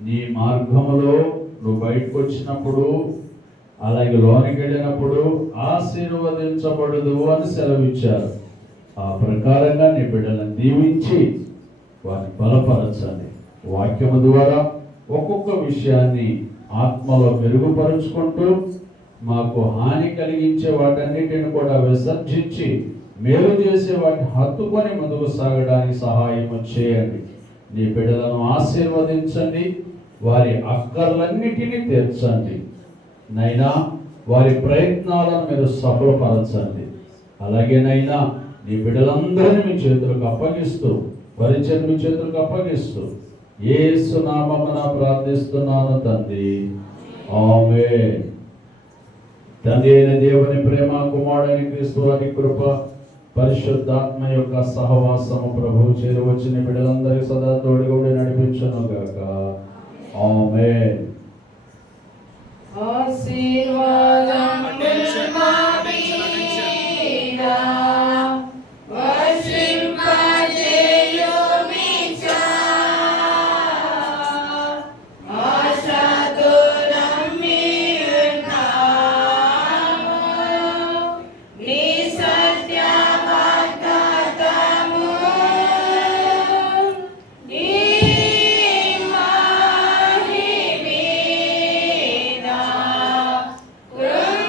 నీ మార్గములో నువ్వు బయటకు వచ్చినప్పుడు, అలాగే లోనికి వెళ్ళినప్పుడు ఆశీర్వదించబడదు అని సెలవిచ్చారు. ఆ ప్రకారంగా నీ బిడ్డలను దీవించి వారిని బలపరచండి. వాక్యము ద్వారా ఒక్కొక్క విషయాన్ని ఆత్మలో మెరుగుపరుచుకుంటూ మాకు హాని కలిగించే వాటన్నిటిని కూడా విసర్జించి మేలు చేసే వాటిని హత్తుకొని ముందుకు సాగడానికి సహాయం చేయండి. నీ బిడ్డలను ఆశీర్వదించండి. వారి అక్కర్లన్నిటినీ తీర్చండి నైనా. వారి ప్రయత్నాలను మీరు సఫలపరచండి. అలాగేనైనా నీ బిడ్డలందరినీ మీ చేతులకు అప్పగిస్తూ, పరిచయం మీ చేతులకు అప్పగిస్తూ యేసు నామమున ప్రార్థిస్తున్నాను తండ్రి, ఆమేన్. తండ్రి అయిన దేవుని ప్రేమ, కుమారుడైన క్రీస్తు వారి కృప, పరిశుద్ధాత్మ యొక్క సహవాసము ప్రభువు చేరువచ్చిన బిడ్డలందరికీ సదా తోడుగా నడిపించును గాక. ఆమేన్. Krum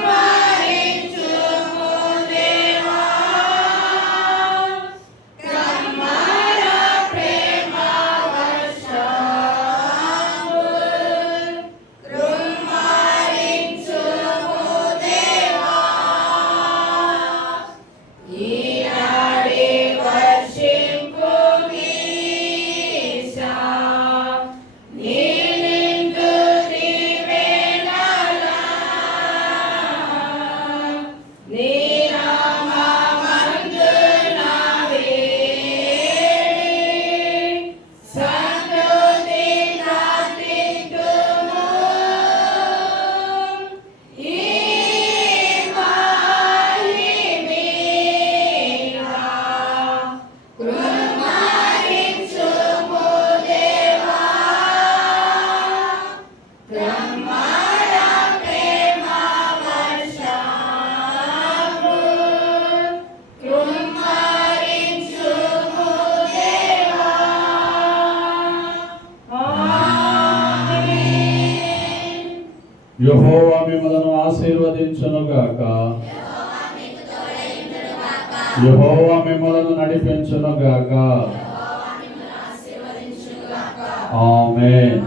యెహోవా మిమ్మలను ఆశీర్వదించునుగాక. యెహోవా మిమ్మలను నడిపించునుగాక. ఆమేన్.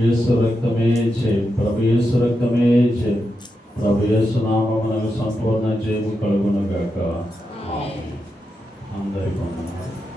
యేసు రక్తమే జయం. ప్రభు యేసు రక్తమే జయం. ప్రభు యేసు నామమునకు సంపూర్ణ జయము కలుగునుగాక. ఆమేన్. అందరికీ వందనాలు.